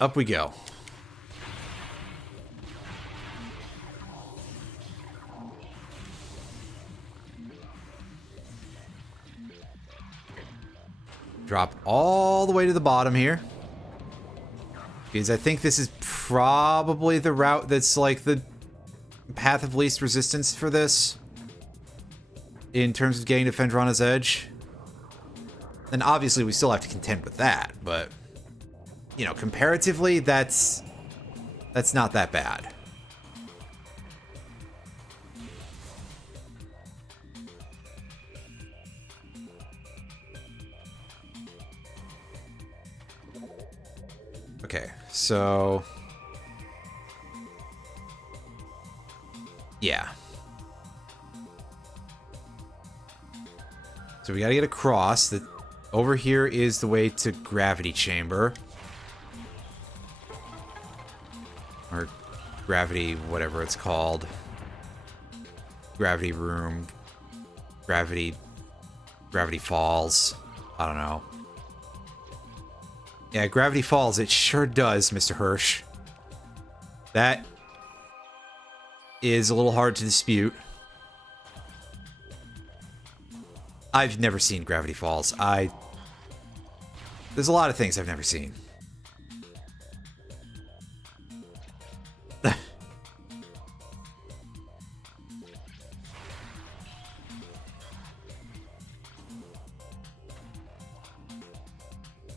Up we go. Drop all the way to the bottom here. Because I think this is probably the route that's like the path of least resistance for this. In terms of getting to Fendrana's Edge. And obviously we still have to contend with that, but... You know, comparatively, that's not that bad. Okay, so... Yeah. So we gotta get across. Over here is the way to Gravity Chamber. Or Gravity, whatever it's called. Gravity Room. Gravity Falls. I don't know. Yeah, Gravity Falls, it sure does, Mr. Hirsch. That is a little hard to dispute. I've never seen Gravity Falls. There's a lot of things I've never seen.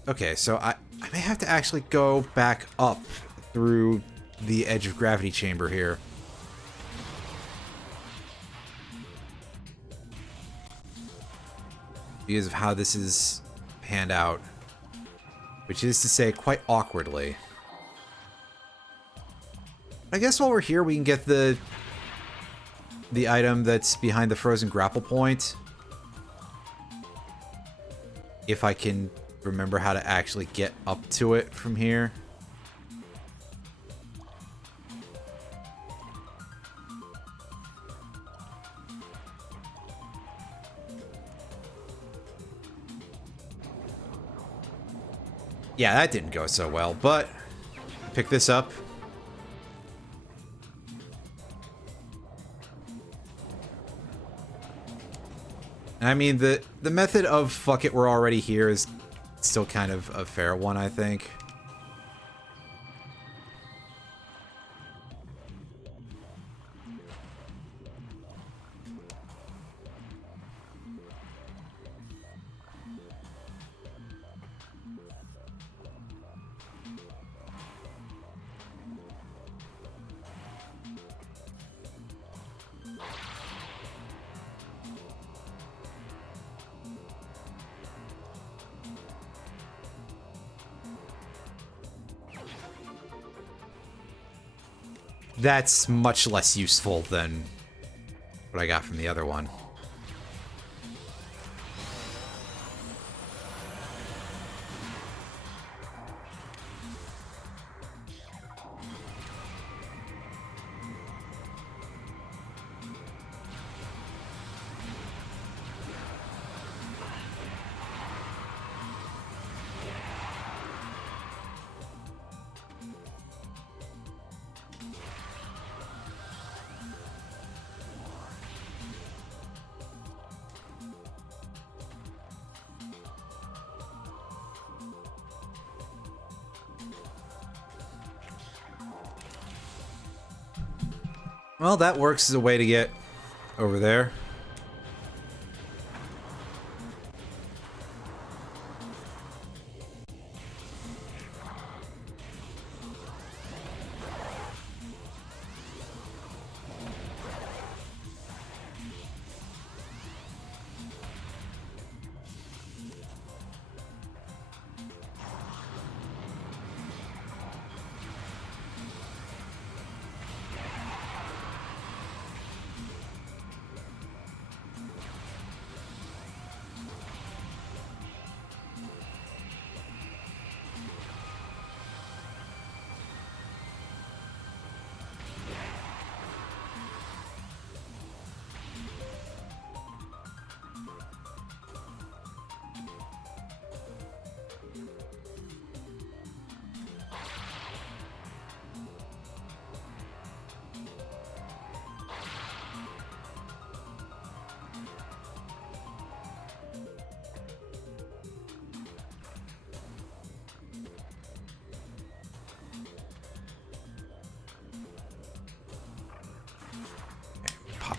Okay, so I may have to actually go back up through the edge of Gravity Chamber here. Because of how this is panned out. Which is to say, quite awkwardly. I guess while we're here, we can get the item that's behind the frozen grapple point. If I can remember how to actually get up to it from here. Yeah, that didn't go so well, but pick this up. And I mean, the method of fuck it, we're already here is still kind of a fair one, I think. That's much less useful than what I got from the other one. Well, that works as a way to get over there.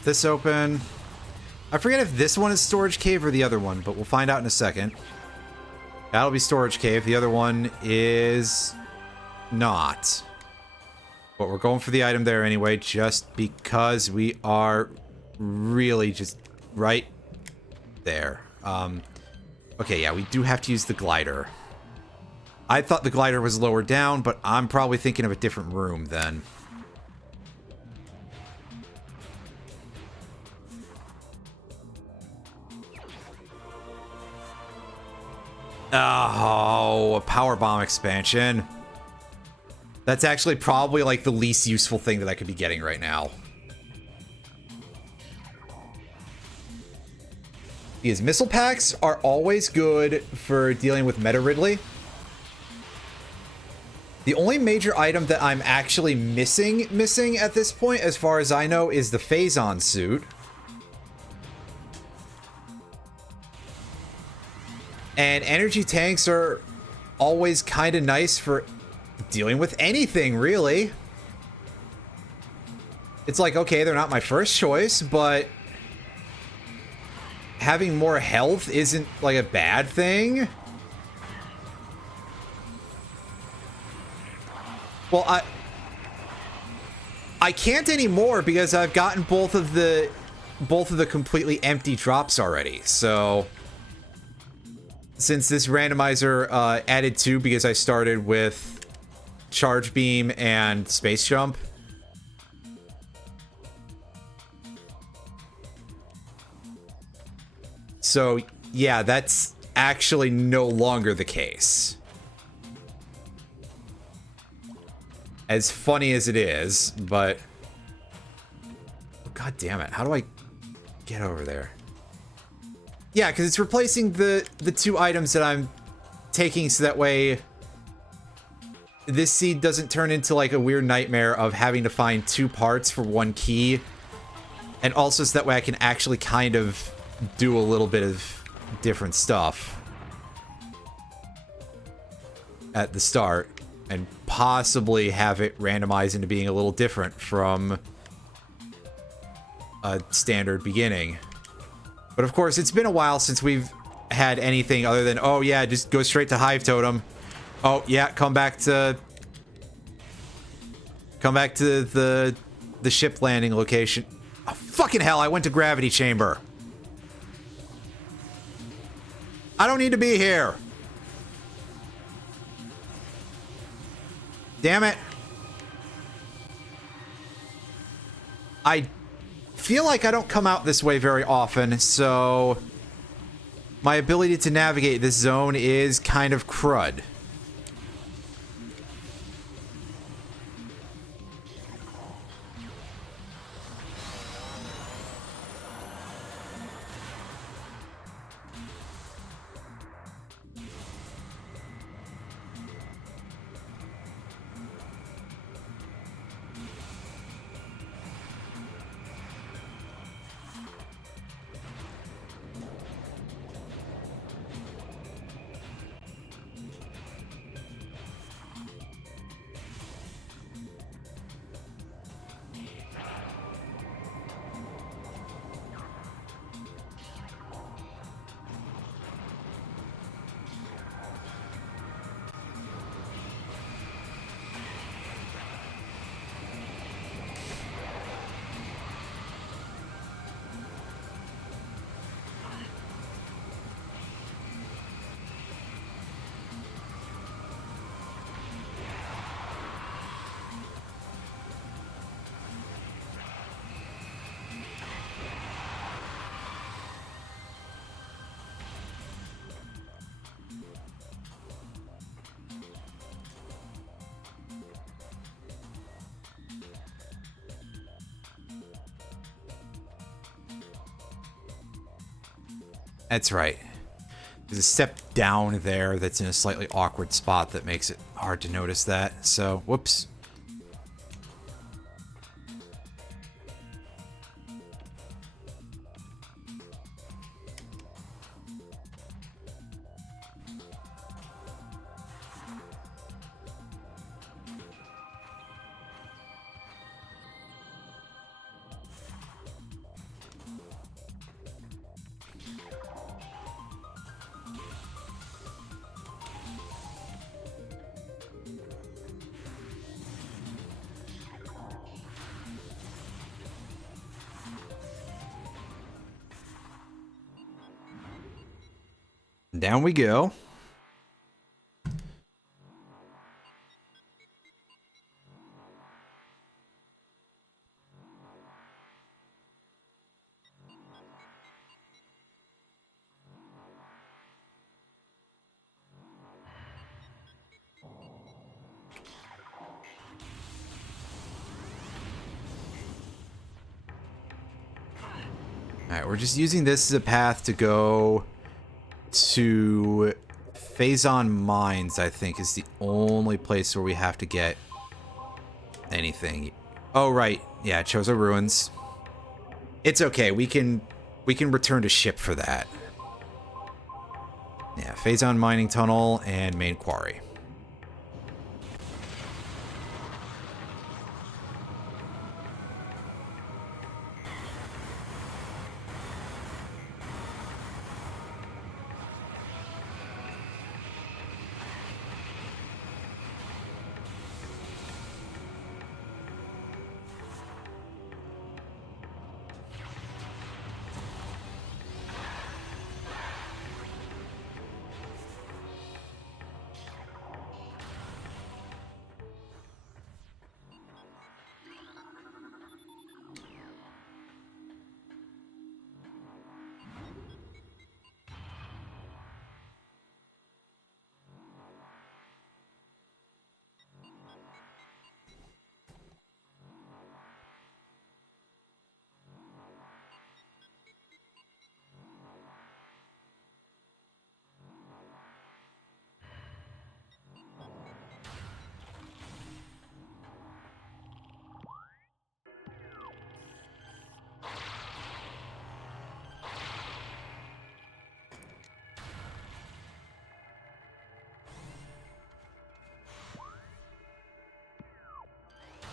this open. I forget if this one is storage cave or the other one, but we'll find out in a second. That'll be storage cave. The other one is not. But we're going for the item there anyway, just because we are really just right there. Okay, yeah, we do have to use the glider. I thought the glider was lower down, but I'm probably thinking of a different room then. Oh, a power bomb expansion. That's actually probably like the least useful thing that I could be getting right now. Because missile packs are always good for dealing with Meta Ridley. The only major item that I'm actually missing at this point, as far as I know, is the Phazon suit. And energy tanks are always kind of nice for dealing with anything, really. It's like, okay, they're not my first choice, but having more health isn't like a bad thing. Well, I can't anymore because I've gotten both of the completely empty drops already. So since this randomizer added 2 because I started with charge beam and space jump. So yeah, that's actually no longer the case. As funny as it is, but God damn it, how do I get over there? Yeah, because it's replacing the 2 items that I'm taking so that way this seed doesn't turn into like a weird nightmare of having to find 2 parts for 1 key. And also so that way I can actually kind of do a little bit of different stuff at the start and possibly have it randomize into being a little different from a standard beginning. But of course, it's been a while since we've had anything other than, oh yeah, just go straight to Hive Totem. Oh yeah, come back to the ship landing location. Oh, fucking hell, I went to Gravity Chamber. I don't need to be here. Damn it. I feel like I don't come out this way very often, so my ability to navigate this zone is kind of crud. That's right. There's a step down there that's in a slightly awkward spot that makes it hard to notice that. So, whoops. Down we go. Alright, we're just using this as a path to go to Phazon Mines, I think, is the only place where we have to get anything. Oh, right. Yeah, Chozo Ruins. It's okay. We can return to ship for that. Yeah, Phazon Mining Tunnel and Main Quarry.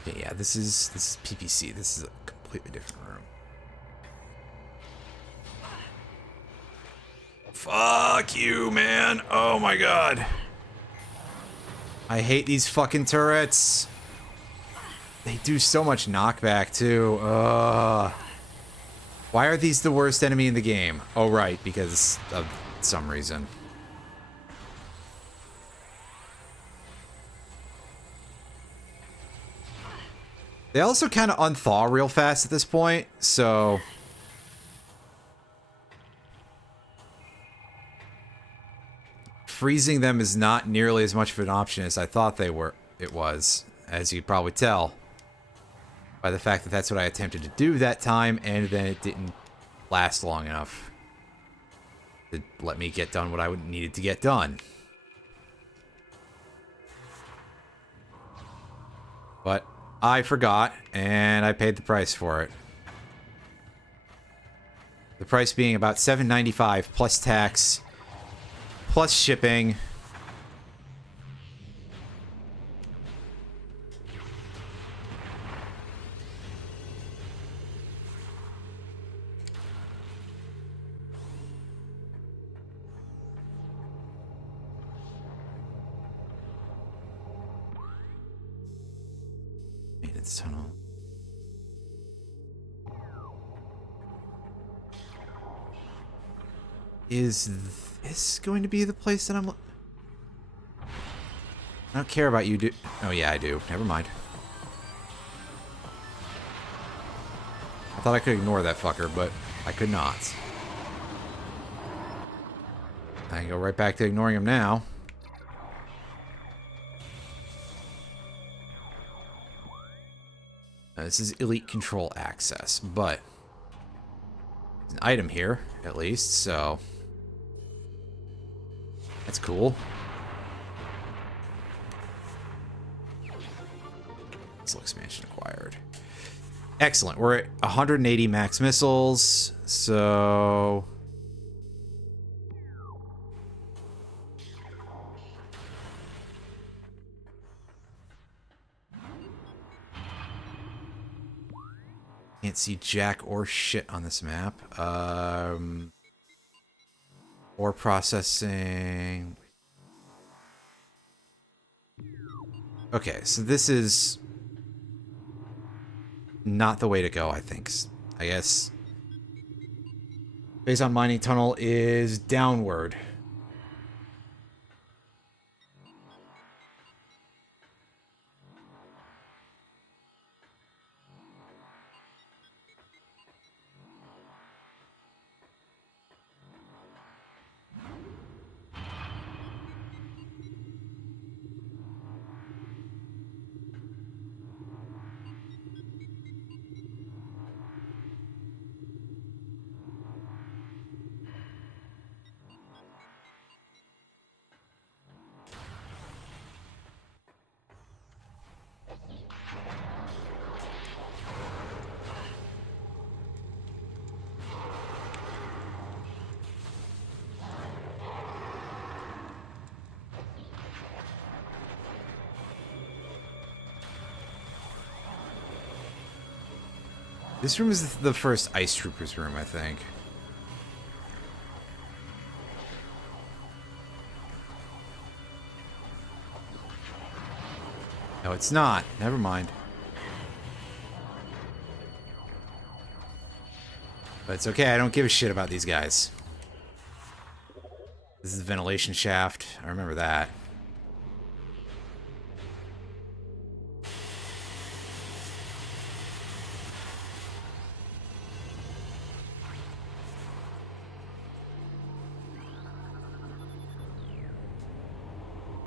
Okay, yeah, this is PPC. This is a completely different room. Fuck you, man. Oh my god. I hate these fucking turrets. They do so much knockback, too. Why are these the worst enemy in the game? Oh, right, because of some reason. They also kind of unthaw real fast at this point, so... freezing them is not nearly as much of an option as I thought it was, as you'd probably tell. By the fact that that's what I attempted to do that time, and then it didn't last long enough to let me get done what I needed to get done. But I forgot, and I paid the price for it. The price being about $7.95 plus tax, plus shipping. Maintenance tunnel. Is this going to be the place that I'm... I don't care about you, do... Oh, yeah, I do. Never mind. I thought I could ignore that fucker, but I could not. I can go right back to ignoring him now. This is Elite Control Access, but... there's an item here, at least, so... that's cool. Missile expansion acquired. Excellent. We're at 180 max missiles, so... can't see jack or shit on this map. Ore processing. Okay, so this is not the way to go, I think. I guess. Phazon Mining Tunnel is downward. This room is the first Ice Troopers room, I think. No, it's not. Never mind. But it's okay, I don't give a shit about these guys. This is the ventilation shaft. I remember that.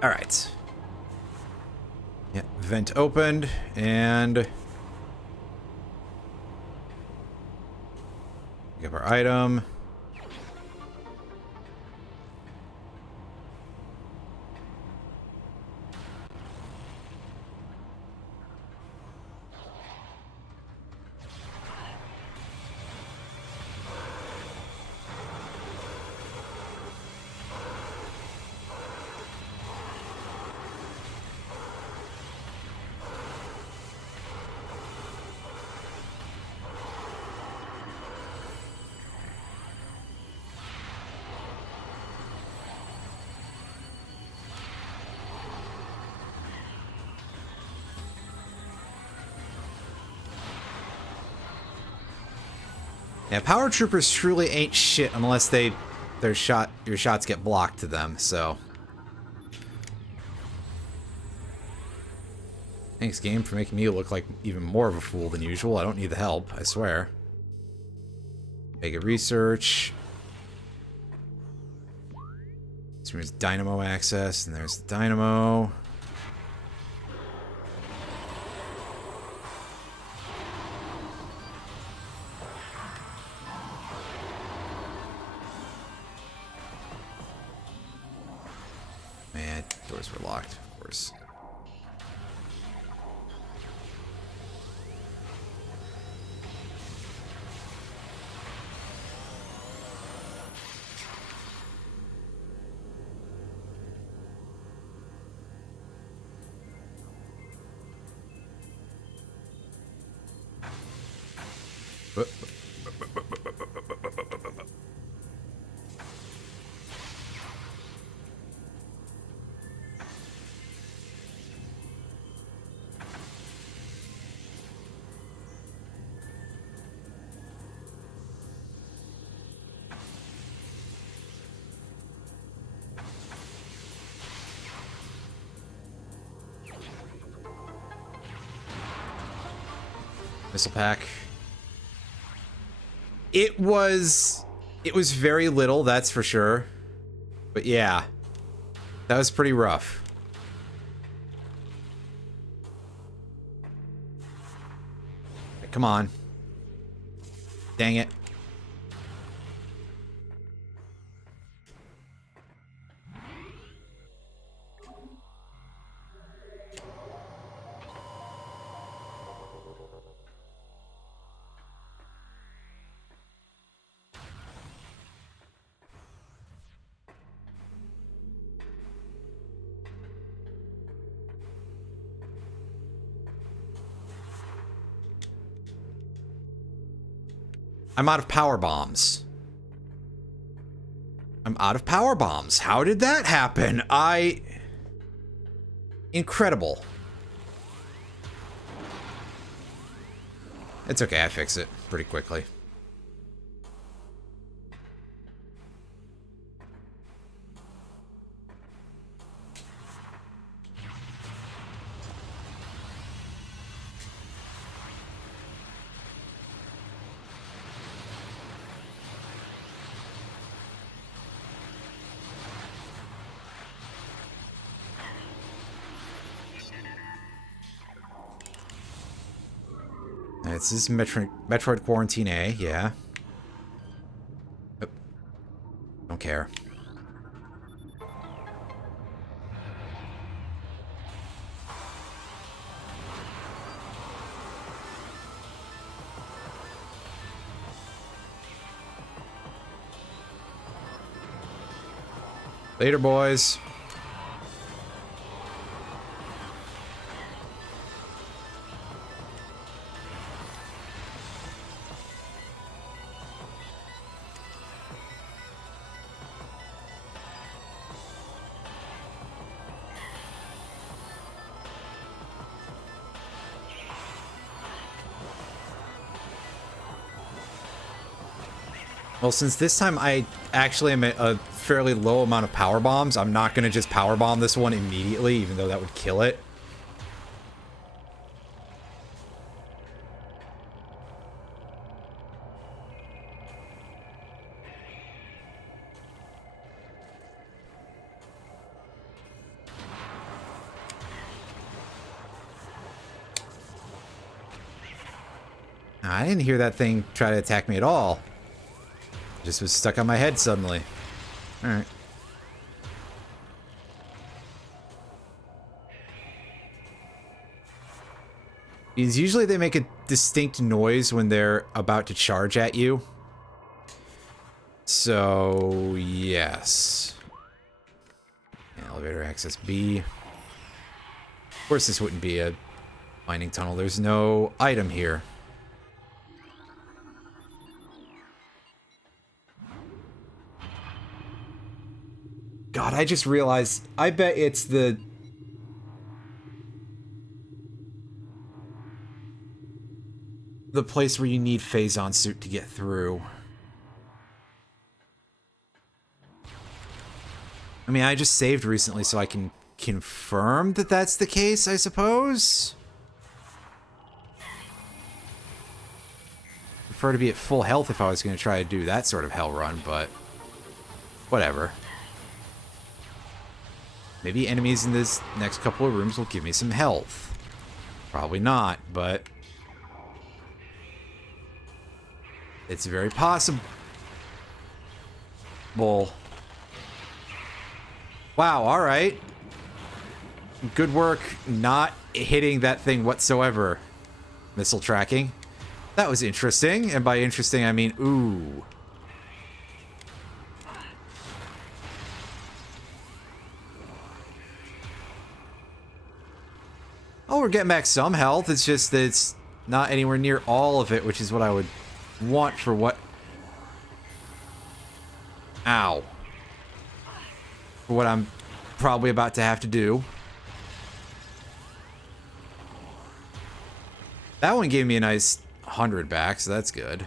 All right. Yeah, vent opened, and pick up our item. Yeah, power troopers truly ain't shit unless your shots get blocked to them, so. Thanks, game, for making me look like even more of a fool than usual. I don't need the help, I swear. Mega research. This room is dynamo access, and there's the dynamo. Man, doors were locked, of course. Missile pack. It was very little, that's for sure. But yeah, that was pretty rough. Come on. Dang it. I'm out of power bombs. I'm out of power bombs. How did that happen? Incredible. It's okay, I fix it pretty quickly. This is Metroid Quarantine A, yeah. Oh, don't care. Later, boys. Well, since this time I actually am at a fairly low amount of power bombs, I'm not going to just power bomb this one immediately, even though that would kill it. I didn't hear that thing try to attack me at all. It just was stuck on my head suddenly. Alright. Because usually they make a distinct noise when they're about to charge at you. So, yes. Elevator access B. Of course this wouldn't be a mining tunnel. There's no item here. God, I just realized, I bet it's the place where you need Phazon suit to get through. I mean, I just saved recently so I can confirm that that's the case, I suppose. Prefer to be at full health if I was going to try to do that sort of hell run, but whatever. Maybe enemies in this next couple of rooms will give me some health. Probably not, but it's very possible. Wow, alright. Good work not hitting that thing whatsoever. Missile tracking. That was interesting, and by interesting I mean ooh. Oh, we're getting back some health. It's just that it's not anywhere near all of it, which is what I would want for what... Ow. For what I'm probably about to have to do. That one gave me a nice 100 back, so that's good.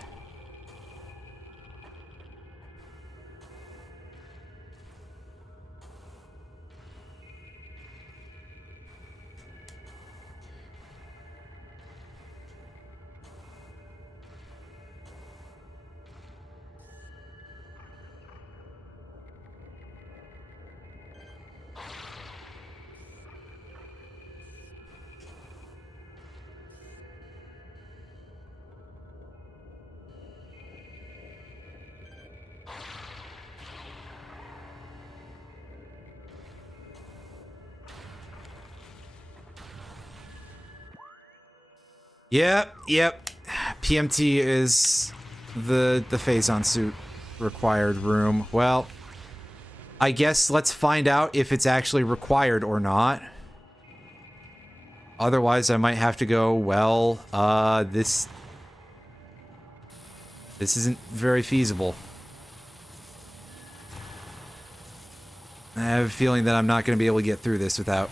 Yep. PMT is the Phazon suit required room. Well, I guess let's find out if it's actually required or not. Otherwise, I might have to go, well, this isn't very feasible. I have a feeling that I'm not going to be able to get through this without...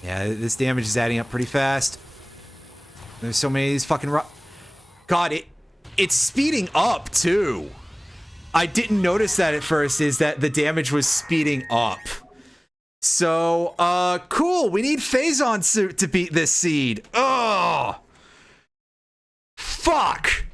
Yeah, this damage is adding up pretty fast. There's so many of these fucking God, it's speeding up, too. I didn't notice that at first, is that the damage was speeding up. So, cool. We need Phazon suit to beat this seed. Ugh. Fuck.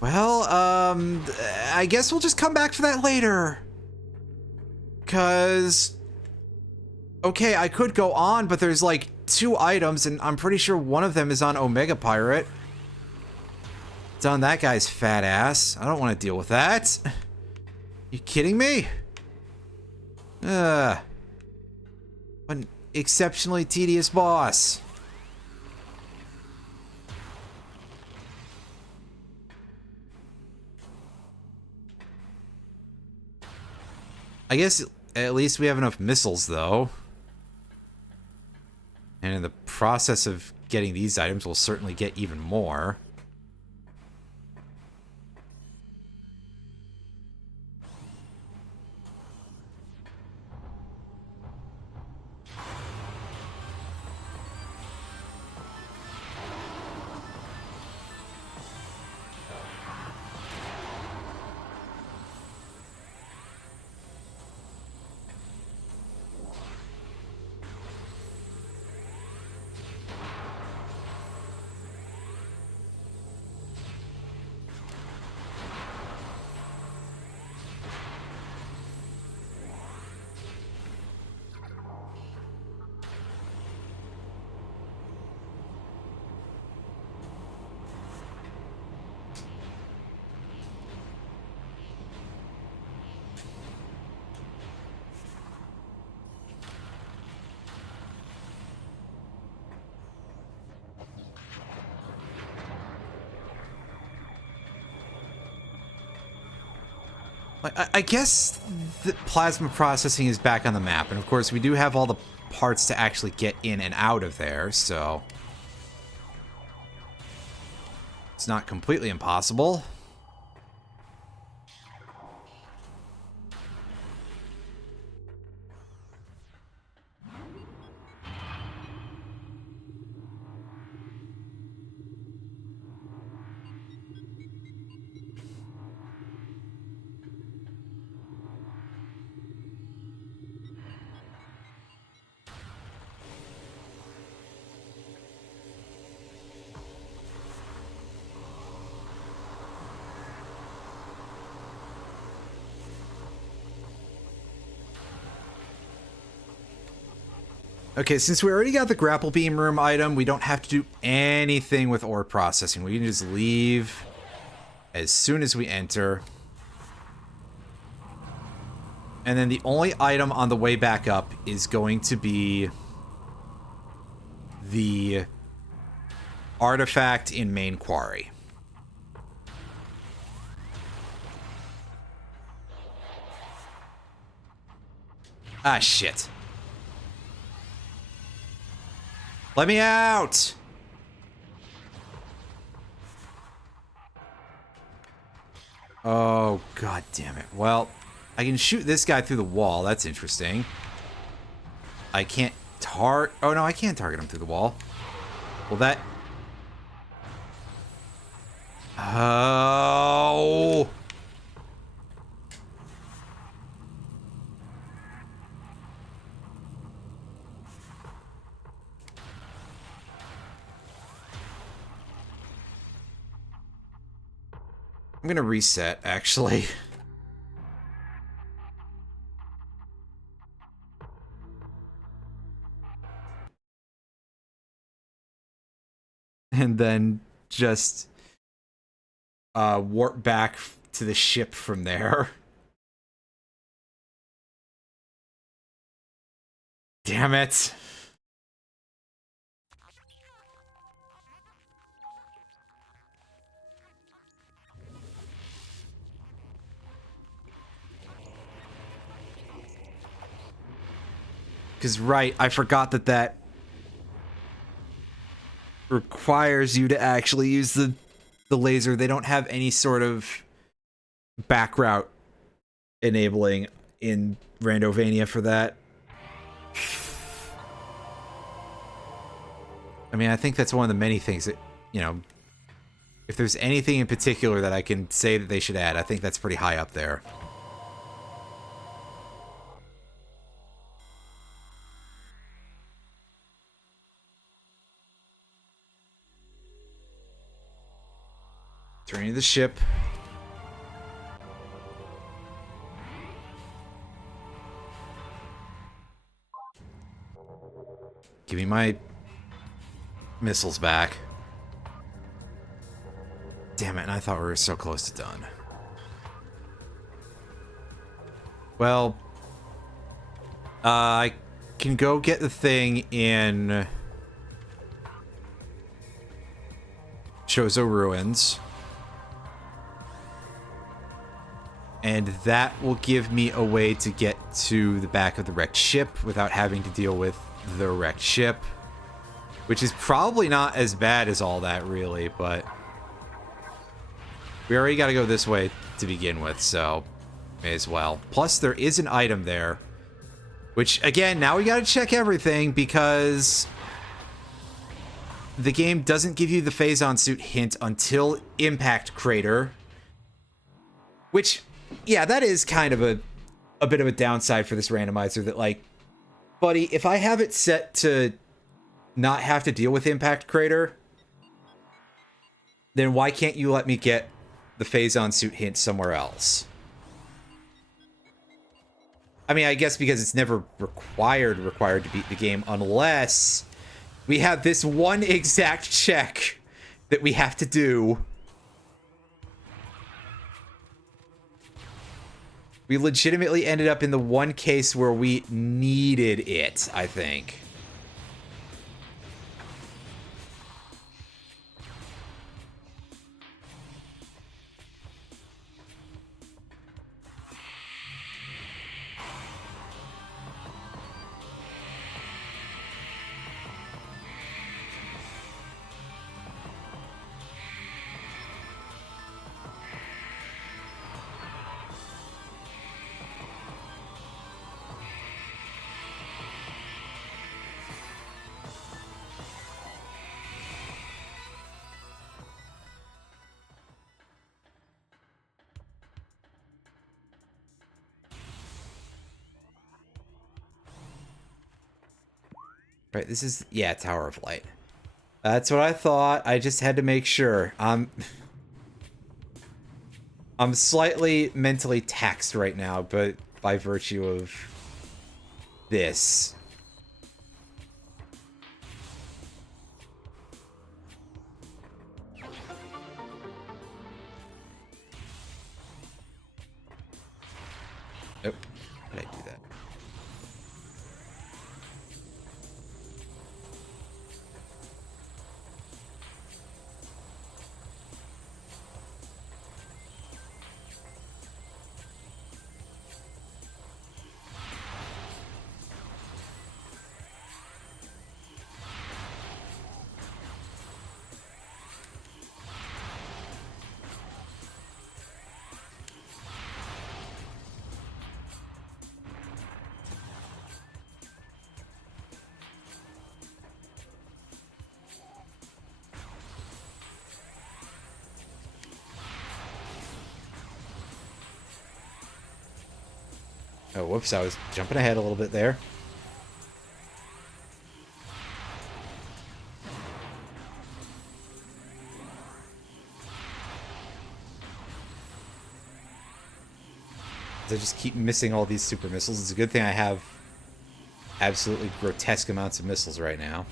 Well, I guess we'll just come back for that later. 'Cause... Okay, I could go on, but there's like 2 items, and I'm pretty sure one of them is on Omega Pirate. It's on that guy's fat ass. I don't want to deal with that. You kidding me? What an exceptionally tedious boss. I guess at least we have enough missiles, though. And in the process of getting these items, we'll certainly get even more. I guess the plasma processing is back on the map, and of course we do have all the parts to actually get in and out of there, so it's not completely impossible. Okay, since we already got the grapple beam room item, we don't have to do anything with ore processing. We can just leave as soon as we enter. And then the only item on the way back up is going to be the artifact in main quarry. Ah, shit. Let me out! Oh, god damn it. Well, I can shoot this guy through the wall. That's interesting. I can't oh, no, I can target him through the wall. Well, that... Oh... I'm gonna reset, actually. And then just warp back to the ship from there. Damn it. Because, right, I forgot that requires you to actually use the laser. They don't have any sort of back route enabling in Randovania for that. I mean, I think that's one of the many things that, you know, if there's anything in particular that I can say that they should add, I think that's pretty high up there. Turning to the ship. Give me my missiles back. Damn it, and I thought we were so close to done. Well, I can go get the thing in Chozo Ruins. And that will give me a way to get to the back of the wrecked ship without having to deal with the wrecked ship. Which is probably not as bad as all that, really, but... we already gotta go this way to begin with, so... may as well. Plus, there is an item there. Which, again, now we gotta check everything, because... the game doesn't give you the Phazon suit hint until Impact Crater. Which, yeah, that is kind of a bit of a downside for this randomizer, that, like... buddy, if I have it set to... not have to deal with Impact Crater, then why can't you let me get the Phazon suit hint somewhere else? I mean, I guess because it's never required to beat the game unless we have this one exact check that we have to do. We legitimately ended up in the one case where we needed it, I think. Right, this is, yeah, Tower of Light. That's what I thought. I just had to make sure. I'm slightly mentally taxed right now, but by virtue of this. Nope. How did I do that? Oh, whoops, I was jumping ahead a little bit there. I just keep missing all these super missiles. It's a good thing I have absolutely grotesque amounts of missiles right now.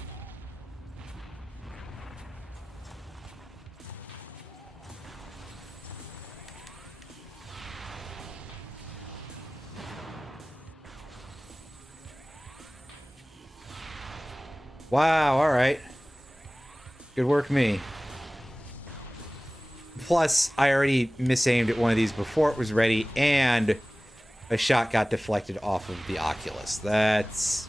Wow, alright. Good work, me. Plus, I already misaimed at one of these before it was ready, and a shot got deflected off of the Oculus. That's...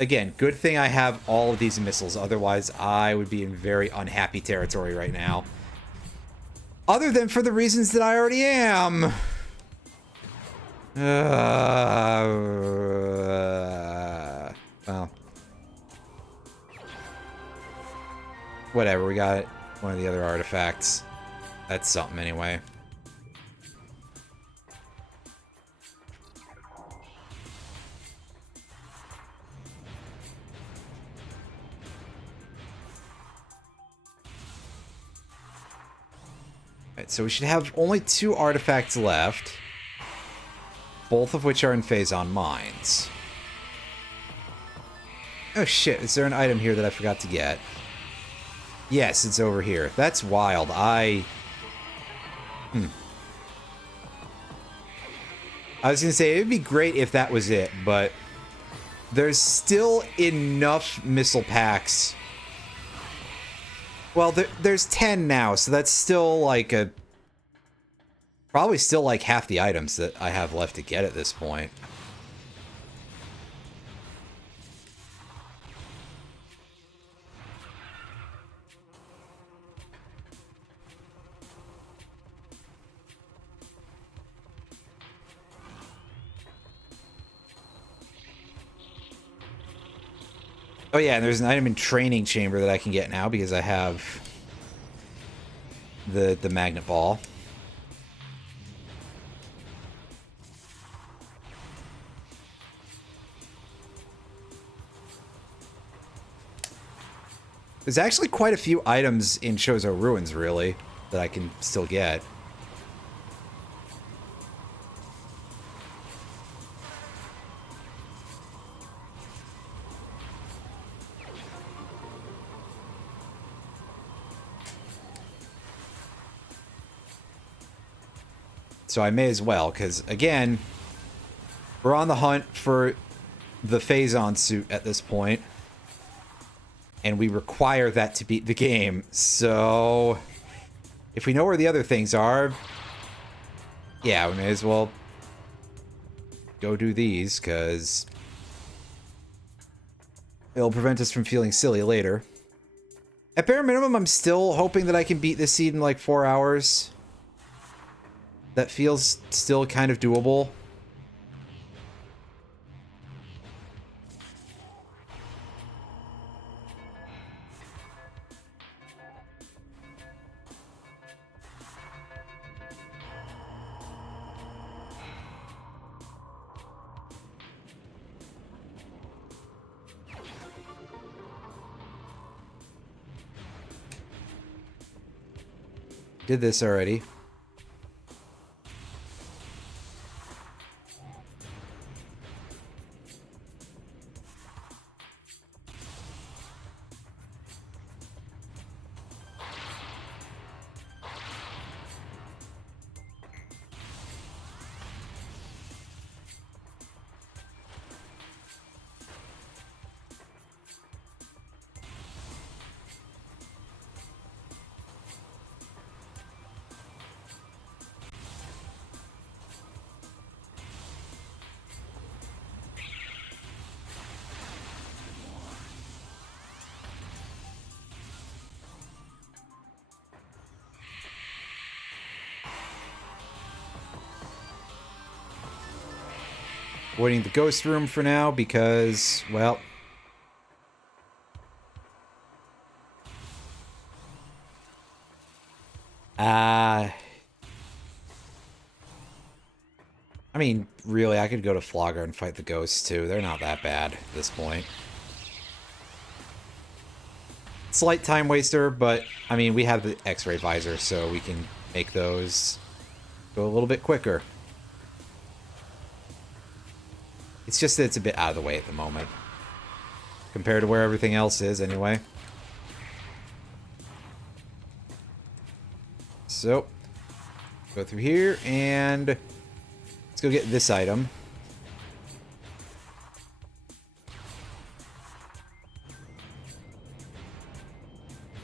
again, good thing I have all of these missiles, otherwise I would be in very unhappy territory right now. Other than for the reasons that I already am. Well. Whatever, we got one of the other artifacts. That's something anyway. Alright, so we should have only 2 artifacts left. Both of which are in Phazon Mines. Oh shit, is there an item here that I forgot to get? Yes, it's over here. That's wild. I was gonna say, it'd be great if that was it, but there's still enough missile packs. Well, there's 10 now, so that's still like Probably still like half the items that I have left to get at this point. Oh yeah, and there's an item in training chamber that I can get now because I have the magnet ball. There's actually quite a few items in Chozo Ruins, really, that I can still get. So I may as well, because, again, we're on the hunt for the Phazon suit at this point, and we require that to beat the game. So if we know where the other things are, yeah, we may as well go do these, because it'll prevent us from feeling silly later. At bare minimum, I'm still hoping that I can beat this seed in like 4 hours. That feels still kind of doable. Did this already. Avoiding the ghost room for now because, well... I mean, really, I could go to Flogger and fight the ghosts, too. They're not that bad at this point. Slight time waster, but, I mean, we have the X-ray visor, so we can make those go a little bit quicker. It's just that it's a bit out of the way at the moment. Compared to where everything else is, anyway. So, go through here, and let's go get this item.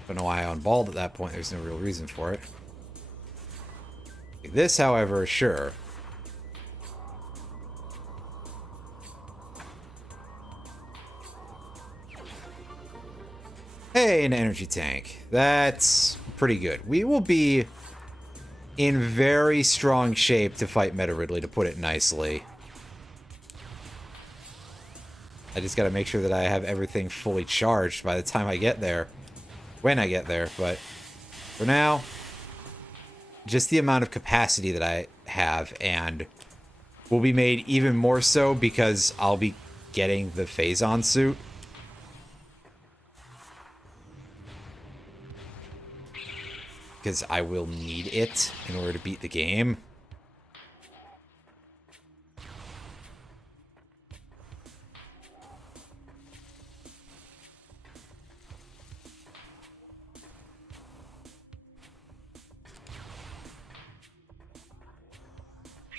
Don't know why I unballed at that point. There's no real reason for it. This, however, sure. Hey, an energy tank. That's pretty good. We will be in very strong shape to fight Meta Ridley, to put it nicely. I just gotta make sure that I have everything fully charged by the time I get there. When I get there, but for now, just the amount of capacity that I have, and will be made even more so because I'll be getting the Phazon suit. Because I will need it in order to beat the game.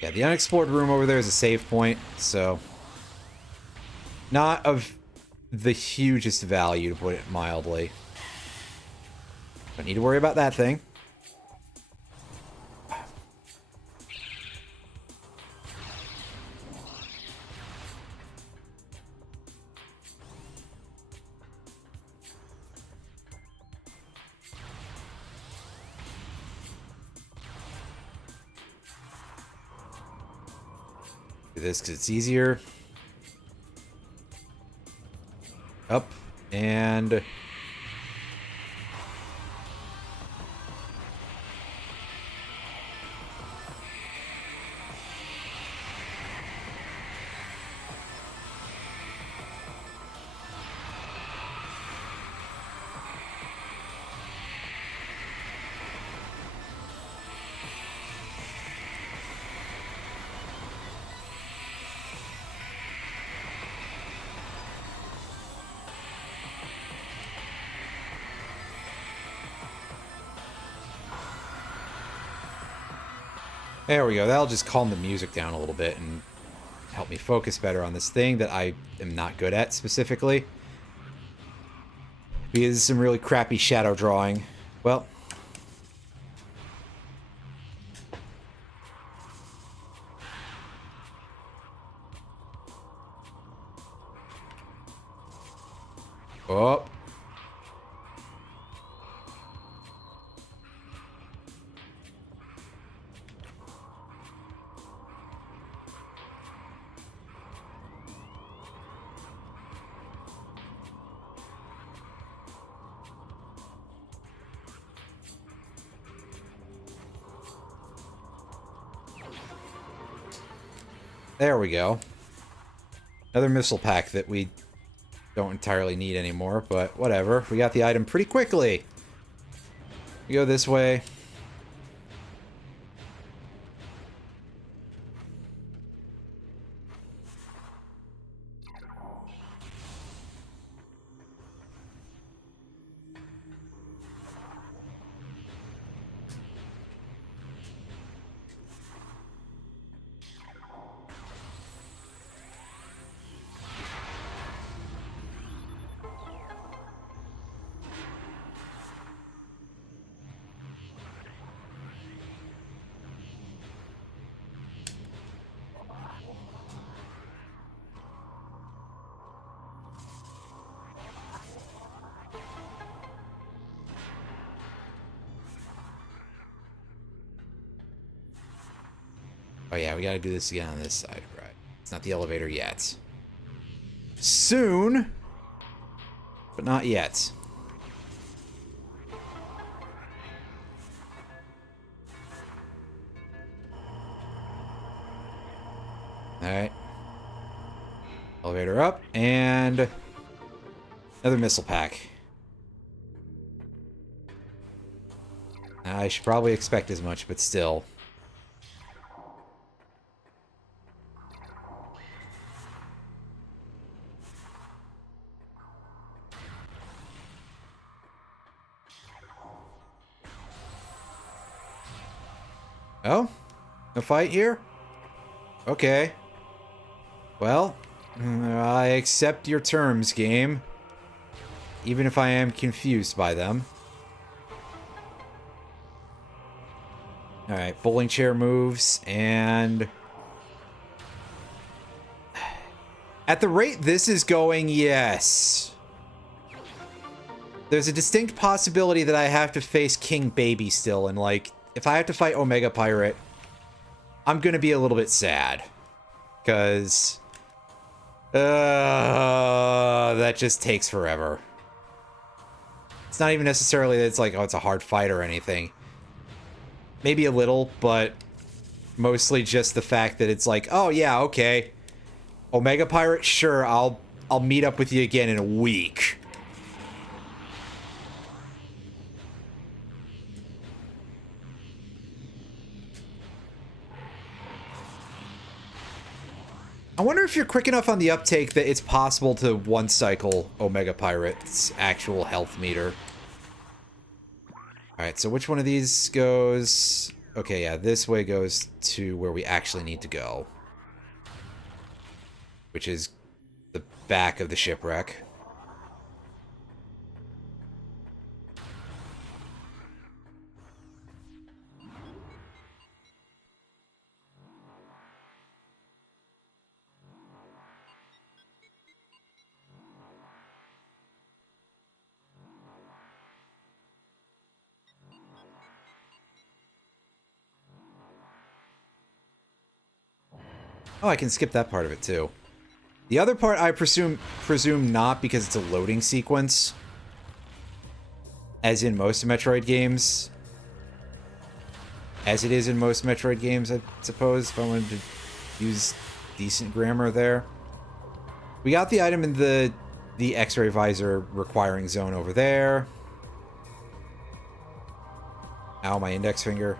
Yeah, the unexplored room over there is a save point, so not of the hugest value, to put it mildly. Don't need to worry about that thing. Do this because it's easier. Up and... There we go. That'll just calm the music down a little bit and help me focus better on this thing that I am not good at specifically. Because some really crappy shadow drawing. Well. Oh. There we go. Another missile pack that we don't entirely need anymore, but whatever. We got the item pretty quickly. We go this way. Oh yeah, we gotta do this again on this side, right? It's not the elevator yet. Soon, but not yet. Alright. Elevator up, and another missile pack. I should probably expect as much, but still. Oh? No fight here? Okay. Well, I accept your terms, game. Even if I am confused by them. Alright, bowling chair moves, and... At the rate this is going, yes. There's a distinct possibility that I have to face King Baby still, and like, if I have to fight Omega Pirate, I'm gonna be a little bit sad. Because... that just takes forever. It's not even necessarily that it's like, oh, it's a hard fight or anything. Maybe a little, but mostly just the fact that it's like, oh yeah, okay. Omega Pirate, sure, I'll meet up with you again in a week. I wonder if you're quick enough on the uptake that it's possible to one-cycle Omega Pirate's actual health meter. Alright, so which one of these goes... Okay, yeah, this way goes to where we actually need to go. Which is the back of the shipwreck. Oh, I can skip that part of it too. The other part I presume not, because it's a loading sequence. As in most Metroid games. As it is in most Metroid games, I suppose, if I wanted to use decent grammar there. We got the item in the X-ray visor requiring zone over there. Ow, my index finger.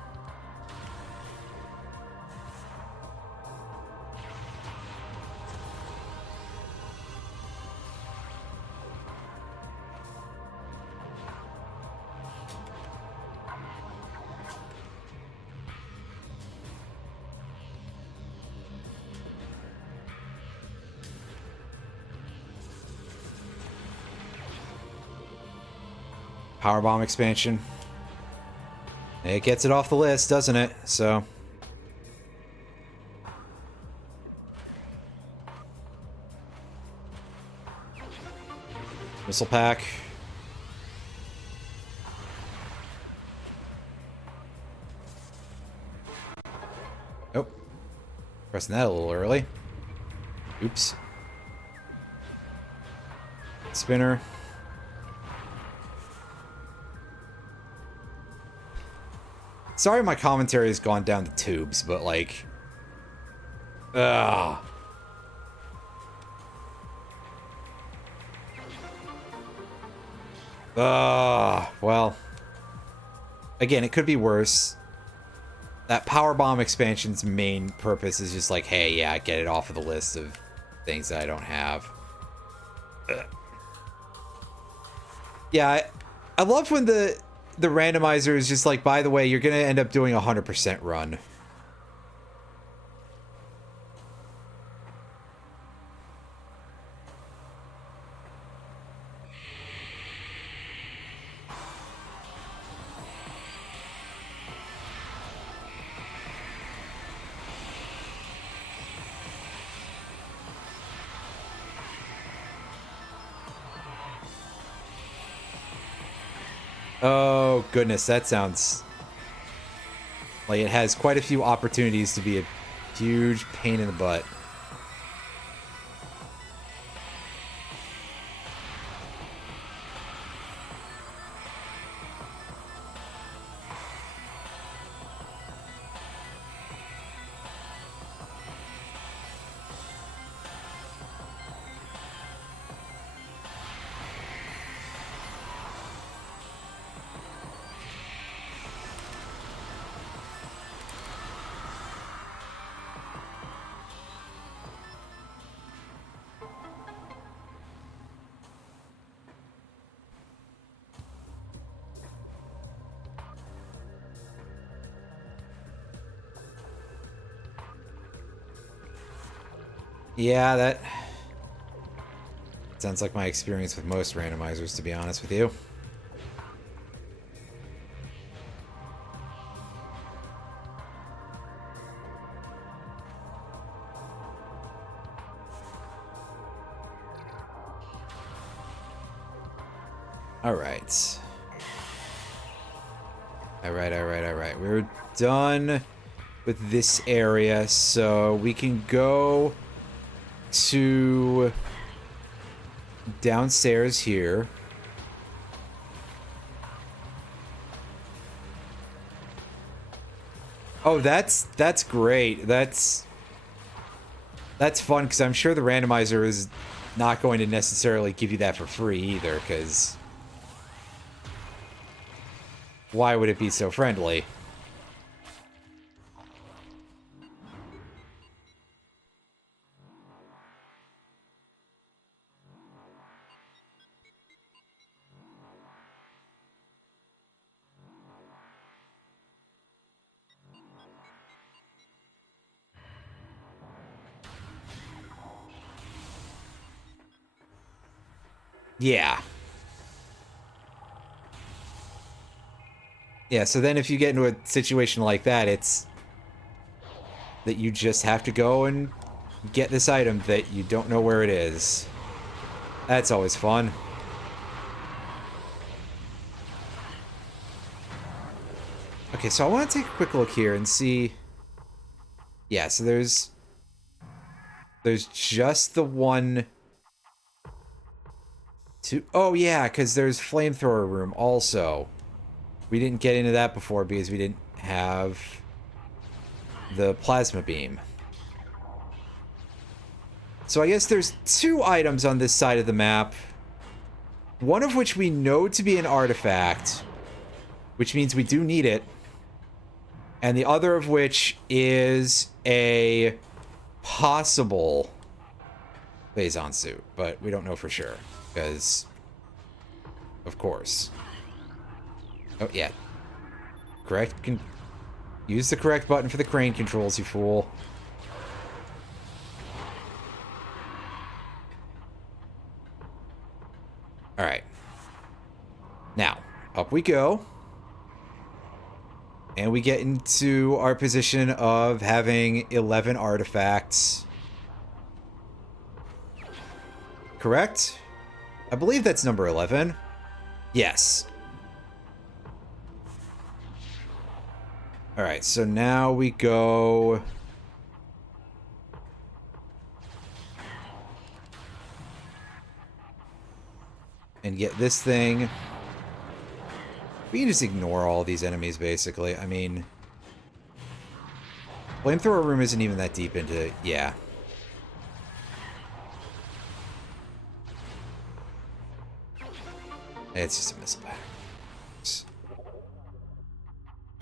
Powerbomb expansion. It gets it off the list, doesn't it? So. Missile pack. Oh. Pressing that a little early. Oops. Spinner. Sorry my commentary has gone down the tubes, but like... Ugh. Well... Again, it could be worse. That Powerbomb expansion's main purpose is just like, hey, yeah, get it off of the list of things that I don't have. Ugh. Yeah, I love when the randomizer is just like, by the way, you're going to end up doing a 100% run. Oh, goodness, that sounds like it has quite a few opportunities to be a huge pain in the butt. Yeah, that sounds like my experience with most randomizers, to be honest with you. All right. All right. We're done with this area, so we can go to downstairs here. Oh, that's great. That's fun, because I'm sure the randomizer is not going to necessarily give you that for free either, because why would it be so friendly? Yeah. Yeah, so then if you get into a situation like that, it's that you just have to go and get this item that you don't know where it is. That's always fun. Okay, so I want to take a quick look here and see... Yeah, so there's There's just the one... Oh, yeah, because there's flamethrower room also. We didn't get into that before because we didn't have the plasma beam. So I guess there's 2 items on this side of the map. One of which we know to be an artifact, which means we do need it. And the other of which is a possible Phazon suit, but we don't know for sure, because, of course. Oh, yeah. Correct. Use the correct button for the crane controls, you fool. Alright. Now, up we go. And we get into our position of having 11 artifacts. Correct? I believe that's number 11. Yes. Alright, so now we go... and get this thing. We can just ignore all these enemies, basically. I mean... flamethrower room isn't even that deep into... yeah. It's just a missile pack.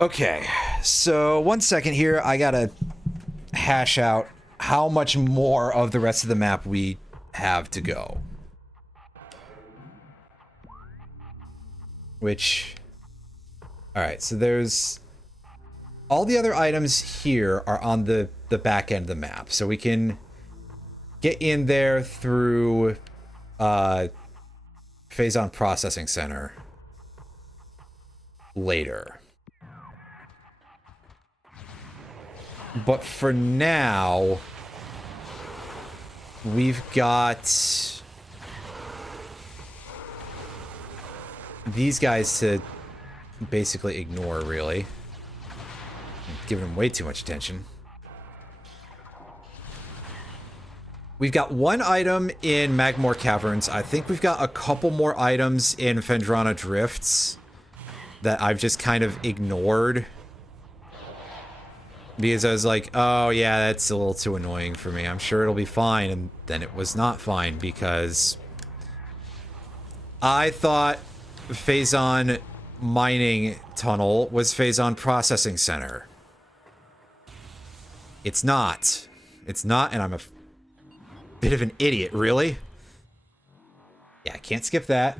Okay, so 1 second here. I gotta hash out how much more of the rest of the map we have to go. Which... alright, so there's... all the other items here are on the back end of the map. So we can get in there through Phazon Processing Center later. But for now, we've got these guys to basically ignore, really. I'm giving them way too much attention. We've got 1 item in Magmore Caverns. I think we've got a couple more items in Phendrana Drifts that I've just kind of ignored. Because I was like, oh yeah, that's a little too annoying for me. I'm sure it'll be fine. And then it was not fine because I thought Phazon Mining Tunnel was Phazon Processing Center. It's not. It's not, and I'm a bit of an idiot, really. Yeah, I can't skip that.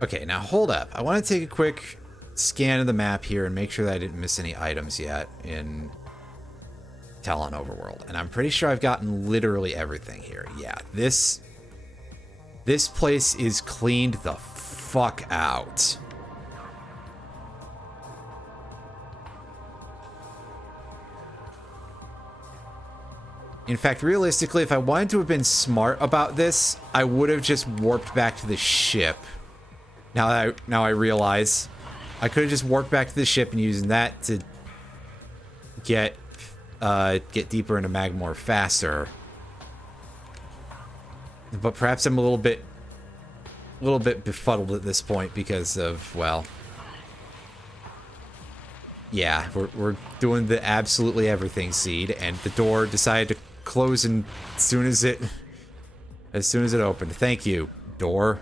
Okay, now hold up. I want to take a quick scan of the map here and make sure that I didn't miss any items yet in Talon Overworld. And I'm pretty sure I've gotten literally everything here. Yeah, this place is cleaned the fuck out. In fact, realistically, if I wanted to have been smart about this, I would have just warped back to the ship. Now I realize I could have just warped back to the ship and using that to get deeper into Magmore faster. But perhaps I'm a little bit befuddled at this point because of, well, yeah, we're doing the absolutely everything seed, and the door decided to close as soon as it opened. Thank you, door.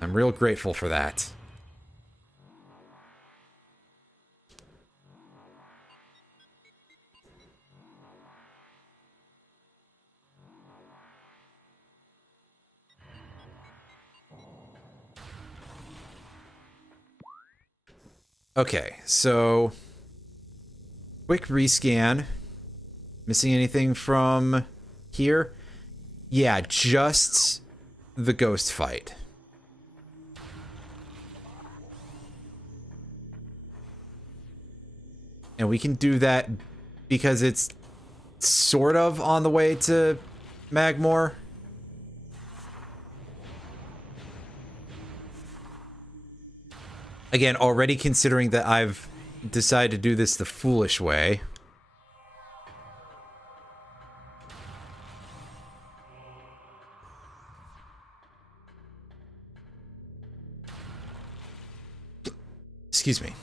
I'm real grateful for that. Okay, so quick rescan. Missing anything from here? Yeah, just the ghost fight. And we can do that because it's sort of on the way to Magmore. Again, already considering that I've decided to do this the foolish way. Excuse me.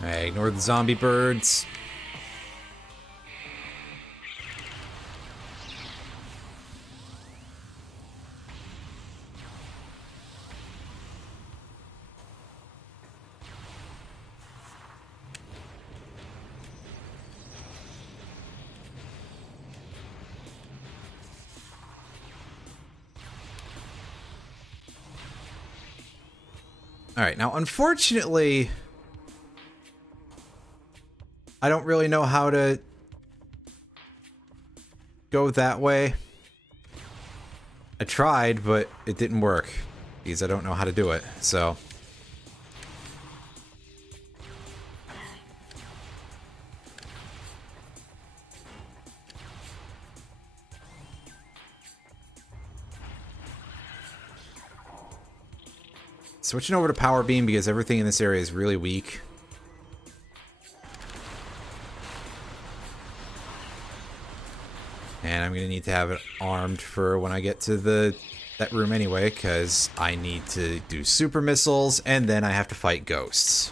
Alright, ignore the zombie birds. Alright, now unfortunately, I don't really know how to go that way. I tried, but it didn't work because I don't know how to do it, so. Switching over to Power Beam because everything in this area is really weak. And I'm gonna need to have it armed for when I get to that room anyway, because I need to do super missiles, and then I have to fight ghosts.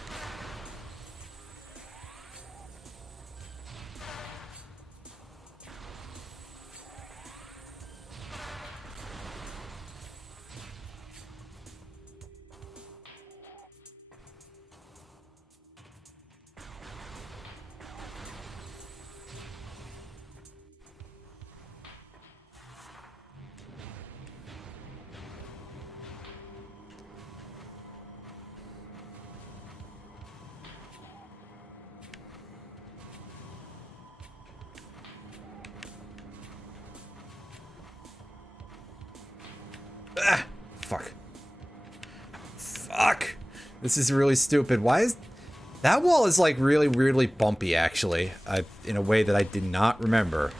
Ah, fuck. Fuck. This is really stupid. Why is... That wall is like really weirdly bumpy, actually. In a way that I did not remember.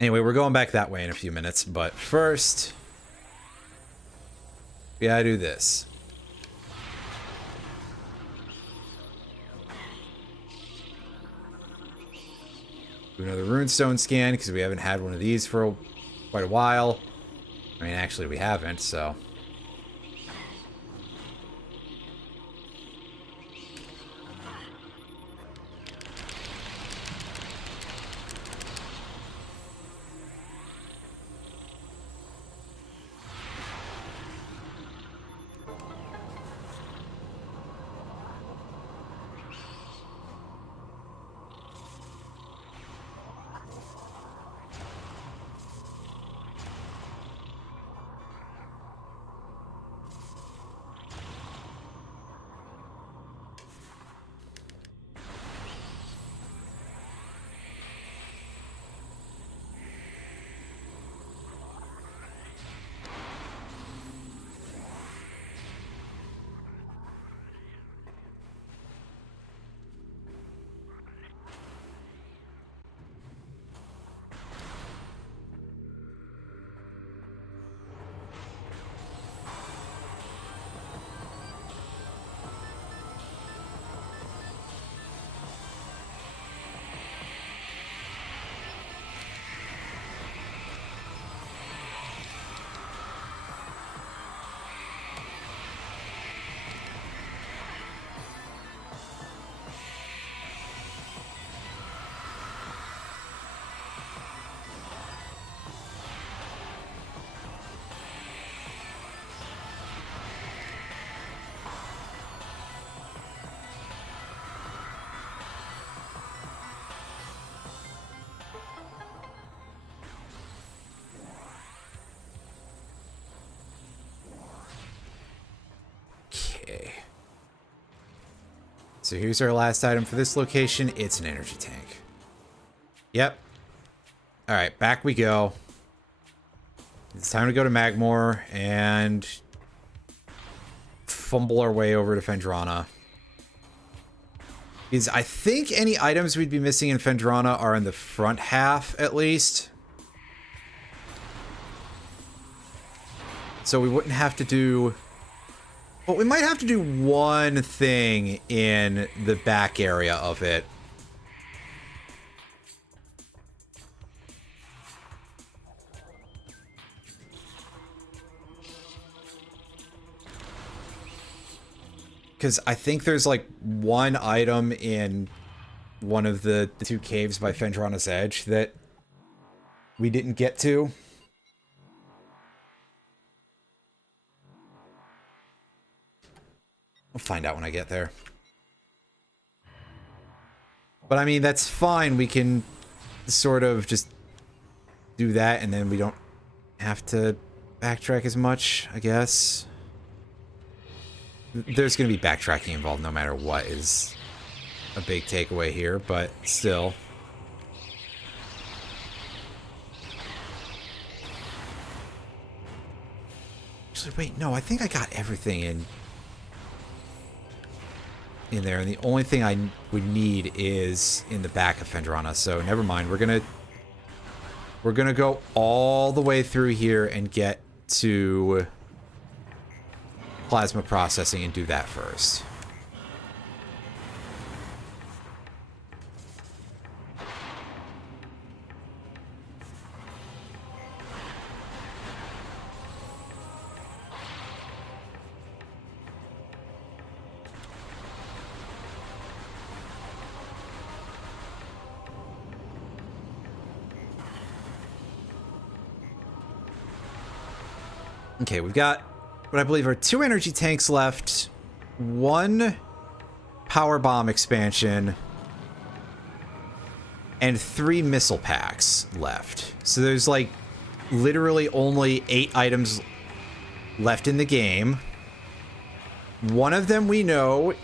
Anyway, we're going back that way in a few minutes, but first... we gotta do this. Do another runestone scan, because we haven't had one of these for quite a while. I mean, actually, we haven't, so... So here's our last item for this location. It's an energy tank. Yep. Alright, back we go. It's time to go to Magmore and fumble our way over to Phendrana. Because I think any items we'd be missing in Phendrana are in the front half, at least. So we wouldn't have to do... Well, we might have to do one thing in the back area of it. Because I think there's like one item in one of the two caves by Phendrana's Edge that we didn't get to. I'll find out when I get there. But I mean, that's fine. We can sort of just do that and then we don't have to backtrack as much, I guess. There's going to be backtracking involved no matter what is a big takeaway here, but still. Actually, wait, no, I think I got everything in there, and the only thing I would need is in the back of Phendrana, so never mind. We're gonna go all the way through here and get to plasma processing and do that first. Okay, we've got what I believe are 2 energy tanks left, 1 power bomb expansion, and 3 missile packs left. So there's like literally only 8 items left in the game. One of them we know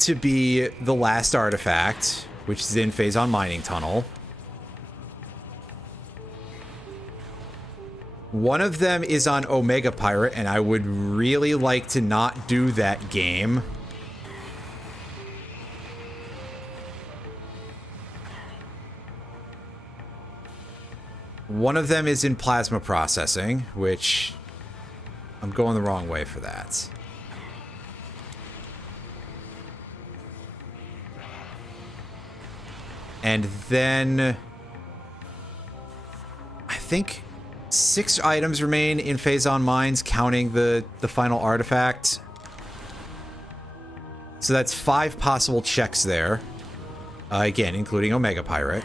to be the last artifact, which is in Phazon Mining Tunnel. One of them is on Omega Pirate, and I would really like to not do that game. One of them is in Plasma Processing, which I'm going the wrong way for that. And then I think 6 items remain in Phazon Mines, counting the final artifact. So that's 5 possible checks there. Again, including Omega Pirate.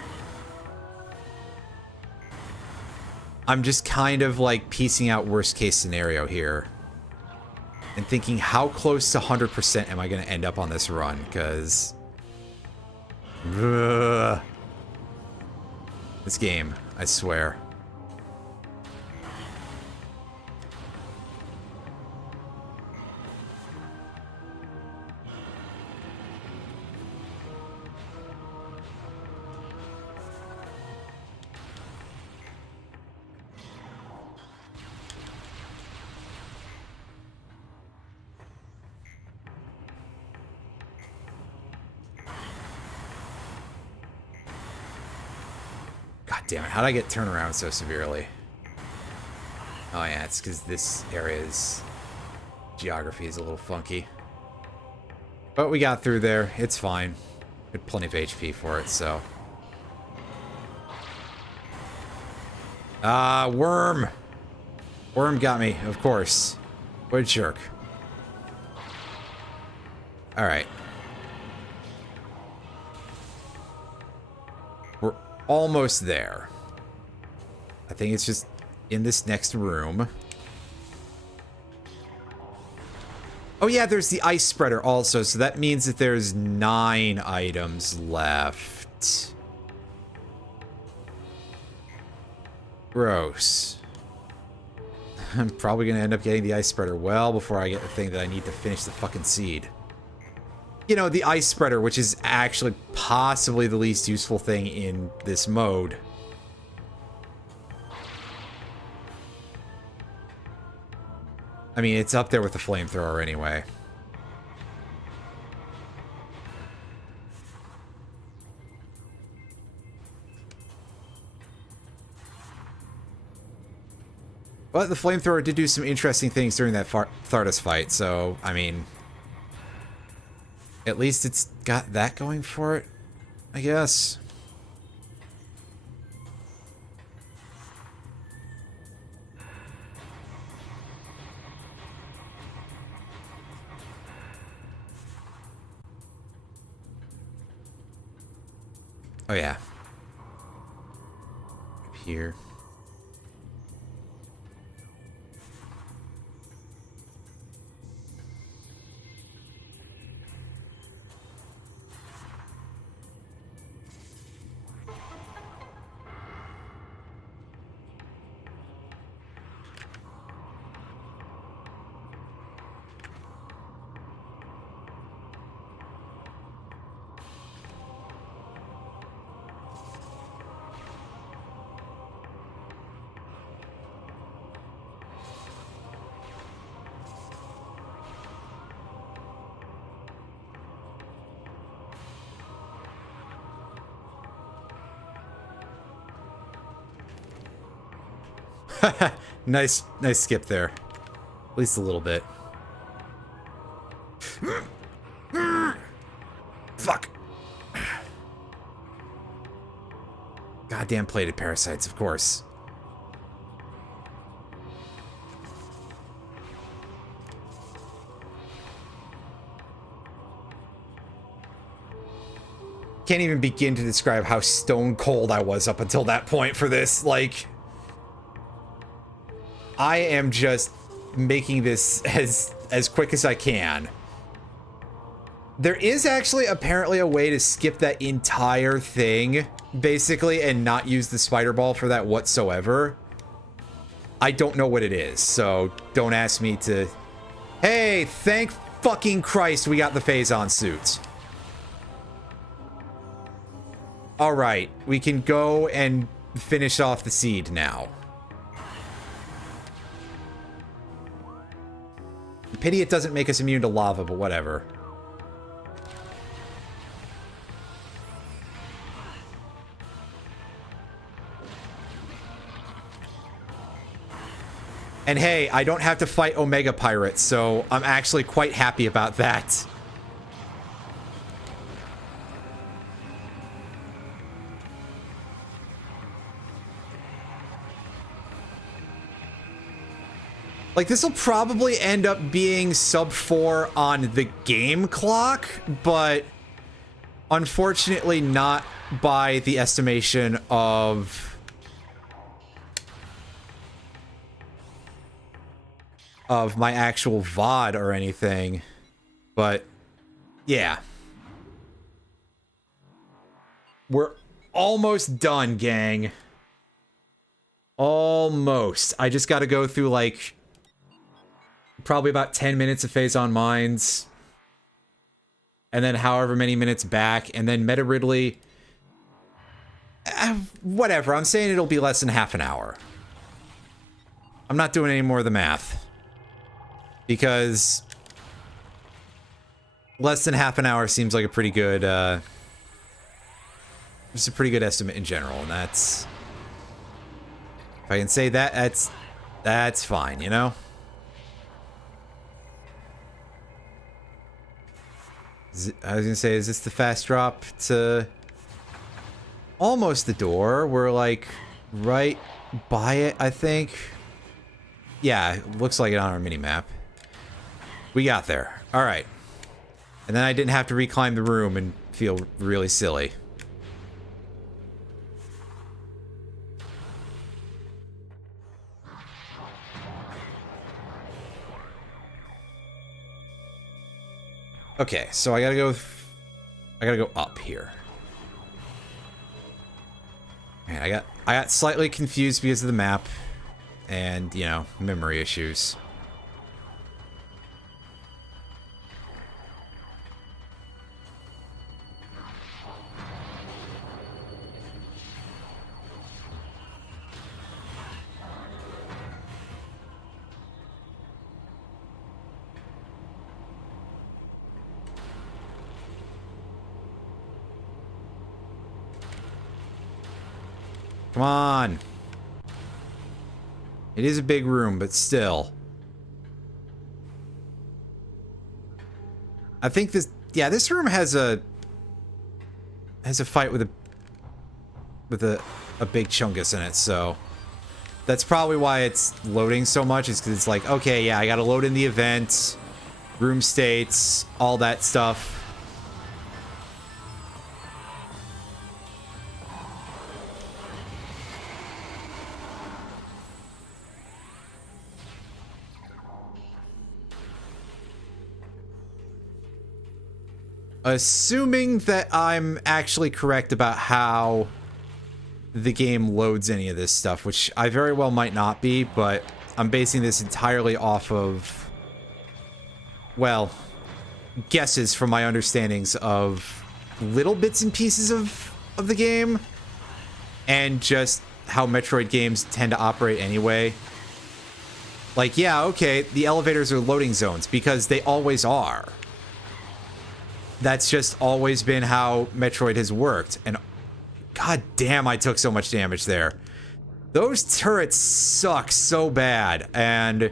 I'm just kind of like piecing out worst case scenario here. And thinking how close to 100% am I going to end up on this run, because... This game, I swear. Damn it, how'd I get turned around so severely? Oh yeah, it's because this area's geography is a little funky. But we got through there, it's fine. We had plenty of HP for it, so. Worm! Worm got me, of course. What a jerk. Alright. We're almost there. I think it's just in this next room. Oh yeah, there's the ice spreader also, so that means that there's 9 items left. Gross. I'm probably gonna end up getting the ice spreader well before I get the thing that I need to finish the fucking seed. you know, the ice spreader, which is actually possibly the least useful thing in this mode. I mean, it's up there with the flamethrower anyway. But the flamethrower did do some interesting things during that Thardas fight, so, I mean... At least it's got that going for it, I guess. Oh, yeah. Up here. Nice skip there. At least a little bit. Fuck. Goddamn plated parasites, of course. Can't even begin to describe how stone cold I was up until that point for this. Like, I am just making this as quick as I can. There is actually apparently a way to skip that entire thing, basically, and not use the spider ball for that whatsoever. I don't know what it is, so don't ask me to... Hey, thank fucking Christ we got the Phazon suit. Alright, we can go and finish off the seed now. Pity it doesn't make us immune to lava, but whatever. And hey, I don't have to fight Omega Pirates, so I'm actually quite happy about that. Like, this will probably end up being sub 4 on the game clock, but unfortunately not by the estimation of my actual VOD or anything. But yeah. We're almost done, gang. Almost. I just gotta go through, like, probably about 10 minutes of Phazon Mines. And then however many minutes back. And then Meta Ridley. Whatever. I'm saying it'll be less than half an hour. I'm not doing any more of the math. Because less than half an hour seems like a pretty good, it's a pretty good estimate in general. And that's... If I can say that, that's fine, you know? I was gonna say, is this the fast drop to almost the door? We're like right by it, I think. Yeah, it looks like it on our mini-map. We got there. All right. And then I didn't have to reclimb the room and feel really silly. Okay, so I gotta go up here. Man, I got slightly confused because of the map and, you know, memory issues. Come on. It is a big room, but still. I think this... Yeah, this room has a fight with a big chungus in it, so... That's probably why it's loading so much, is because it's like, okay, yeah, I gotta load in the event, room states, all that stuff. Assuming that I'm actually correct about how the game loads any of this stuff, which I very well might not be, but I'm basing this entirely off of, well, guesses from my understandings of little bits and pieces of the game, and just how Metroid games tend to operate anyway. Like, yeah, okay, the elevators are loading zones, because they always are. That's just always been how Metroid has worked, and god damn, I took so much damage there. Those turrets suck so bad, and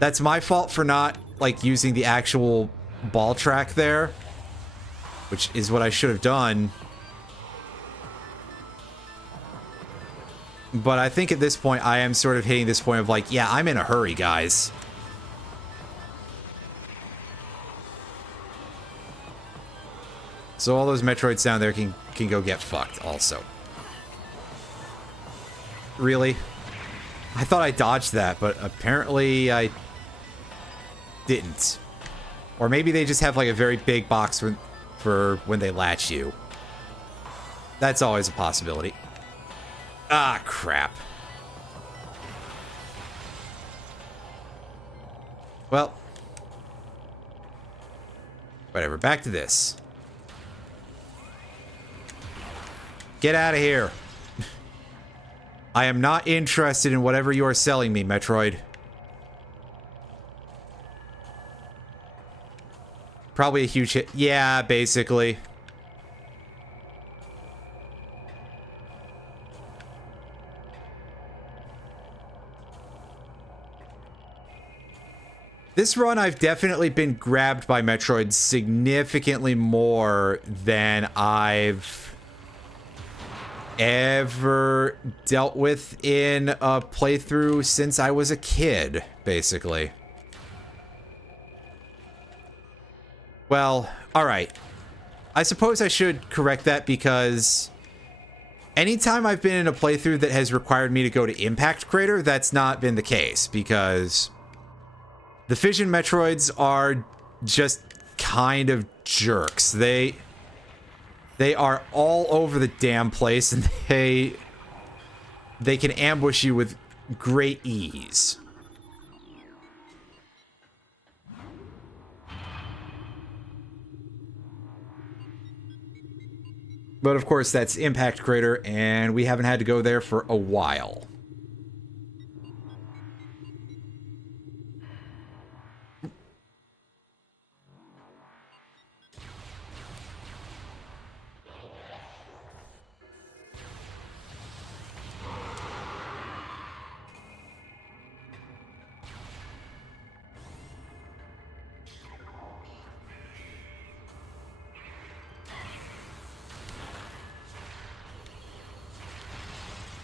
that's my fault for not, like, using the actual ball track there, which is what I should have done. But I think at this point, I am sort of hitting this point of like, yeah, I'm in a hurry, guys. So all those Metroids down there can go get fucked also. Really? I thought I dodged that, but apparently I didn't. Or maybe they just have like a very big box for when they latch you. That's always a possibility. Ah, crap. Well. Whatever, back to this. Get out of here. I am not interested in whatever you are selling me, Metroid. Probably a huge hit. Yeah, basically. This run, I've definitely been grabbed by Metroid significantly more than I've ever dealt with in a playthrough since I was a kid, basically. Well, alright. I suppose I should correct that because anytime I've been in a playthrough that has required me to go to Impact Crater, that's not been the case, because the Fission Metroids are just kind of jerks. They are all over the damn place, and they can ambush you with great ease. But of course, that's Impact Crater, and we haven't had to go there for a while.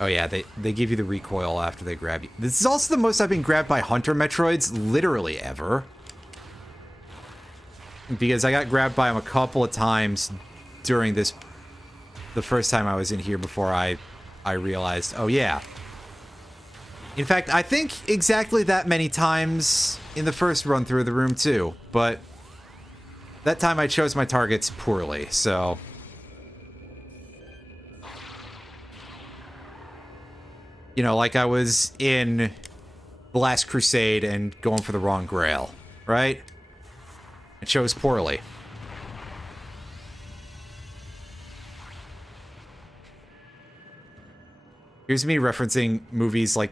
Oh yeah, they give you the recoil after they grab you. This is also the most I've been grabbed by Hunter Metroids, literally ever. Because I got grabbed by them a couple of times during this, the first time I was in here before I realized, oh yeah. In fact, I think exactly that many times in the first run through the room too, but that time I chose my targets poorly, so... You know, like I was in The Last Crusade and going for the wrong grail, right? I chose poorly. Here's me referencing movies like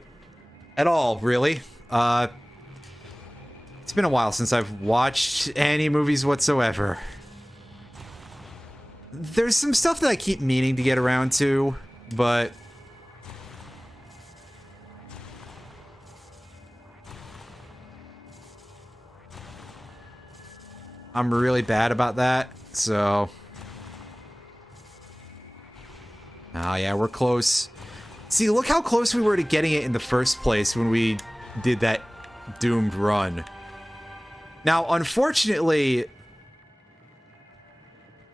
at all, really. It's been a while since I've watched any movies whatsoever. There's some stuff that I keep meaning to get around to, but I'm really bad about that, so... Oh, yeah, we're close. See, look how close we were to getting it in the first place when we did that doomed run. Now, unfortunately,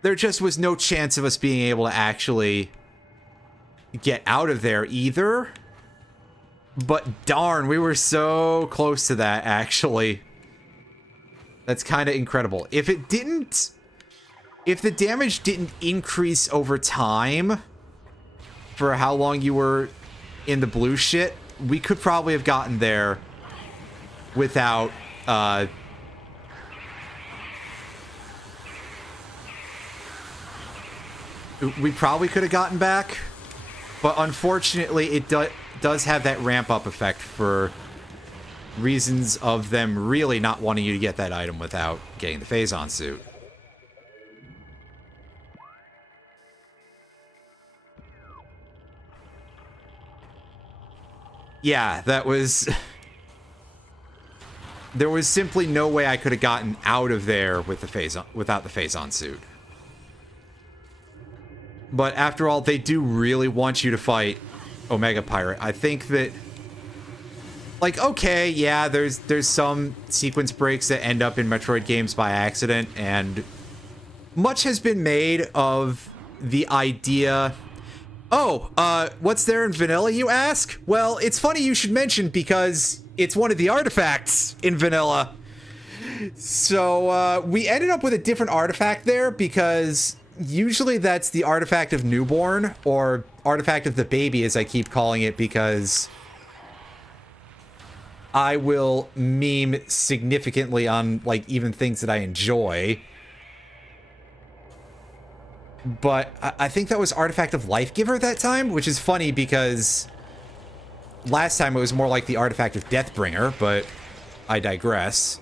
there just was no chance of us being able to actually get out of there either. But darn, we were so close to that, actually. That's kind of incredible. If the damage didn't increase over time for how long you were in the blue shit, we could probably have gotten there without, we probably could have gotten back, but unfortunately it does have that ramp up effect for reasons of them really not wanting you to get that item without getting the Phazon suit. Yeah, that was... There was simply no way I could have gotten out of there with the without the Phazon suit. But after all, they do really want you to fight Omega Pirate. I think that... Like, okay, yeah, there's some sequence breaks that end up in Metroid games by accident, and much has been made of the idea... Oh, what's there in vanilla, you ask? Well, it's funny you should mention because it's one of the artifacts in vanilla. So, we ended up with a different artifact there because usually that's the artifact of newborn, or artifact of the baby as I keep calling it because I will meme significantly on, like, even things that I enjoy. But I think that was Artifact of Life Giver that time, which is funny because last time it was more like the Artifact of Deathbringer, but I digress.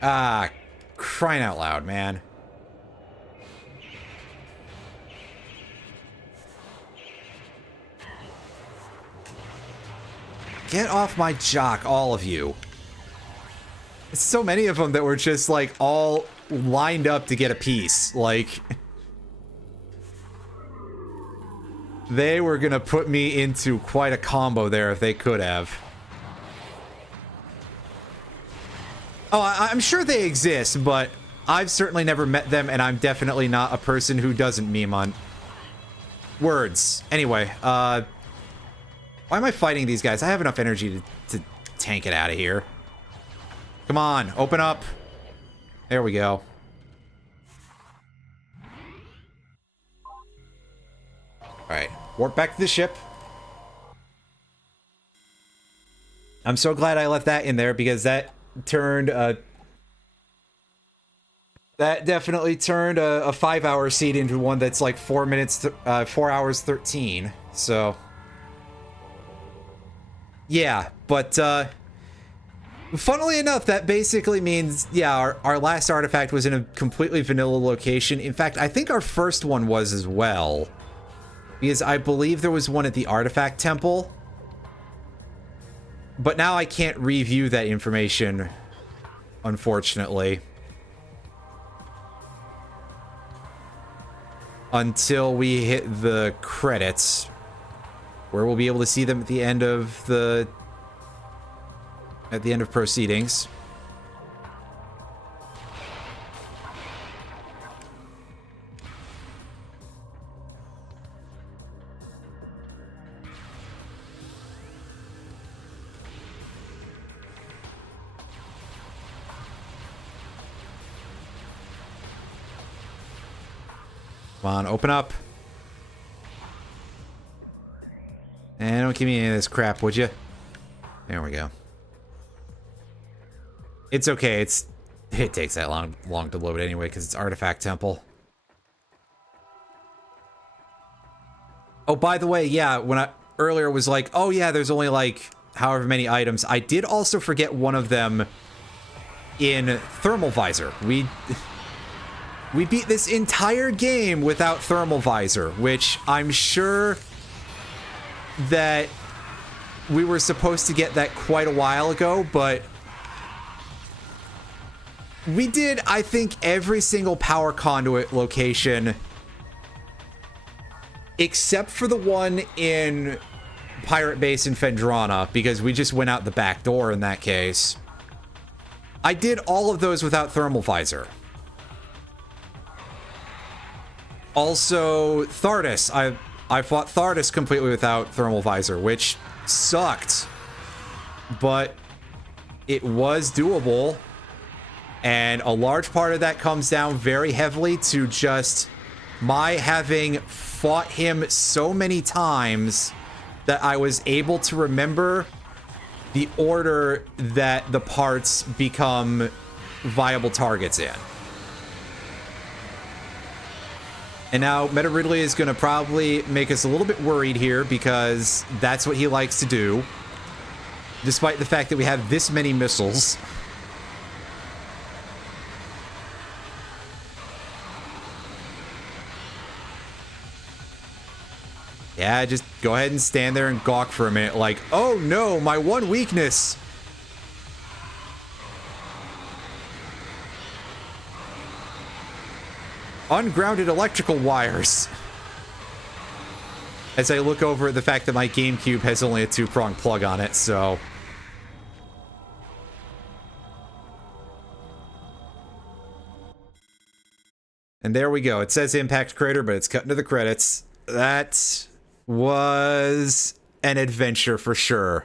Ah, crying out loud, man. Get off my jock, all of you. So many of them that were just, like, all lined up to get a piece. Like, they were gonna put me into quite a combo there if they could have. Oh, I'm sure they exist, but I've certainly never met them, and I'm definitely not a person who doesn't meme on words. Anyway, why am I fighting these guys? I have enough energy to tank it out of here. Come on, open up. There we go. Alright, warp back to the ship. I'm so glad I left that in there because that turned that definitely turned a 5-hour seed into one that's like 4 hours 13. So yeah, but funnily enough, that basically means, yeah, our last artifact was in a completely vanilla location. In fact, I think our first one was as well. Because I believe there was one at the Artifact Temple. But now I can't review that information, unfortunately. Until we hit the credits. Where we'll be able to see them at the end of the... At the end of proceedings. Come on, open up. And don't give me any of this crap, would you? There we go. It's okay, it takes that long to load anyway, because it's Artifact Temple. Oh, by the way, yeah, when I earlier was like, oh yeah, there's only like however many items. I did also forget one of them in Thermal Visor. We beat this entire game without Thermal Visor, which I'm sure that we were supposed to get that quite a while ago, but We did, I think, every single power conduit location except for the one in Pirate Base in Fendrana, because we just went out the back door in that case. I did all of those without Thermal Visor. Also, Thardus. I fought Thardus completely without Thermal Visor, which sucked. But it was doable. And a large part of that comes down very heavily to just my having fought him so many times that I was able to remember the order that the parts become viable targets in. And now Meta Ridley is going to probably make us a little bit worried here because that's what he likes to do. Despite the fact that we have this many missiles. Yeah, just go ahead and stand there and gawk for a minute like, oh no, my one weakness. Ungrounded electrical wires. As I look over at the fact that my GameCube has only a 2-prong plug on it, so... And there we go. It says Impact Crater, but it's cut into the credits. That was an adventure for sure.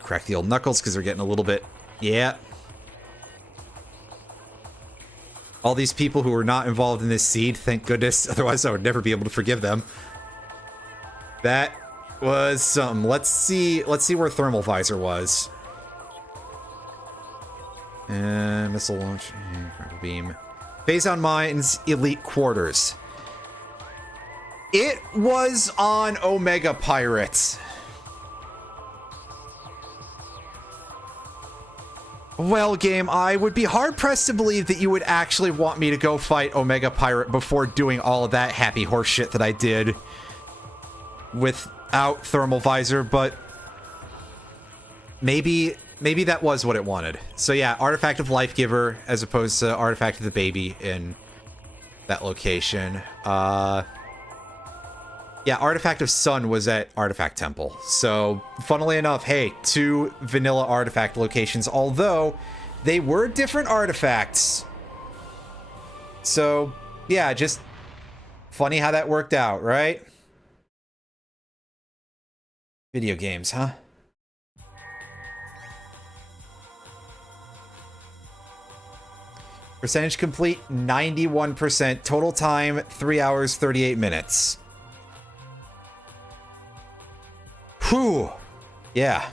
Crack the old knuckles because they're getting a little bit... Yeah. All these people who were not involved in this seed, thank goodness. Otherwise, I would never be able to forgive them. That was something. Let's see where Thermal Visor was. And missile launch. Beam. Phase on Mines, Elite Quarters. It was on Omega Pirate. Well, game, I would be hard-pressed to believe that you would actually want me to go fight Omega Pirate before doing all of that happy horse shit that I did without Thermal Visor, but maybe that was what it wanted. So yeah, Artifact of Life Giver as opposed to Artifact of the Baby in that location. Yeah, Artifact of Sun was at Artifact Temple. So, funnily enough, hey, 2 vanilla artifact locations, although they were different artifacts. So, yeah, just funny how that worked out, right? Video games, huh? Percentage complete, 91%. Total time, 3 hours, 38 minutes. Whew. Yeah.